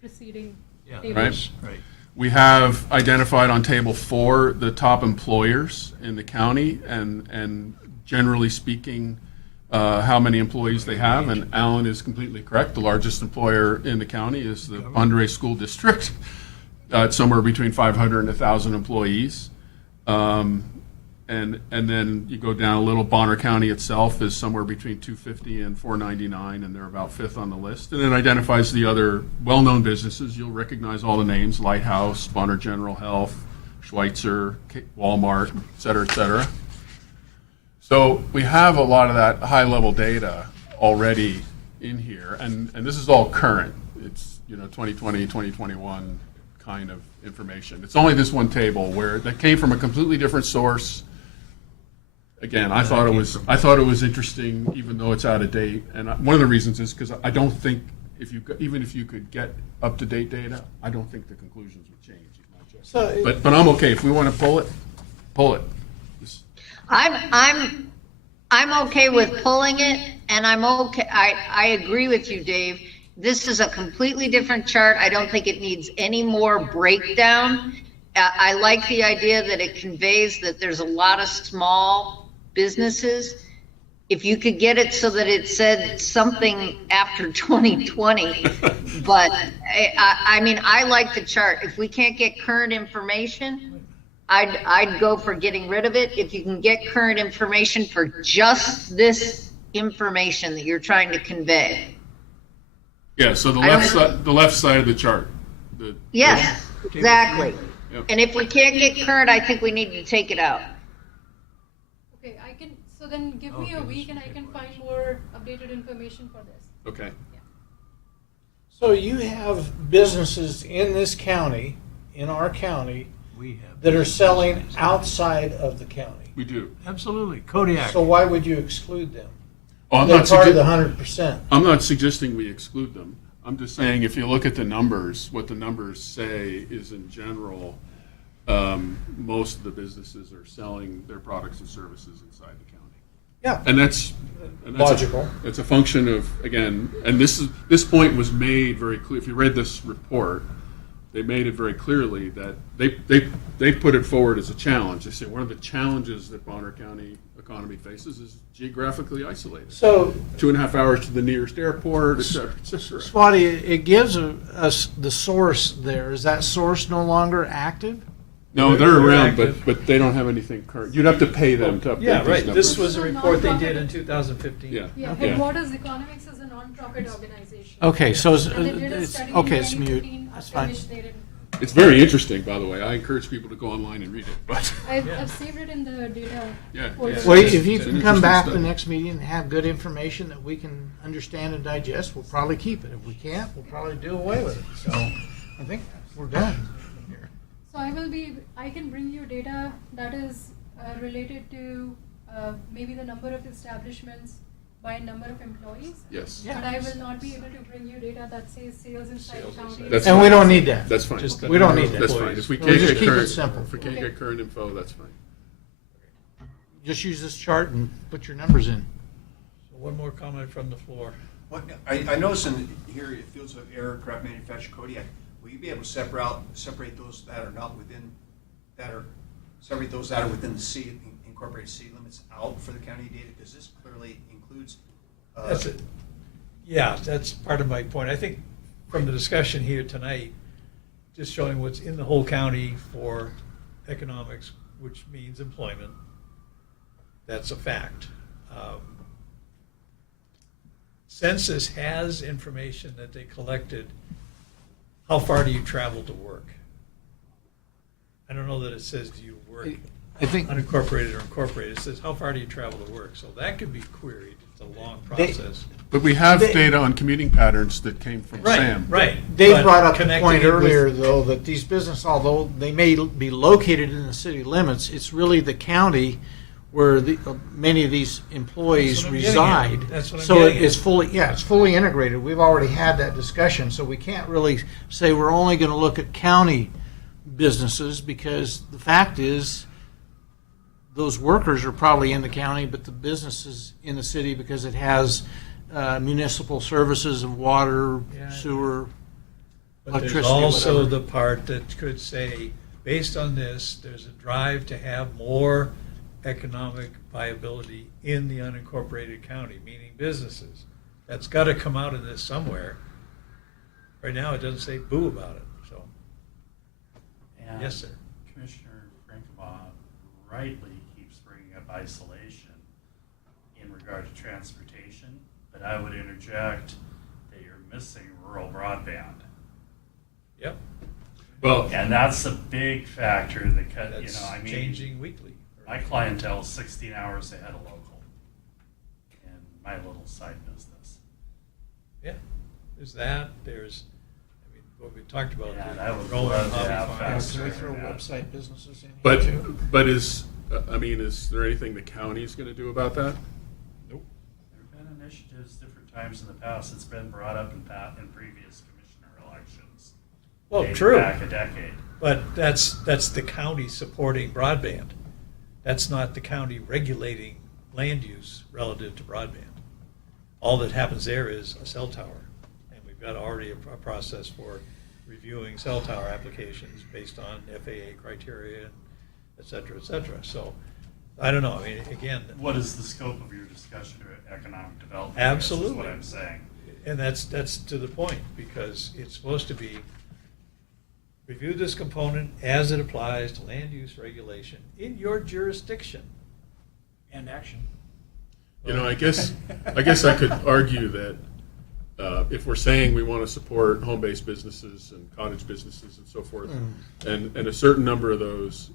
preceding Yeah, tables. Right. Right. We have identified on table 4 the top employers in the county and generally speaking, how many employees they have. And Alan is completely correct. The largest employer in the county is the Monterey School District. It's somewhere between 500 and 1,000 employees. And then you go down a little, Bonner County itself is somewhere between 250 and 499, and they're about 5th on the list. And it identifies the other well-known businesses. You'll recognize all the names: Lighthouse, Bonner General Health, Schweitzer, Walmart, et cetera, et cetera. So we have a lot of that high-level data already in here, and this is all current. It's 2020, 2021 kind of information. It's only this one table where that came from a completely different source. Again, I thought it was interesting, even though it's out of date. And one of the reasons is because I don't think even if you could get up to date data, I don't think the conclusions would change. So, But I'm okay if we want to pull it. I'm okay with pulling it, and I'm okay, I agree with you, Dave. This is a completely different chart. I don't think it needs any more breakdown. I like the idea that it conveys that there's a lot of small businesses. If you could get it so that it said something after 2020, but I mean, I like the chart. If we can't get current information, I'd go for getting rid of it. If you can get current information for just this information that you're trying to convey. Yeah. So the I left side of the chart. Yes, exactly. Yep. And if we can't get current, I think we need to take it out. Okay, so then give me a Okay, week and I can find more updated information for this. Okay. so you have businesses in this county, in our county, We have. that are selling outside of the county. We do. Absolutely. Kodiak. So why would you exclude them? Oh, I'm They're not part of the sugge- 100%. I'm not suggesting we exclude them. I'm just saying if you look at the numbers, what the numbers say is in general, most of the businesses are selling their products and services inside the county. Yeah. And that's Logical. It's a function of, again, and this point was made very clear. If you read this report, they made it very clearly that they put it forward as a challenge. They say one of the challenges that Bonner County economy faces is geographically isolated. So, 2.5 hours to the nearest airport, et cetera, et cetera. Swati, it gives us the source there. Is that source no longer active? No, they're They're around, active. but they don't have anything current. You'd have to pay them to update Yeah, these right. numbers. This was a report they did in 2015. Yeah. Yeah, Okay. Headwaters Economics is a non-profit organization. Okay, so And they did a study in okay, it's mute. 2015, That's after fine. which they didn't. It's very interesting, by the way. I encourage people to go online and read it. But I've saved it in the data. Yeah, folder. yeah. Well, if you It's an can come interesting back study. the next meeting and have good information that we can understand and digest, we'll probably keep it. If we can't, we'll probably do away with it. So I think we're done here. So I can bring you data that is related to maybe the number of establishments by number of employees. yes, Yeah. But I will not be able to bring you data that says sales inside county. That's And we don't need that. that's fine. Just the We don't number need of that. That's fine. employees. If we We'll can't just get keep it current, simple. if we can't get current info, that's fine. Just use this chart and put your numbers in. So one more comment from the floor. What, I noticed in here, it Fields of Aircraft Manufacturer Kodiak, will you be able to separate those that are not within, separate those that are within the city, incorporated city limits out for the county data? Because this clearly includes. That's it. Yeah, that's part of my point. I think from the discussion here tonight, just showing what's in the whole county for economics, which means employment. That's a fact. Census has information that they collected. How far do you travel to work? I don't know that it says, do you work I think unincorporated or incorporated? It says, how far do you travel to work? So that could be queried. It's a long process. But we have data on commuting patterns that came from Sam. Right. Dave But brought up the connecting point it with- earlier, though, that these businesses, although they may be located in the city limits, it's really the county where many of these employees That's what I'm getting at. reside. That's what I'm So getting at. it's fully, it's fully integrated. We've already had that discussion, so we can't really say we're only going to look at county businesses, because the fact is, those workers are probably in the county, but the business is in the city because it has municipal services of water, Yeah. sewer, But there's electricity, also whatever. the part that could say, based on this, there's a drive to have more economic viability in the unincorporated county, meaning businesses. That's got to come out of this somewhere. Right now, it doesn't say boo about it, so, And yes, sir. Commissioner Frankenbaum rightly keeps bringing up isolation in regard to transportation, but I would interject that you're missing rural broadband. Yep, Well, And that's a big factor that, that's I mean, changing weekly. my clientele is 16 hours ahead of local in my little side business. Yeah, there's that, there's, I mean, what we talked about. Yeah, the I would rolling love to hobby have farms. faster Can we throw internet. website businesses in here but, too? but is there anything the county's going to do about that? There have been initiatives different times in the past. It's been brought up in previous commissioner elections. Well, dating true. Back a decade. But that's the county supporting broadband. That's not the county regulating land use relative to broadband. All that happens there is a cell tower. And we've got already a process for reviewing cell tower applications based on FAA criteria, et cetera, et cetera. So, I don't know, I mean, again, What is the scope of your discussion of economic development? I guess is absolutely. what I'm saying. And that's to the point, because it's supposed to be, review this component as it applies to land use regulation in your jurisdiction. And action. You know, I guess I could argue that if we're saying we want to support home-based businesses and cottage businesses and so forth, and a certain number of those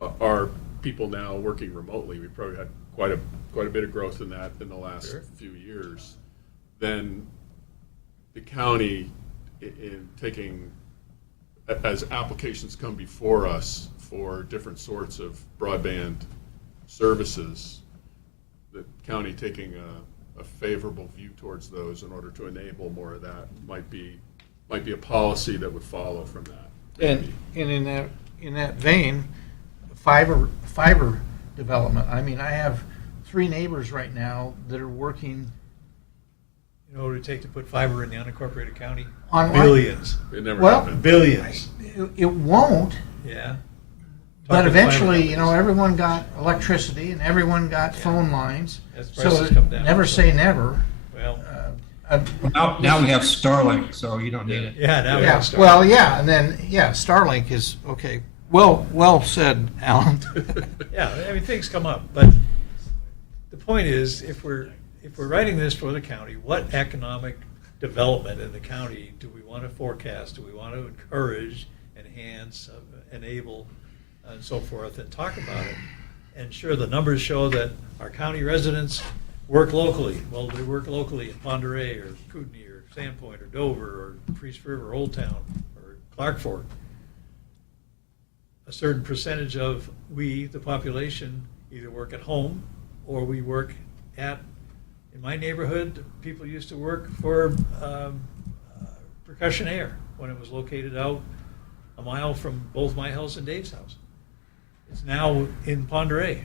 are people now working remotely, we probably had quite a bit of growth in that in the last Sure. few years, then the county in taking, as applications come before us for different sorts of broadband services, the county taking a favorable view towards those in order to enable more of that might be a policy that would follow from that. And in that vein, fiber development. I mean, I have 3 neighbors right now that are working You know what it would take to put fiber in the unincorporated county? on Billions, It never Well- happened. billions, It won't, yeah. but Talk to eventually, fiber you know, companies. everyone got electricity and everyone got phone lines. As So prices come down, never so- say never. Well, Now we have Starlink, so you don't need it. yeah, now we Yeah, have to well, yeah, and then, Starlink is, okay. Well said, Alan. Yeah, I mean, things come up, but the point is, if we're writing this for the county, what economic development in the county do we want to forecast? Do we want to encourage, enhance, enable, and so forth, and talk about it? And sure, the numbers show that our county residents work locally. Well, they work locally in Ponderay or Kootenai or Sandpoint or Dover or Priest River, Old Town or Clark Fork. A certain percentage of we, the population, either work at home or we work at, in my neighborhood, people used to work for Percussion Air when it was located out a mile from both my house and Dave's house. It's now in Ponderay.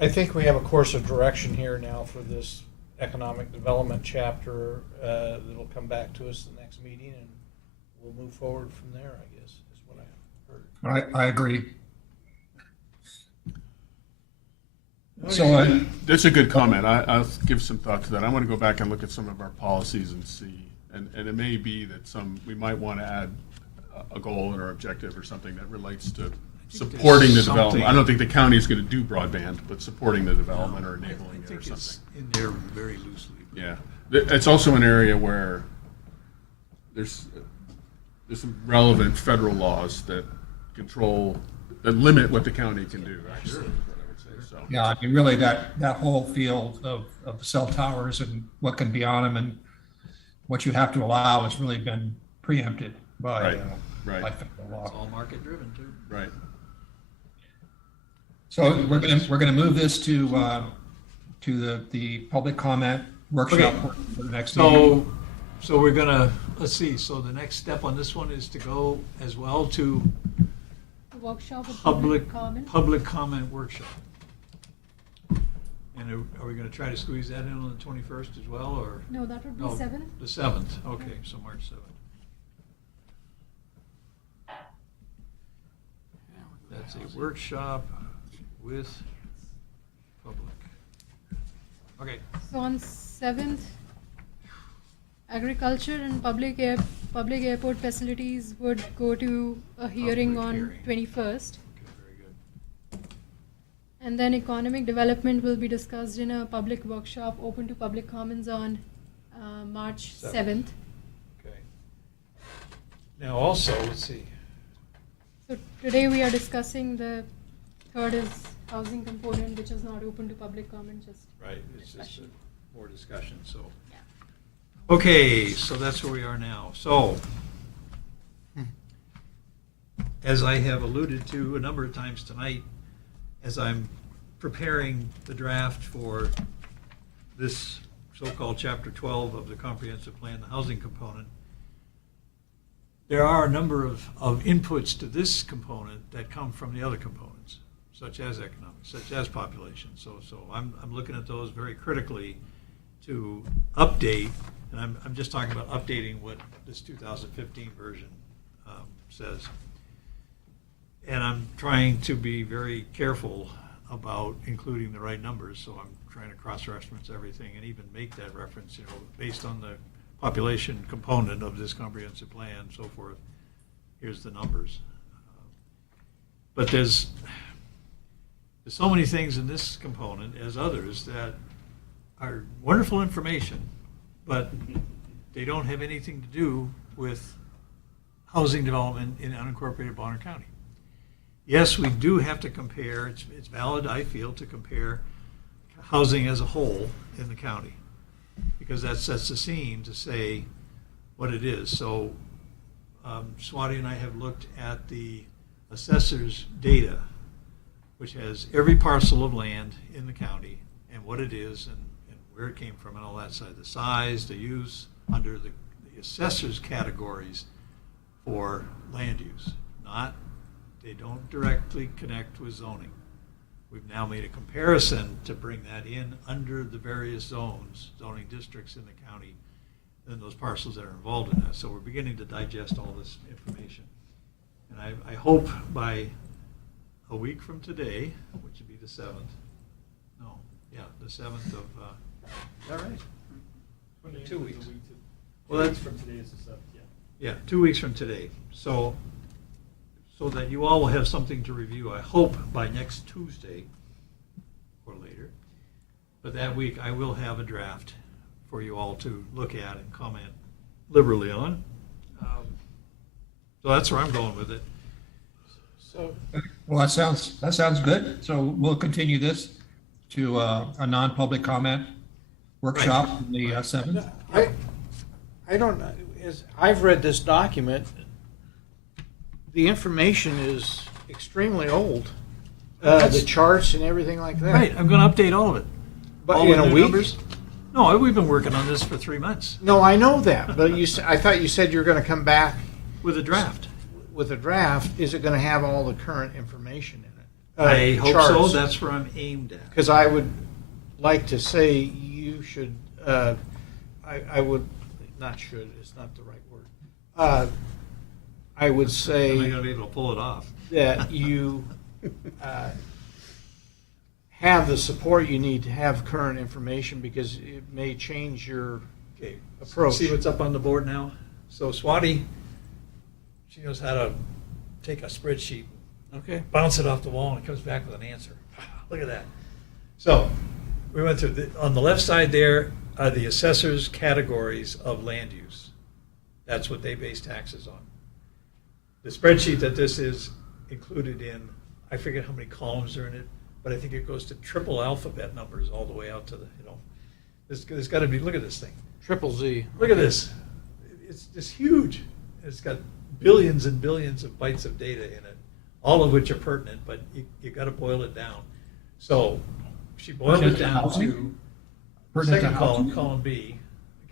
I think we have a course of direction here now for this economic development chapter that'll come back to us the next meeting, and we'll move forward from there, I guess, is what I heard. I agree. So, That's a good comment. I'll give some thought to that. I want to go back and look at some of our policies and see, and it may be that we might want to add a goal or objective or something that relates to supporting the there's development. something- I don't think the county is going to do broadband, but supporting the development or I enabling it or think it's something. in there very loosely. Yeah. It's also an area where there's some relevant federal laws that limit what the county can do, actually, is what I would say, so. Yeah, I mean, really, that whole field of cell towers and what can be on them and what you have to allow has really been preempted by, Right, right. by federal It's law. all market driven too. Right. So we're gonna move this to the public comment workshop Okay. for the next meeting. So we're gonna, let's see, so the next step on this one is to go as well to A workshop with public comment. comment workshop. And are we gonna try to squeeze that in on the 21st as well, or? No, that would be No, 7th. The 7th, okay, so March 7th. That's a workshop with public. Okay, So on 7th, agriculture and public airport facilities would go to a hearing Public on hearing. 21st. okay, very good. And then economic development will be discussed in a public workshop open to public comments on March 7th. Okay. Now also, let's see, So today we are discussing the third is housing component, which is not open to public comment, just right, it's just discussion. more discussion, so. Yeah. Okay, so that's where we are now. So, as I have alluded to a number of times tonight, as I'm preparing the draft for this so-called Chapter 12 of the Comprehensive Plan, the housing component, there are a number of inputs to this component that come from the other components, such as economics, such as population. So I'm looking at those very critically to update, and I'm just talking about updating what this 2015 version says. And I'm trying to be very careful about including the right numbers, so I'm trying to cross-reference everything and even make that reference, based on the population component of this comprehensive plan and so forth. Here's the numbers. But there's so many things in this component, as others, that are wonderful information, but they don't have anything to do with housing development in unincorporated Bonner County. Yes, we do have to compare, it's valid, I feel, to compare housing as a whole in the county, because that sets the scene to say what it is. So Swati and I have looked at the assessor's data, which has every parcel of land in the county and what it is and where it came from and all that side, the size, the use, under the assessor's categories for land use. They don't directly connect with zoning. We've now made a comparison to bring that in under the various zoning districts in the county, and those parcels that are involved in that. So we're beginning to digest all this information. And I hope by a week from today, which would be the 7th, the 7th of, is that right? 2 weeks. Well, that's from today is the 7th, yeah. Yeah, 2 weeks from today. So that you all will have something to review, I hope, by next Tuesday or later. But that week, I will have a draft for you all to look at and comment liberally on. So that's where I'm going with it. So, Well, that sounds good. So we'll continue this to a non-public comment workshop on the 7th. I don't know, I've read this document, the information is extremely old. The charts and everything like that. Right, I'm going to update all of it. But All in the a new week? numbers. No, we've been working on this for 3 months No, I know that, but I thought you said you were gonna come back with a draft. with a draft. Is it gonna have all the current information in it? I hope so. Charts. That's where I'm aimed at. Because I would like to say you should, I would, not should, it's not the right word. I would Am I say going to be able to pull it off? that you have the support you need to have current information, because it may change your Okay. approach. See what's up on the board now? So Swati, she knows how to take a spreadsheet, Okay. bounce it off the wall, and it comes back with an answer. Look at that. So we went through, on the left side there are the assessor's categories of land use. That's what they base taxes on. The spreadsheet that this is included in, I forget how many columns are in it, but I think it goes to triple alphabet numbers all the way out to the, there's got to be, look at this thing. Triple Z. Look at this. It's just huge. It's got billions and billions of bytes of data in it, all of which are pertinent, but you got to boil it down. So she boiled it Pertinent to down housing? to Pertinent to second column, housing? column B,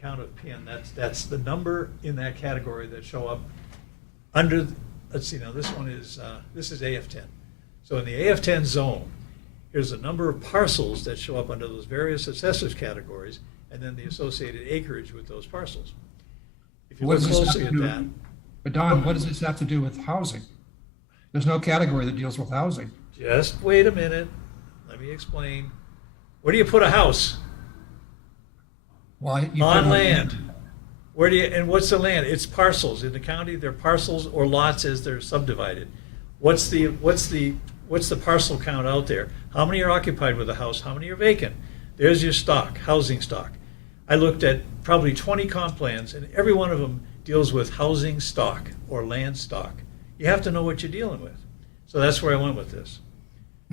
count of PIN. That's the number in that category that show up under. Let's see now. This one is this is AF10. So in the AF10 zone, here's the number of parcels that show up under those various assessors categories, and then the associated acreage with those parcels. If you What look does this have closely to at do- that, But Don, what does this have to do with housing? There's no category that deals with housing. just wait a minute. Let me explain. Where do you put a house? Why? you put On land. Where do you, and what's the land? It's parcels. In the county, they're parcels or lots as they're subdivided. What's the parcel count out there? How many are occupied with a house? How many are vacant? There's your stock, housing stock. I looked at probably 20 comp plans, and every one of them deals with housing stock or land stock. You have to know what you're dealing with. So that's where I went with this.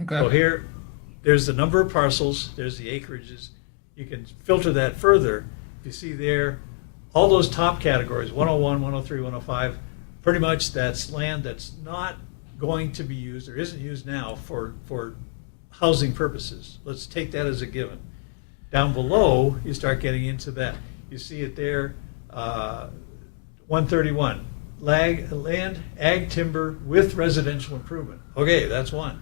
Okay. So here, there's the number of parcels, there's the acreages. You can filter that further. You see there, all those top categories, 101, 103, 105, pretty much that's land that's not going to be used or isn't used now for housing purposes. Let's take that as a given. Down below, you start getting into that. You see it there, 131, land, ag timber with residential improvement. Okay, that's one.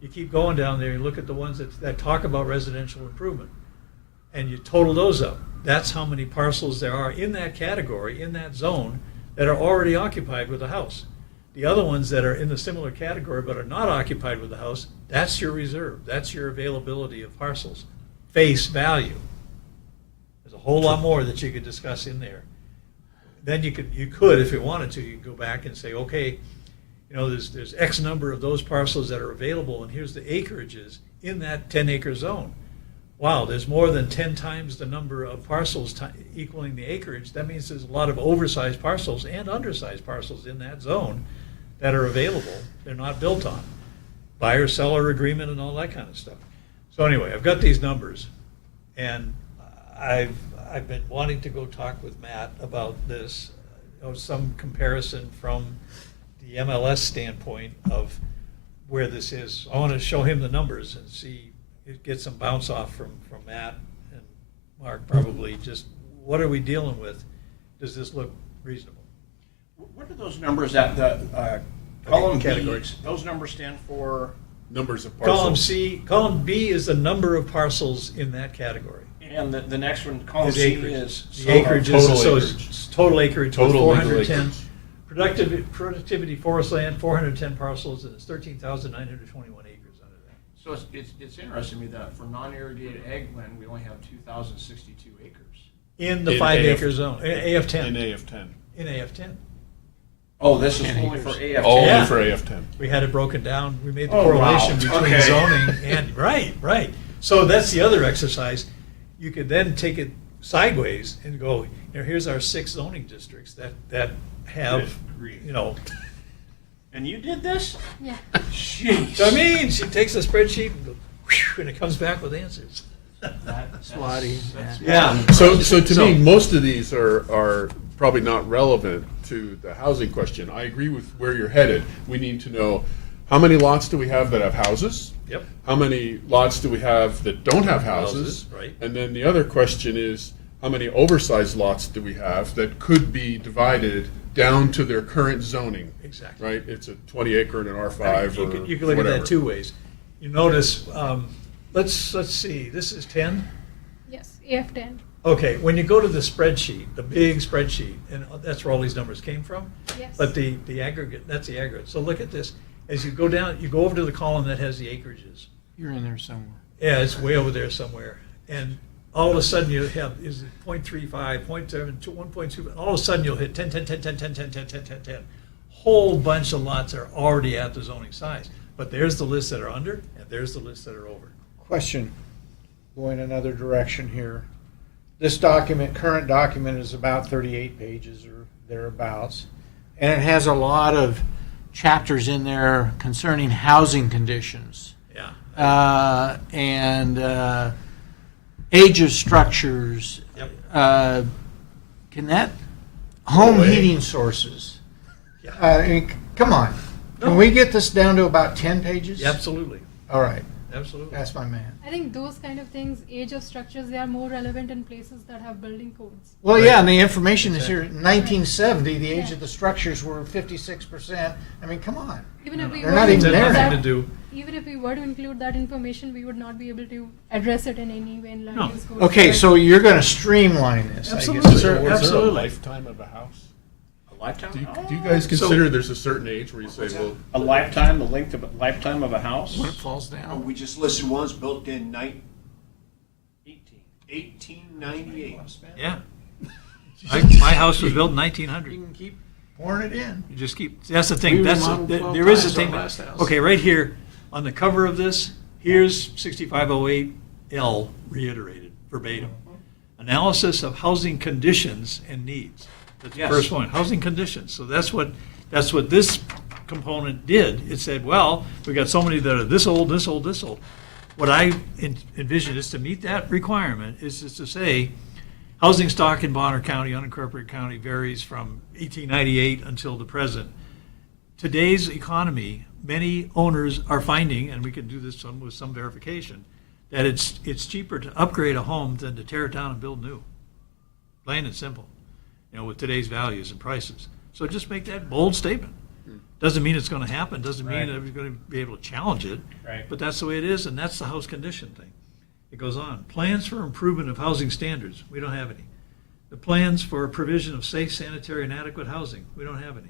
You keep going down there, you look at the ones that talk about residential improvement, and you total those up. That's how many parcels there are in that category, in that zone, that are already occupied with a house. The other ones that are in the similar category but are not occupied with a house, that's your reserve. That's your availability of parcels. Face value. There's a whole lot more that you could discuss in there. Then you could, if you wanted to, you could go back and say, okay, there's X number of those parcels that are available, and here's the acreages in that 10-acre zone. Wow, there's more than 10 times the number of parcels equaling the acreage. That means there's a lot of oversized parcels and undersized parcels in that zone that are available. They're not built on. Buyer-seller agreement and all that kind of stuff. So anyway, I've got these numbers, and I've been wanting to go talk with Matt about this, some comparison from the MLS standpoint of where this is. I want to show him the numbers and see, get some bounce off from Matt and Mark probably, just what are we dealing with? Does this look reasonable? What are those numbers at the column B? Categories. Those numbers stand for, Numbers of parcels. Column B is the number of parcels in that category. and the next one, column Is C acreage. is. The acreage is, total so acreage. it's total acreage was Total legal 410. acreage. Productivity forest land, 410 parcels, and it's 13,921 acres under that. So it's interesting to me that for non-irrigated ag land, we only have 2,062 acres. In the In 5-acre AF zone, In AF10, AF10. in AF10. Oh, this is only for AF10? Only Yeah. for AF10. We had it broken down, we made the Oh, wow. correlation between Okay. zoning and, right. So that's the other exercise. You could then take it sideways and go, here's our 6 zoning districts that have, And you did this? Yeah. Jeez. So I mean, she takes a spreadsheet and goes, whew, and it comes back with answers. Swati. Yeah. So to me, most of these are probably not relevant to the housing question. I agree with where you're headed. We need to know how many lots do we have that have houses? Yep. How many lots do we have that don't have houses? Houses, right. And then the other question is, how many oversized lots do we have that could be divided down to their current zoning? Exactly. Right? It's a 20-acre and an R5 or You can look at whatever. that 2 ways. You notice, let's see, this is 10? Yes, AF10. Okay, when you go to the spreadsheet, the big spreadsheet, and that's where all these numbers came from. Yes. But the aggregate, that's the aggregate. So look at this. As you go down, you go over to the column that has the acreages. You're in there somewhere. Yeah, it's way over there somewhere. And all of a sudden you have, is it 0.35, 0.7, 1.2, all of a sudden you'll hit 10, 10, 10, 10, 10, 10, 10, 10, 10, 10. whole bunch of lots that are already at the zoning size. But there's the list that are under, and there's the list that are over. Question, going another direction here. This document, current document, is about 38 pages or thereabouts, and it has a lot of chapters in there concerning housing conditions Yeah. and age of structures. Yep. Can that, home way. heating sources? Yeah. I mean, come on. Can No. we get this down to about 10 pages? Absolutely, All right, absolutely. that's my man. I think those kind of things, age of structures, they are more relevant in places that have building codes. Well, yeah, and the information is here. In 1970, the age of the structures were 56%. I mean, come on. Even if we They're were not to even include there that- Nothing to do. Even if we were to include that information, we would not be able to address it in any way in land No. use codes. Okay, Right? so you're going to streamline this, I guess. Absolutely. is there- Is there a Absolutely. lifetime of a house? A lifetime? Do you guys consider there's a certain age where you say, well, A lifetime, the length of, lifetime of a house? When it falls down. We just listed ones built in 1898. Yeah. My house was built in 1900. You can keep pouring it in. You just keep, that's the thing, We that's, remodeled 12 there is a times thing. our last house. Okay, right here, on the cover of this, here's 6508L reiterated verbatim. Analysis of housing conditions and needs. That's the Yes. first one, housing conditions. So that's what this component did. It said, well, we got so many that are this old, this old, this old. What I envision is to meet that requirement is just to say, housing stock in Bonner County, unincorporated county, varies from 1898 until the present. Today's economy, many owners are finding, and we can do this with some verification, that it's cheaper to upgrade a home than to tear it down and build new. Plain and simple, with today's values and prices. So just make that bold statement. Doesn't mean it's going to happen, doesn't mean Right. that we're going to be able to challenge it. Right. But that's the way it is, and that's the house condition thing. It goes on. Plans for improvement of housing standards, we don't have any. The plans for provision of safe, sanitary, and adequate housing, we don't have any.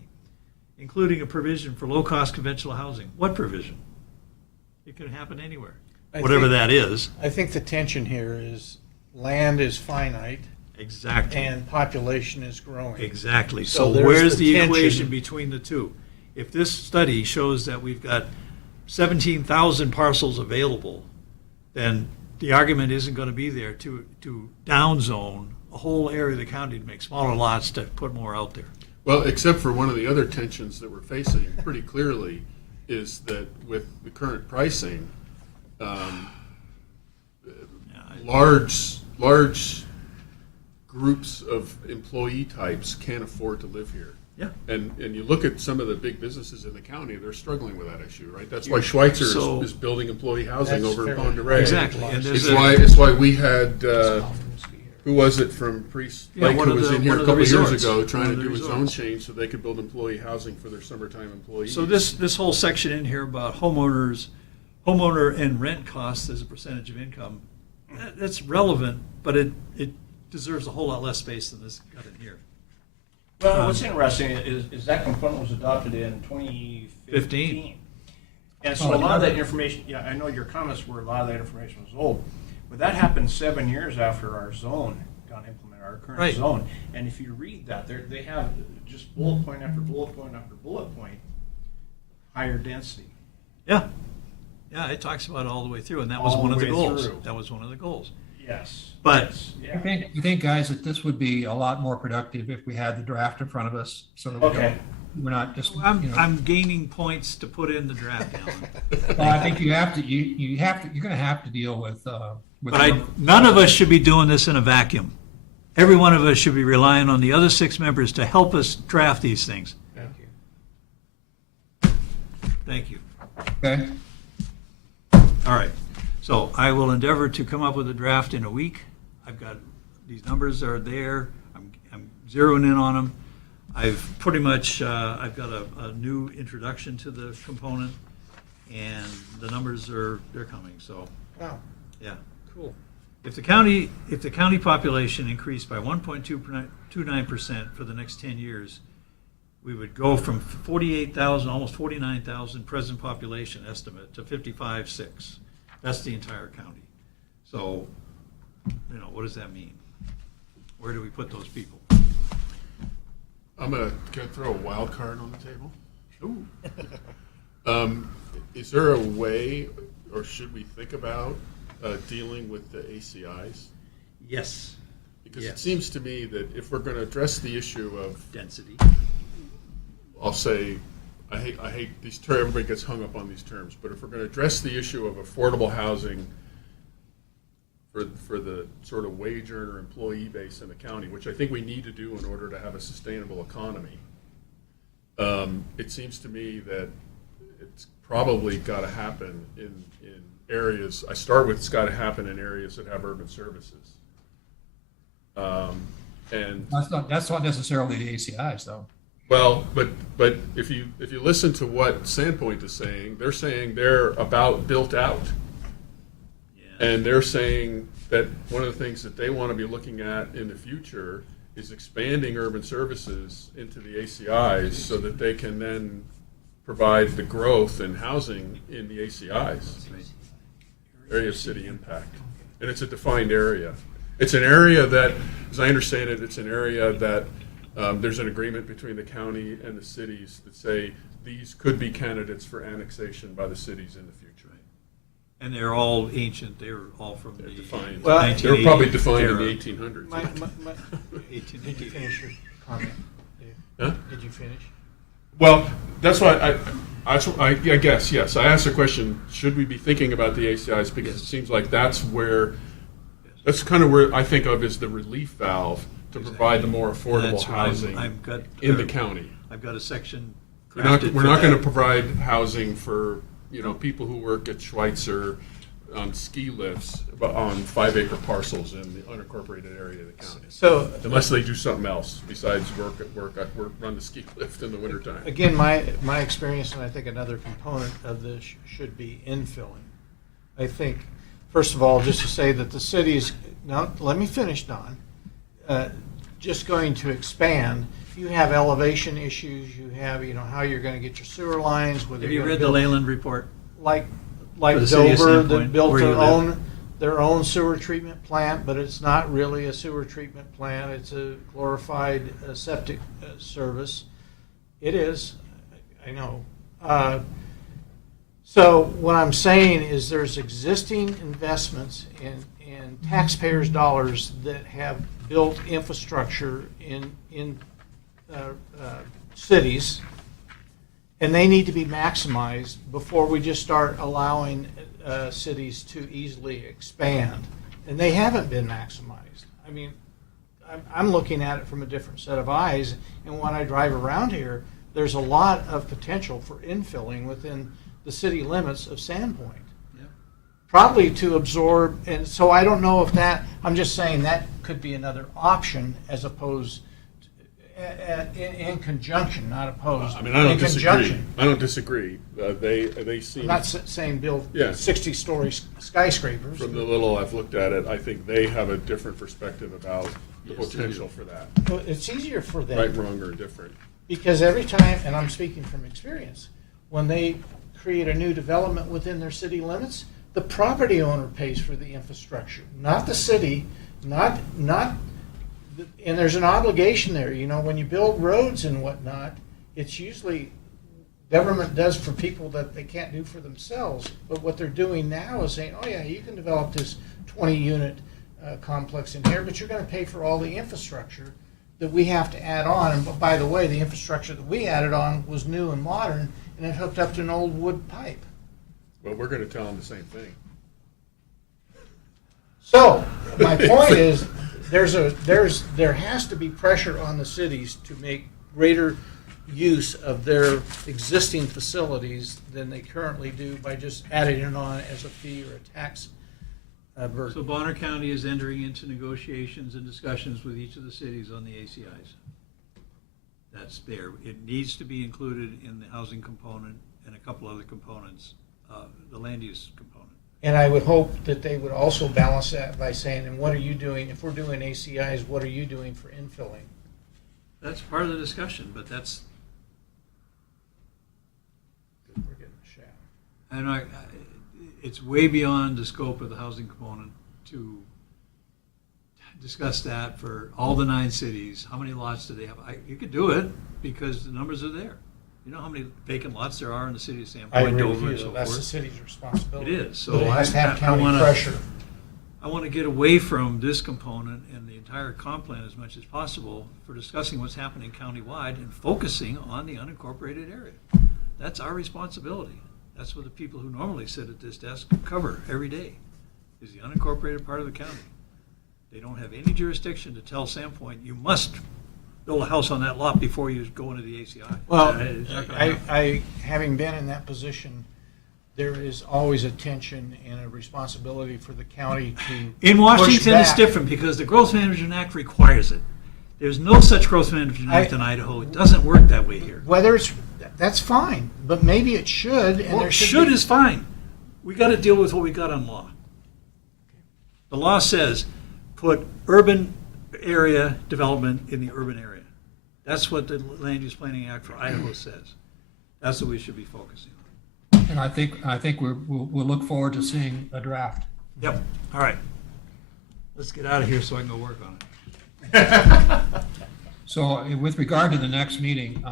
Including a provision for low-cost conventional housing. What provision? It can happen anywhere, I whatever think- that is. I think the tension here is land is finite Exactly. and population is growing. Exactly. So So there's where's the the tension. equation between the two? If this study shows that we've got 17,000 parcels available, then the argument isn't going to be there to downzone a whole area of the county to make smaller lots to put more out there. well, except for one of the other tensions that we're facing pretty clearly is that with the current pricing, large groups of employee types can't afford to live here. Yeah. And you look at some of the big businesses in the county, they're struggling with that issue, right? That's why Schweitzer So- is building employee housing That's over in fair. Pend Oreille. Exactly. And there's It's why we had, who was it from Priest Yeah, Lake one who of was the- in here one a of the couple of years resorts. ago One trying of to the do a zone resorts. change so they could build employee housing for their summertime employees. So this whole section in here about homeowner and rent costs as a percentage of income, that's relevant, but it deserves a whole lot less space than this got in here. Well, what's interesting is that component was adopted in 2015. And so a lot of that information, yeah, I know your comments were a lot of that information was old, but that happened 7 years after our zone got implemented, our current Right. zone. And if you read that, they have just bullet point after bullet point after bullet point, higher density. Yeah. Yeah, it talks about it all the way through, and that was All one the of the way goals. through. That was one of the goals. Yes. But- yes, I yeah. think, guys, that this would be a lot more productive if we had the draft in front of us, so that we Okay. we're not just, I'm gaining points to put in the draft, Alan. Well, I think you have to, you're gonna have to deal with. But none of us should be doing this in a vacuum. Every one of us should be relying on the other 6 members to help us draft these things. Thank you. Okay, All right. So I will endeavor to come up with a draft in a week. I've got, these numbers are there. I'm zeroing in on them. I've pretty much, I've got a new introduction to the component, and the numbers they're coming, so, Wow, yeah. cool. If the county population increased by 1.29% for the next 10 years, we would go from 48,000, almost 49,000 present population estimate to 55.6. That's the entire county. So, what does that mean? Where do we put those people? I'm gonna throw a wild card on the table. Is there a way, or should we think about dealing with the ACIs? Yes. Because it Yes. seems to me that if we're going to address the issue of, Density. I'll say, I hate these terms. Everybody gets hung up on these terms, but if we're going to address the issue of affordable housing for the sort of wage earner employee base in the county, which I think we need to do in order to have a sustainable economy, it seems to me that it's probably got to happen in areas. I start with it's got to happen in areas that have urban services. And That's not necessarily the ACIs, though. well, but if you listen to what Sandpoint is saying, they're saying they're about built out. And they're saying that one of the things that they want to be looking at in the future is expanding urban services into the ACIs so that they can then provide the growth in housing in the ACIs, area of city impact. And it's a defined area. It's an area that, as I understand it, it's an area that there's an agreement between the county and the cities that say these could be candidates for annexation by the cities in the future. And they're all ancient, they're all from the Defined. Well, They were probably 1980s defined in era. the 1800s. Did you finish your comment, Dave? Huh? Did you finish? Well, that's why I guess, yes. I asked the question, should we be thinking about the ACIs? Because it seems like that's kind of where I think of as the relief valve to provide the more affordable That's why housing I've got, in the county. I've got a section. We're not crafted going for to that. provide housing for, people who work at Schweitzer on ski lifts on 5-acre parcels in the unincorporated area of the county. So, Unless they do something else besides run the ski lift in the wintertime. again, my experience, and I think another component of this should be infilling. I think, first of all, just to say that the city is, now, let me finish, Don, just going to expand. You have elevation issues, you have, how you're going to get your sewer lines, whether Have you're you going read to the build, Leyland report? like For the city of Dover, Sandpoint, that built where you live? their own sewer treatment plant, but it's not really a sewer treatment plant. It's a glorified septic service. It is, I know. So what I'm saying is there's existing investments in taxpayers' dollars that have built infrastructure in cities, and they need to be maximized before we just start allowing cities to easily expand. And they haven't been maximized. I mean, I'm looking at it from a different set of eyes, and when I drive around here, there's a lot of potential for infilling within the city limits of Sandpoint. Yep. Probably to absorb, and so I don't know if that, I'm just saying that could be another option as opposed in conjunction, not opposed. I mean, I don't in disagree. conjunction. I don't disagree. They seem, I'm not saying build Yeah. 60-story skyscrapers. from the little I've looked at it, I think they have a different perspective about the Yes, they do. potential for that. Well, it's easier for them. Right, wrong, or different. Because every time, and I'm speaking from experience, when they create a new development within their city limits, the property owner pays for the infrastructure, not the city, and there's an obligation there. When you build roads and whatnot, it's usually government does for people that they can't do for themselves. But what they're doing now is saying, oh yeah, you can develop this 20-unit complex in here, but you're going to pay for all the infrastructure that we have to add on. And by the way, the infrastructure that we added on was new and modern, and it hooked up to an old wood pipe. Well, we're going to tell them the same thing. So my point is, there has to be pressure on the cities to make greater use of their existing facilities than they currently do by just adding it on as a fee or a tax burden. So Bonner County is entering into negotiations and discussions with each of the cities on the ACIs. That's there. It needs to be included in the housing component and a couple other components, the land use component. And I would hope that they would also balance that by saying, and what are you doing, if we're doing ACIs, what are you doing for infilling? That's part of the discussion, but that's, We're getting a shaft. and it's way beyond the scope of the housing component to discuss that for all the 9 cities. How many lots do they have? You could do it because the numbers are there. You know how many vacant lots there are in the city of San I Point, agree with Dover, and you, so that's the forth? city's responsibility. It is. So But it has to have I county wanna- pressure. I want to get away from this component and the entire comp plan as much as possible for discussing what's happening countywide and focusing on the unincorporated area. That's our responsibility. That's what the people who normally sit at this desk cover every day, is the unincorporated part of the county. They don't have any jurisdiction to tell Sandpoint, you must build a house on that lot before you go into the ACI. Well, It's not gonna happen. I, having been in that position, there is always a tension and a responsibility for the county to In push Washington, it's back. different because the Growth Management Act requires it. There's no such Growth Management Act in Idaho. It doesn't work that way here. Whether it's, that's fine, but maybe it should, and Well, there should be. is fine. We got to deal with what we got on law. The law says, put urban area development in the urban area. That's what the Land Use Planning Act for Idaho says. That's what we should be focusing on. And I think we'll look forward to seeing a draft. Yep, all right. Let's get out of here so I can go work on it. So with regard to the next meeting,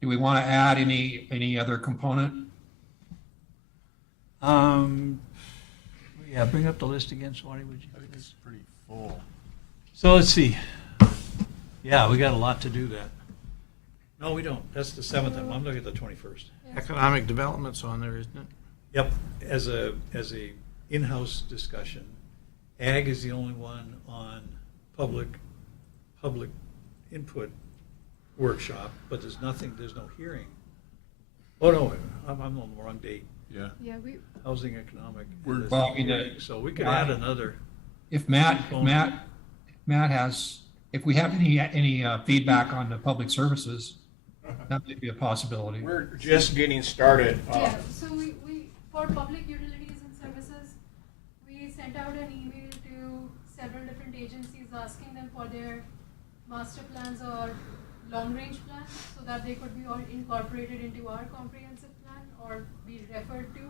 do we want to add any other component? Yeah, bring up the list again, Swanee, would you? I think it's pretty full. So let's see. Yeah, we got a lot to do that. No, we don't. That's the 7th. I'm looking at the 21st. Economic development's on there, isn't it? Yep, as a in-house discussion. Ag is the only one on public input workshop, but there's no hearing. Oh, no, I'm on the wrong date. Yeah. Yeah, we, Housing, economic. and We're- there's Well, no I mean, hearing, so we could add another. If Matt has, if we have any feedback on the public services, that may be a possibility. We're just getting started. yeah, so we, for public utilities and services, we sent out an email to several different agencies asking them for their master plans or long-range plans so that they could be all incorporated into our comprehensive plan or be referred to.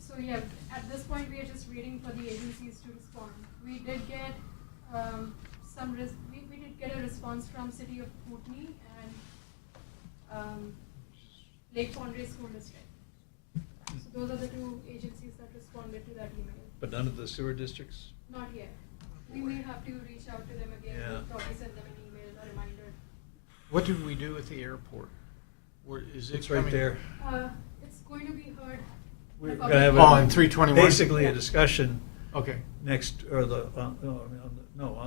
So yeah, at this point, we are just waiting for the agencies to respond. We did get we did get a response from City of Kootenai and Lake Pondere School District. So those are the 2 agencies that responded to that email. But none of the sewer districts? Not yet. We may have to reach out to them again. Yeah. We'll probably send them an email, a reminder. What did we do with the airport? Where, is it It's right coming? there. It's going to be heard. We're The gonna public- have Oh, in 321? basically a discussion Okay. next, or the, on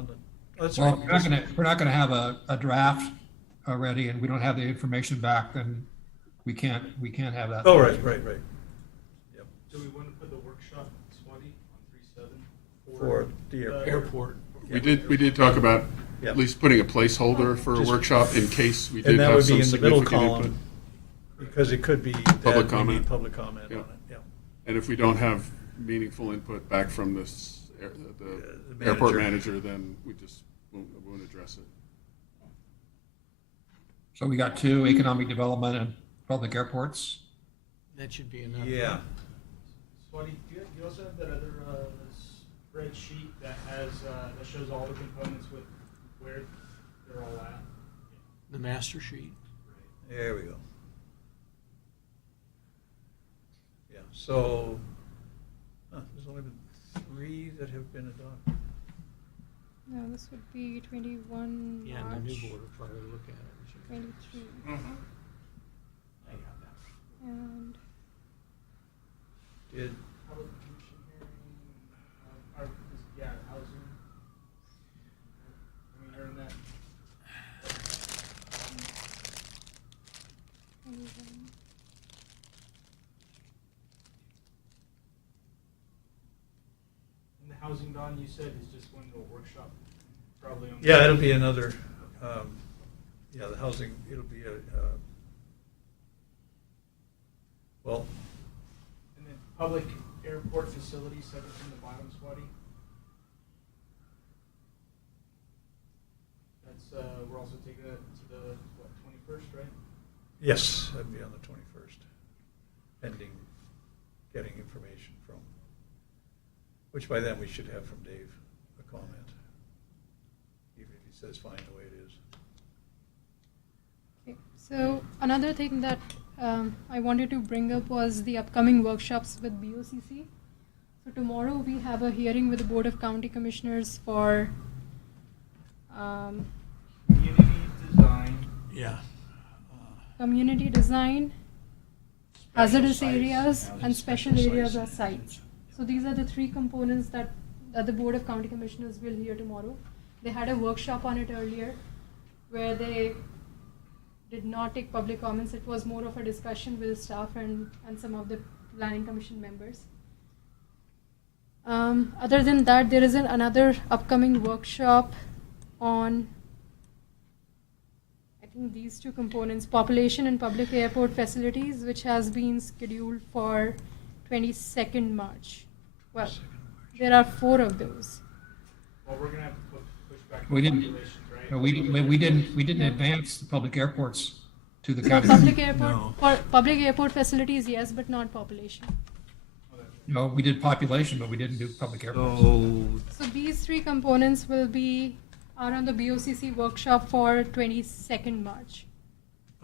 the, that's Well, right. if we're not gonna have a draft already and we don't have the information back, then we can't have that. Oh, right. Do we want to put the workshop, Swati, on 3/7? For the airport. Airport. We did talk about Yeah. at least putting a placeholder for a Just- workshop in case we did And that have would be some in the middle significant input. column, because it could be. Public that we need comment. Public comment on Yeah. it, yeah. And if we don't have meaningful input back from this, the The airport manager. manager, then we just won't address it. So we got 2, economic development and public airports. That should be enough. Yeah. Swati, you also have that other spreadsheet that has, that shows all the components with where they're all at. The master sheet. There we go. Yeah, so, there's only been 3 that have been adopted. No, this would be 21 Yeah, and the new board will probably look at it. 23. I got that. And Did, Public commission hearing, yeah, housing. I mean, hearing that. 21. And the housing, Don, you said is just going to a workshop, probably on. yeah, it'll be another, the housing, it'll be well, And then public airport facilities, second from the bottom, Swati. That's, we're also taking that to the, 21st, right? yes, that'd be on the 21st, pending getting information from, which by then we should have from Dave a says fine the way it is. Okay. So another thing that I wanted to bring up was the upcoming workshops with BOCC. So tomorrow we have a hearing with the Board of County Commissioners for Community design. Yeah. community design, hazardous sites, areas, and special areas or and sites. So these are the three components that the Board of County Commissioners will hear tomorrow. They had a workshop on it earlier where they did not take public comments. It was more of a discussion with staff and some of the planning commission members. Other than that, there is another upcoming workshop on, I think, these two components, population and public airport facilities, which has been scheduled for 22nd March. Well, there are 4 of those. Well, we're gonna have to push back We the didn't- populations, right? No, we didn't advance the public airports to the No, county. public airport, No. for public airport facilities, yes, but not population. No, we did population, but we didn't do public airports. So So these 3 components are on the BOCC workshop for 22nd March.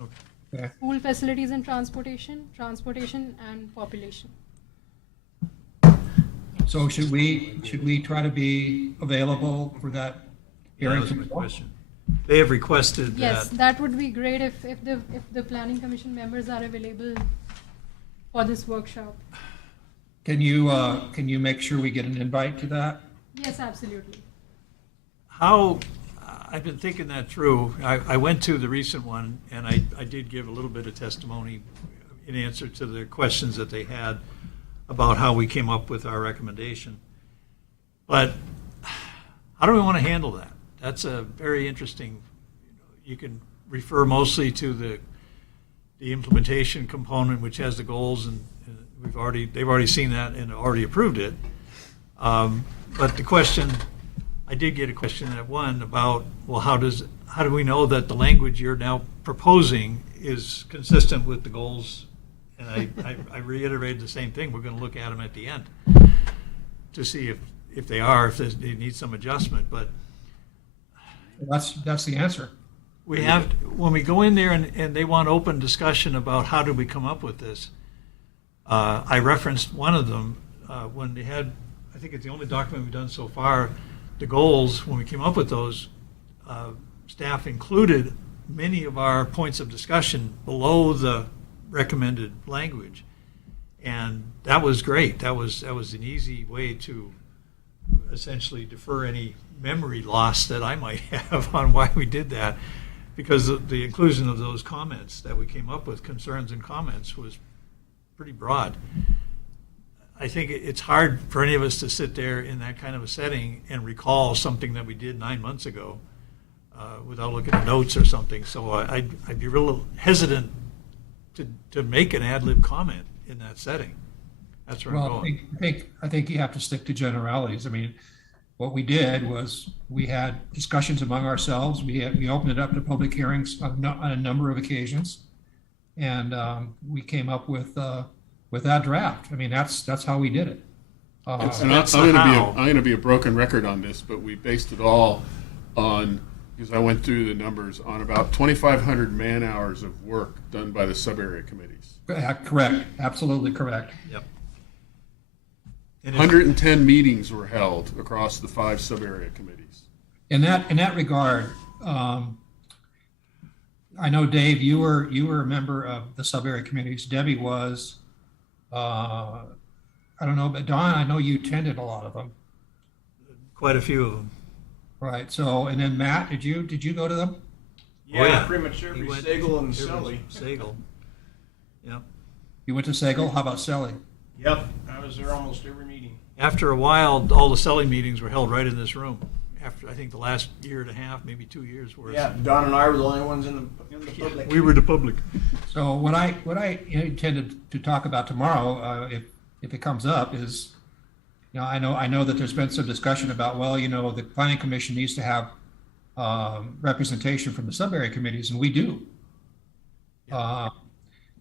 Okay. School facilities and transportation and population. So should we try to be available for that that hearing? was my tomorrow? question. They have requested Yes, that. that would be great if the planning commission members are available for this workshop. Can you make sure we get an invite to that? Yes, absolutely. How, I've been thinking that through. I went to the recent one, and I did give a little bit of testimony in answer to the questions that they had about how we came up with our recommendation. But how do we want to handle that? That's a very interesting, you can refer mostly to the implementation component, which has the goals, and they've already seen that and already approved it. But the question, I did get a question at one about, well, how do we know that the language you're now proposing is consistent with the goals? And I reiterated the same thing. We're going to look at them at the end to see if they are, if they need some adjustment. But That's the answer. we have, when we go in there and they want open discussion about how did we come up with this, I referenced one of them when they had, I think it's the only document we've done so far, the goals, when we came up with those, staff included many of our points of discussion below the recommended language. And that was great. That was an easy way to essentially defer any memory loss that I might have on why we did that, because the inclusion of those comments that we came up with, concerns and comments, was pretty broad. I think it's hard for any of us to sit there in that kind of a setting and recall something that we did 9 months ago without looking at notes or something. So I'd be real hesitant to make an ad lib comment in that setting. That's where I'm Well, going. I think you have to stick to generalities. I mean, what we did was we had discussions among ourselves. We opened it up to public hearings on a number of occasions, and we came up with that draft. I mean, that's how we did it. And That's I'm how. going to be a broken record on this, but we based it all on, because I went through the numbers, on about 2,500 man hours of work done by the sub-area committees. Correct, absolutely correct. Yep. And if- 110 meetings were held across the 5 sub-area committees. In that regard, I know, Dave, you were a member of the sub-area committees. Debbie was. I don't know, but Don, I know you attended a lot of them, quite a few of them. right? So, and then Matt, did you go to them? Oh, yeah. Pretty much He every went- Sagal and every Sully. Sagal. Yep. You went to Sagal? How about Selly? Yep, I was there almost every meeting. After a while, all the selling meetings were held right in this room. After, I think, the last year and a half, maybe 2 years worth. Yeah, Don and I were the only ones in the public. We were the public. So what I intended to talk about tomorrow, if it comes up, is, I know that there's been some discussion about, well, the planning commission needs to have representation from the sub-area committees, and we do.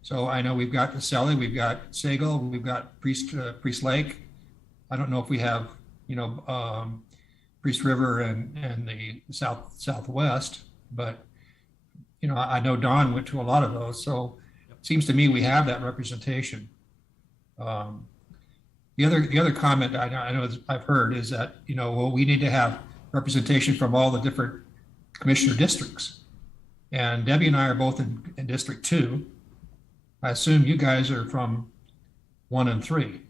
So I know we've got Selly, we've got Sagal, we've got Priest Lake. I don't know if we have, Priest River and the southwest, but, you know, I know Don went to a lot of those, so it seems to me we have that representation. The other comment I know I've heard is that, you know, well, we need to have representation from all the different commissioner districts. And Debbie and I are both in District 2. I assume you guys are from 1 and 3.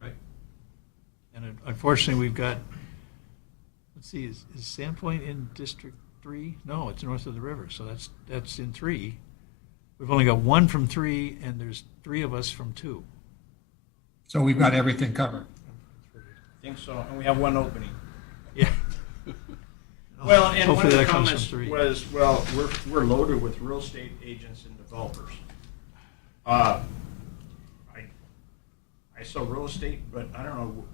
Right. And unfortunately, we've got, let's see, is Sandpoint in District 3? No, it's north of the river, so that's in 3. We've only got 1 from 3, and there's 3 of us from 2. So we've got everything covered. I think so, and we have one opening. Yeah. Well, and one of Hopefully the that comes from comments 3. was, well, we're loaded with real estate agents and developers. I sell real estate, but I don't know,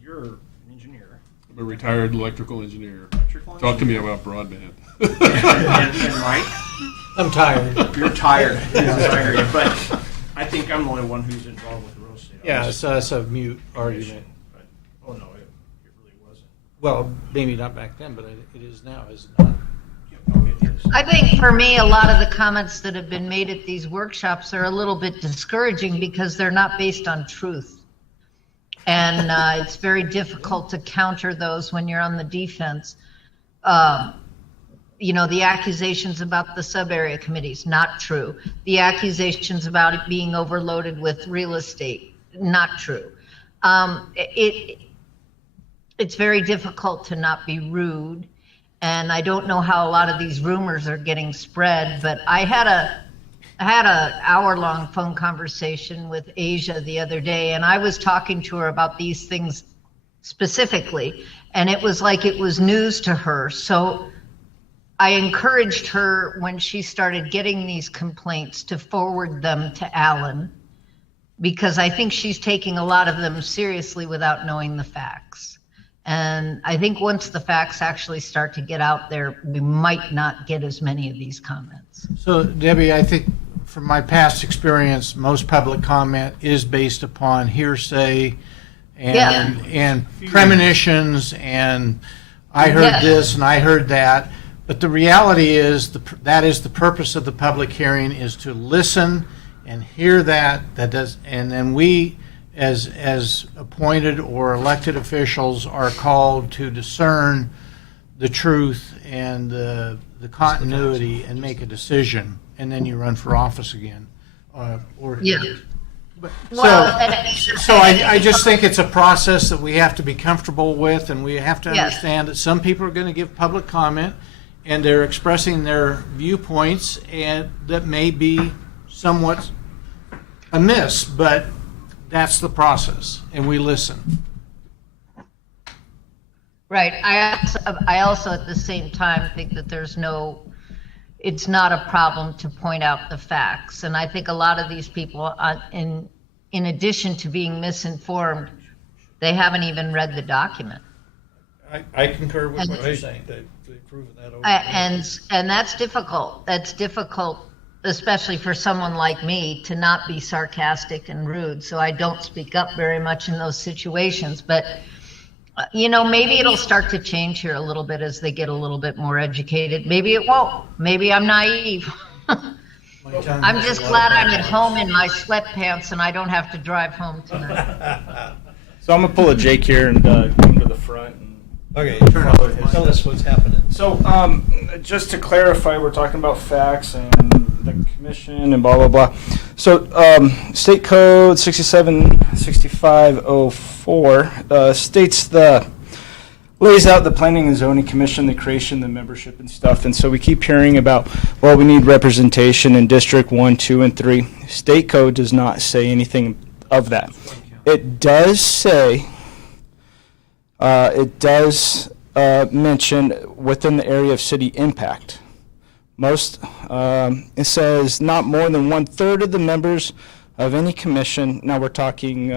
you're an engineer. I'm a retired electrical engineer. Electrical Talk to me engineer. about broadband. And Mike, I'm tired. you're tired. I hear you, but I think I'm the only one who's involved with real estate. Yeah, so that's a mute argument. But, oh, no, it really wasn't. Well, maybe not back then, but it is now, is it not? No, it is. I think for me, a lot of the comments that have been made at these workshops are a little bit discouraging because they're not based on truth. And it's very difficult to counter those when you're on the defense. You know, the accusations about the sub-area committees, not true. The accusations about it being overloaded with real estate, not true. It's very difficult to not be rude. And I don't know how a lot of these rumors are getting spread, but I had a hour-long phone conversation with Asia the other day, and I was talking to her about these things specifically, and it was like it was news to her. So I encouraged her when she started getting these complaints to forward them to Alan, because I think she's taking a lot of them seriously without knowing the facts. And I think once the facts actually start to get out there, we might not get as many of these comments. So Debbie, I think from my past experience, most public comment is based upon hearsay Yeah. and premonitions, and I heard Yeah. this and I heard that. But the reality is that is the purpose of the public hearing, is to listen and hear that does, and then we as appointed or elected officials are called to discern the truth and the continuity and make a decision, and then you run for office again. Or Yeah. But, Well, so I just think it's a process that we have to be comfortable with, and we have to Yes. understand that some people are going to give public comment, and they're expressing their viewpoints, and that may be somewhat amiss, but that's the process, and we listen. Right. I also at the same time think that it's not a problem to point out the facts. And I think a lot of these people, in addition to being misinformed, they haven't even read the document. I concur with what you're saying. They've proven that over. And that's difficult. That's difficult, especially for someone like me, to not be sarcastic and rude. So I don't speak up very much in those situations. But, you know, maybe it'll start to change here a little bit as they get a little bit more educated. Maybe it won't. Maybe I'm naive. I'm just glad I'm at home in my sweatpants and I don't have to drive home tonight. So I'm gonna pull a Jake here and come to the front. Okay, Tell us what's happening. So, just to clarify, we're talking about facts and the commission and blah, blah, blah. So, State Code 676504 states lays out the planning and zoning commission, the creation, the membership and stuff. And so we keep hearing about, well, we need representation in District 1, 2, and 3. State Code does not say anything of that. It does say, mention within the area of city impact. It says not more than 1/3 of the members of any commission, now we're talking,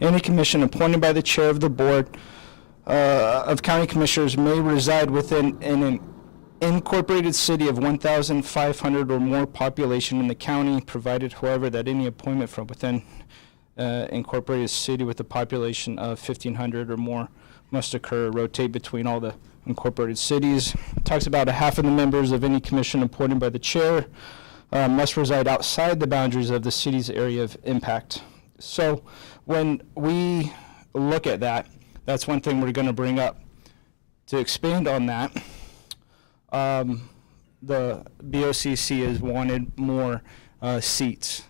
any commission appointed by the chair of the board of county commissioners may reside within an incorporated city of 1,500 or more population in the county, provided, however, that any appointment from within incorporated city with a population of 1,500 or more must occur, rotate between all the incorporated cities. Talks about a half of the members of any commission appointed by the chair must reside outside the boundaries of the city's area of impact. So when we look at that, that's one thing we're going to bring up. To expand on that, the BOCC has wanted more seats.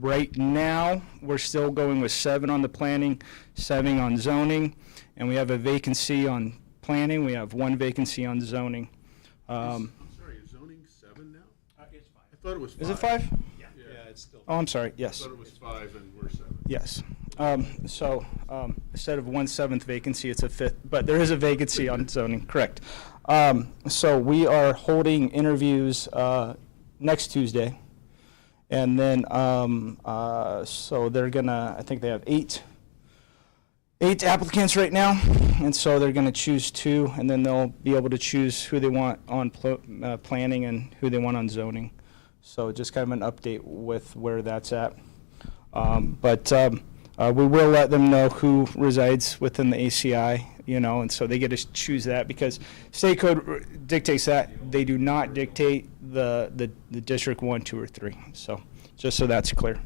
Right now, we're still going with 7 on the planning, 7 on zoning, and we have a vacancy on planning. We have 1 vacancy on zoning. I'm sorry, is zoning 7 now? It's 5. I thought it was 5. Is it 5? Yeah, it's still. Oh, I'm sorry, I yes. thought it was 5 and we're 7. Yes. So instead of 1/7 vacancy, it's a 5th, but there is a vacancy on zoning, correct. So we are holding interviews next Tuesday. And then, so they're gonna, I think they have 8 applicants right now. And so they're gonna choose 2, and then they'll be able to choose who they want on planning and who they want on zoning. So just kind of an update with where that's at. But we will let them know who resides within the ACI, you know, and so they get to choose that because state code dictates that. They do not dictate the District 1, 2, or 3. So just so that's clear.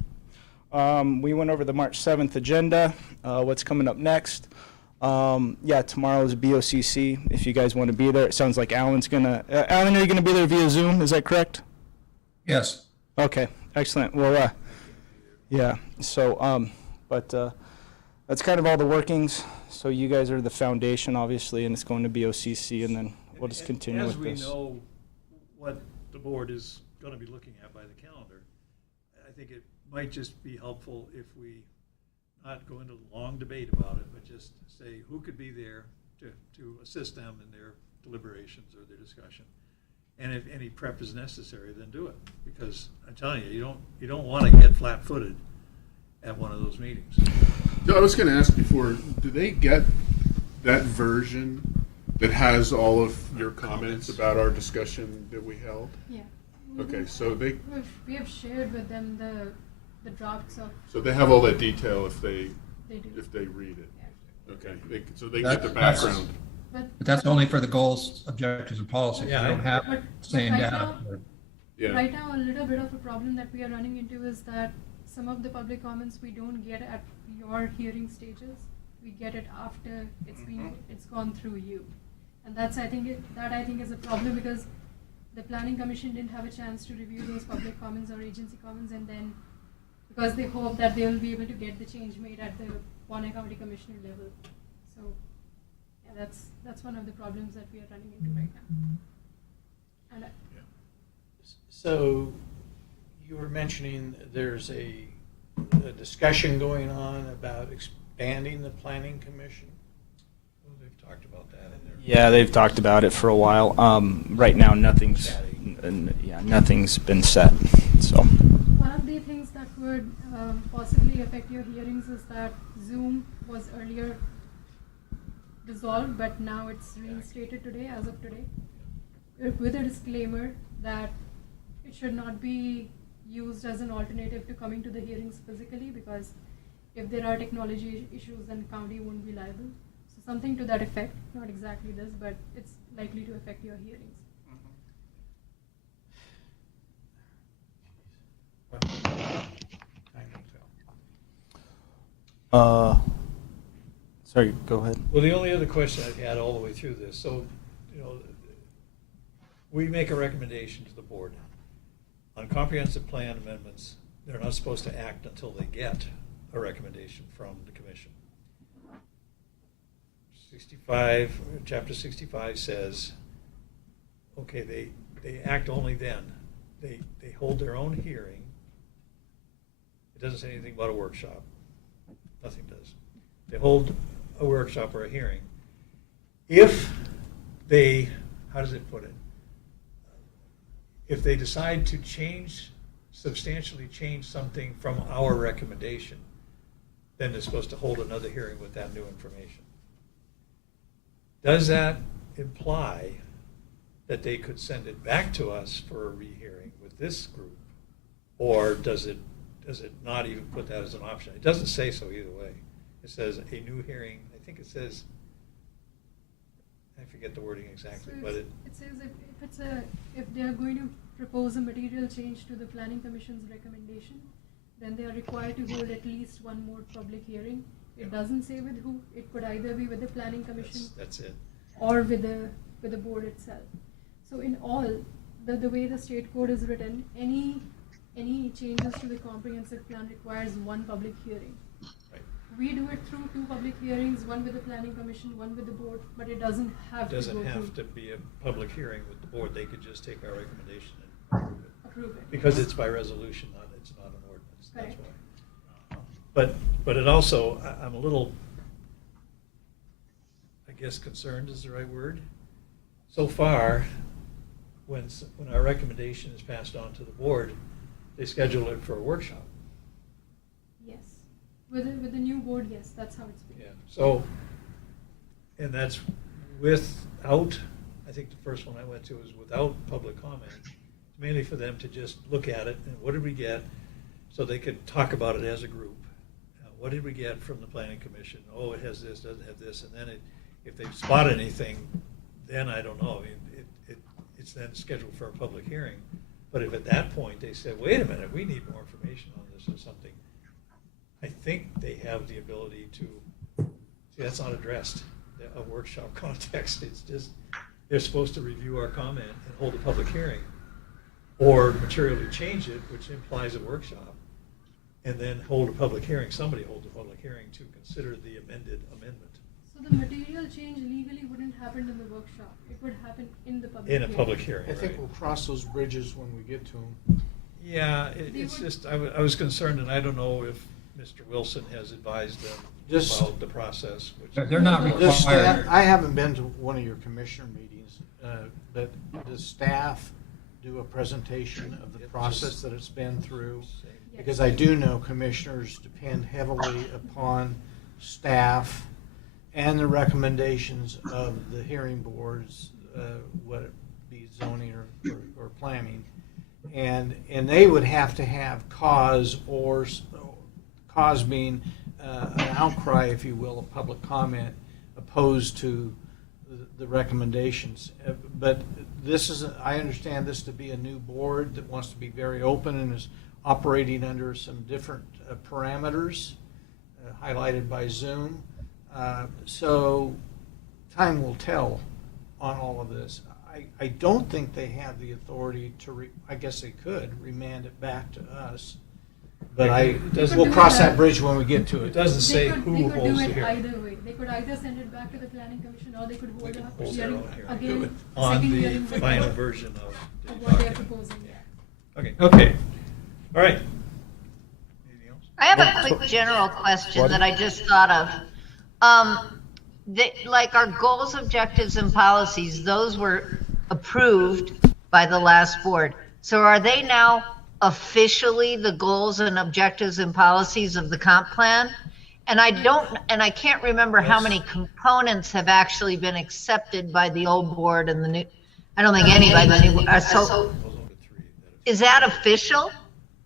We went over the March 7th agenda. What's coming up next? Yeah, tomorrow's BOCC. If you guys want to be there, it sounds like Alan's gonna. Alan, are you gonna be there via Zoom? Is that correct? Yes. Okay, excellent. Well, yeah. So, but that's kind of all the workings. So you guys are the foundation, obviously, and it's going to be OCC, and then we'll just continue with this. As we know what the board is going to be looking at by the calendar, I think it might just be helpful if we not go into a long debate about it, but just say who could be there to assist them in their deliberations or their discussion. And if any prep is necessary, then do it. Because I'm telling you, you don't want to get flat-footed at one of those meetings. So I was going to ask before, do they get that version that has all of your comments about our discussion that we held? Yeah. Okay, so they We have shared with them the drafts of, have all that detail if they they do. read it. Yeah. Okay, so they get the That's- background. But But that's only for the goals, objectives, and policies. Yeah, We don't have But same right data. now- for- Yeah. right now, a little bit of a problem that we are running into is that some of the public comments we don't get at your hearing stages. We get it after it's gone through you. And I think is a problem because the planning commission didn't have a chance to review those public comments or agency comments, and then because they hope that they will be able to get the change made at the Warner County Commissioner level. So yeah, that's one of the problems that we are running into right now. And So you were mentioning there's a discussion going on about expanding the planning commission. Well, they've talked about that in there. Yeah, they've talked about it for a while. Right now, nothing's been set. So. one of the things that could possibly affect your hearings is that Zoom was earlier dissolved, but now it's reinstated today, as of today, with a disclaimer that it should not be used as an alternative to coming to the hearings physically, because if there are technology issues, then county won't be liable. So something to that effect, not exactly this, but it's likely to affect your hearings. Time will tell. Sorry, go ahead. Well, the only other question I had all the way through this, so, we make a recommendation to the board. On comprehensive plan amendments, they're not supposed to act until they get a recommendation from the commission. Chapter 65 says, okay, they act only then. They hold their own hearing. It doesn't say anything about a workshop. Nothing does. They hold a workshop or a hearing. If they, how does it put it? If they decide to substantially change something from our recommendation, then they're supposed to hold another hearing with that new information. Does that imply that they could send it back to us for a rehearing with this group? Or does it does it not even put that as an option? It doesn't say so either way. It says a new hearing, I think it says, I forget the wording exactly, So but it says if they are going to propose a material change to the planning commission's recommendation, then they are required to hold at least one more public hearing. It doesn't say with who. It could either be with the planning commission that's it. or with the board itself. So in all, the way the state code is written, any changes to the comprehensive plan requires one public hearing. Right. We do it through 2 public hearings, one with the planning commission, one with the board, but it doesn't have It to doesn't go have through. to be a public hearing with the board. They could just take our recommendation and approve it. Approve it. Because it's by resolution, it's not an ordinance, that's Correct. why. But it also, I'm a little, I guess concerned is the right word. So far, when our recommendation is passed on to the board, they schedule it for a workshop. Yes. With the new board, yes, that's how it's been. Yeah, so, and that's without, I think the first one I went to was without public comment, mainly for them to just look at it and what did we get, so they could talk about it as a group. What did we get from the planning commission? Oh, it has this, doesn't have this, and then if they spot anything, then I don't know. I mean, it's then scheduled for a public hearing. But if at that point they said, wait a minute, we need more information on this or something, I think they have the ability to, see, that's not addressed, a workshop context. It's just, they're supposed to review our comment and hold a public hearing, or materially change it, which implies a workshop, and then hold a public hearing. Somebody holds a public hearing to consider the amendment. So the material change legally wouldn't happen in the workshop. It would happen in the public In a hearing. public hearing, I think right? we'll cross those bridges when we get to them. Yeah, They it's would- just, I was concerned, and I don't know if Mr. Wilson has advised them Just- about the process, which. They're not The required. I haven't been to one of your commissioner meetings, but does staff do a presentation of the process that it's been through? Because I do know commissioners depend heavily upon staff and the recommendations of the hearing boards, whether it be zoning or planning. And they would have to have cause being an outcry, if you will, a public comment opposed to the recommendations. But this is, I understand this to be a new board that wants to be very open and is operating under some different parameters highlighted by Zoom. So time will tell on all of this. I don't think they have the authority to, I guess they could remand it back to us. But It doesn't- we'll cross that bridge when we get to It it. doesn't say They could who do holds the it hearing. either way. They could either send it back to the planning commission, or they could hold could a hold their hearing own hearing. again, On second the hearing final before version of of the what they're document. proposing. Okay, all right. Anything else? I have a quick general question that I just thought of. Like our goals, objectives, and policies, those were approved by the last board. So are they now officially the goals and objectives and policies of the comp plan? And I can't remember how many components have actually been accepted by the old board and the new, I don't think any by the new, so Those are the three that is that official?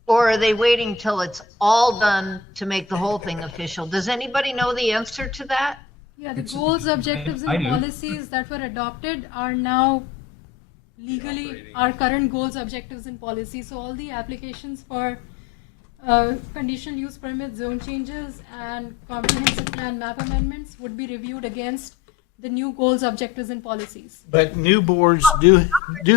Or are they waiting till it's all done to make the whole thing official? Does anybody know the answer to that? Yeah, the goals, objectives, I and do. policies that were adopted are now legally Operating. our current goals, objectives, and policies. So all the applications for conditional use permit, zone changes, and comprehensive plan map amendments would be reviewed against the new goals, objectives, and policies. But new boards do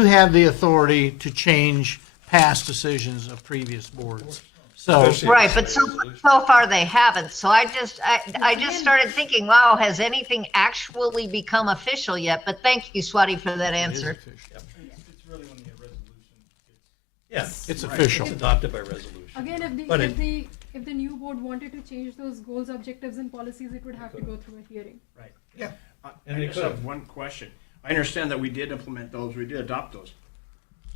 have the authority to change past decisions of previous boards. So, Especially- Right, but so far they haven't. So I just started thinking, wow, has anything actually become official yet? But thank you, Swati, for that answer. It's really when the resolution Yeah. It's right, official. It's adopted by resolution. Again, But if the new board wanted to change those goals, objectives, and policies, it would have to go through a hearing. Right. Yeah. And I they just could. have one question. I understand that we did implement those, we did adopt those.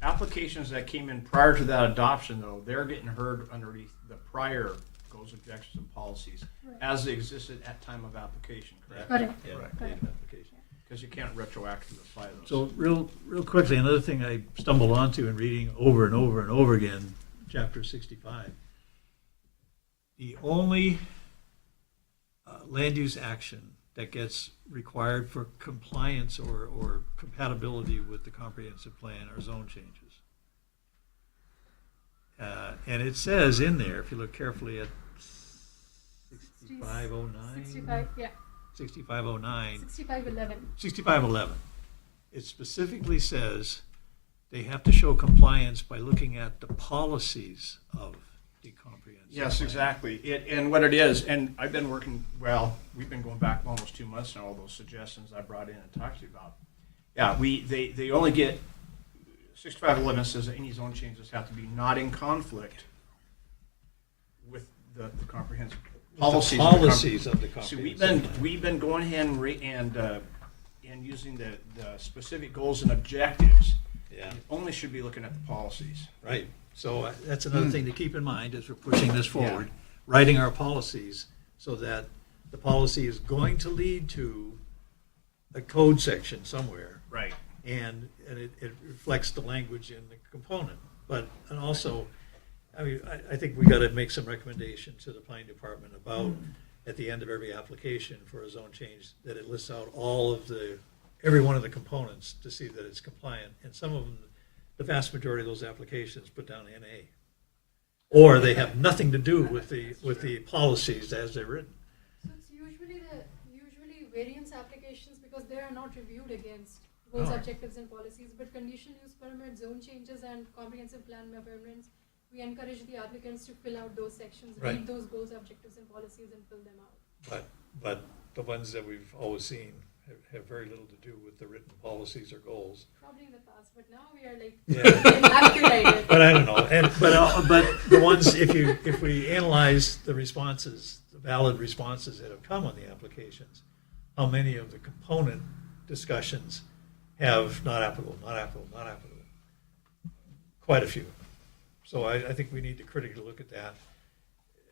Applications that came in prior to that adoption, though, they're getting heard underneath the prior goals, objectives, and policies as they existed at time of application, correct? Correct. Yeah, Correct. date of application. Because you can't retroactively apply those. So real quickly, another thing I stumbled onto in reading over and over and over again, chapter 65, the only land use action that gets required for compliance or compatibility with the comprehensive plan are zone changes. And it says in there, if you look carefully at 6509, 65, yeah, 6509, 6511. 6511, it specifically says they have to show compliance by looking at the policies of the comprehensive Yes, plan. exactly. And what it is, and I've been working, well, we've been going back almost 2 months now, all those suggestions I brought in and talked to you about. Yeah, they only get, 6511 says that any zone changes have to be not in conflict with the comprehensive policies. The policies of the See, comprehensive plan. we've been going ahead and using the specific goals and objectives. Yeah. You only should be looking at the policies. Right, so that's another thing to keep in mind as we're pushing this forward, writing our policies so that the policy is going to lead to a code section somewhere, Right. and it reflects the language in the component. But, and also, I mean, I think we gotta make some recommendation to the planning department about, at the end of every application for a zone change, that it lists out all of every one of the components to see that it's compliant, and some of them, the vast majority of those applications put down NA. Or they have nothing to do with the policies as they're written. So it's usually variance applications because they are not reviewed against goals, No. objectives and policies, but conditional use permit, zone changes and comprehensive plan amendments, we encourage the applicants to fill out those sections, Right. read those goals, objectives and policies and fill them out. But the ones that we've always seen have very little to do with the written policies or goals. Probably in the past, but now we are like, Yeah. we have to write it. But I don't know, but the ones, if we analyze the responses, the valid responses that have come on the applications, how many of the component discussions have not applicable, not applicable, not applicable? Quite a few. So I think we need to critically look at that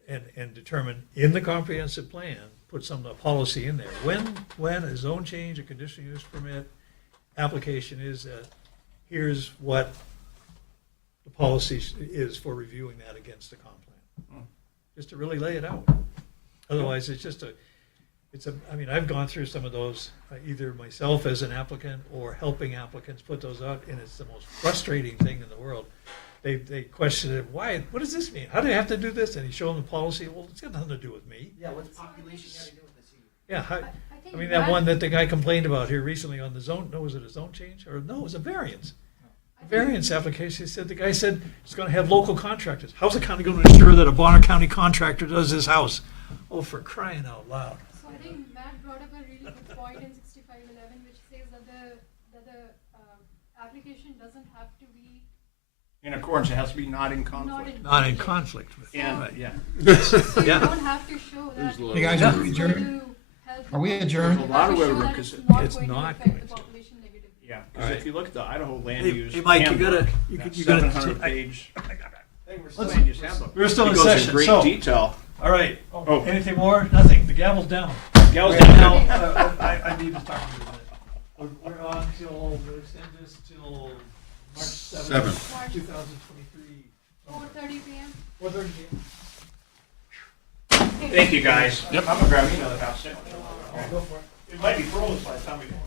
and determine in the comprehensive plan, put some policy in there. When a zone change, a conditional use permit application is that, here's what the policy is for reviewing that against the comp plan. Just to really lay it out. Otherwise, I mean, I've gone through some of those, either myself as an applicant or helping applicants put those out, and it's the most frustrating thing in the world. They question it, why, what does this mean? How do you have to do this? And you show them the policy, well, it's got nothing to do with me. Yeah, what's population got to do with this? Yeah, think I mean, that one that the guy complained about here recently on the zone, no, was it a zone change? Or no, it was a variance. A variance application, he said, the guy said he's gonna have local contractors. How's the county gonna ensure that a Bonner County contractor does his house? Oh, for crying out loud. So I think Matt brought up a really good point in 6511, which says that the application doesn't have to be In accordance, it has to be not in conflict. Not in conflict with. And, right. yeah. So you Yeah. don't have to show that. There's a lot Hey, guys, it's are we going adjourned? to help Are we the- adjourned? you A lot have of to show wiggle that room, 'cause it's not it's going to not affect going the to. population negatively. Yeah, All because right. if you look at the Idaho land Hey, use hey, Mike, you handbook, gotta- that you gotta- 700-page Let's- land use handbook, we're still it in goes session, in great so- detail. All right. Oh. Anything more? Nothing. The gavel's down. Gals Right down. now, I need to talk to you a minute. We're on till, we'll extend this till March 7th, March 2023. 4:30 p.m. 4:30 p.m. Thank you, guys. Yep. I'm gonna grab you another house. Go for it. It might be frozen by the time we get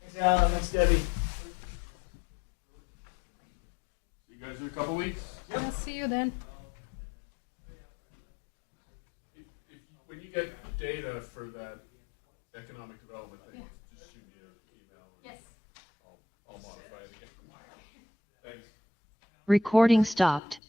Thanks, Alan. Thanks, Debbie. See you guys in a couple weeks. I'll see you then. When you get data for that economic development thing, just shoot me an email. Yes. I'll modify it again. Thanks. Recording stopped.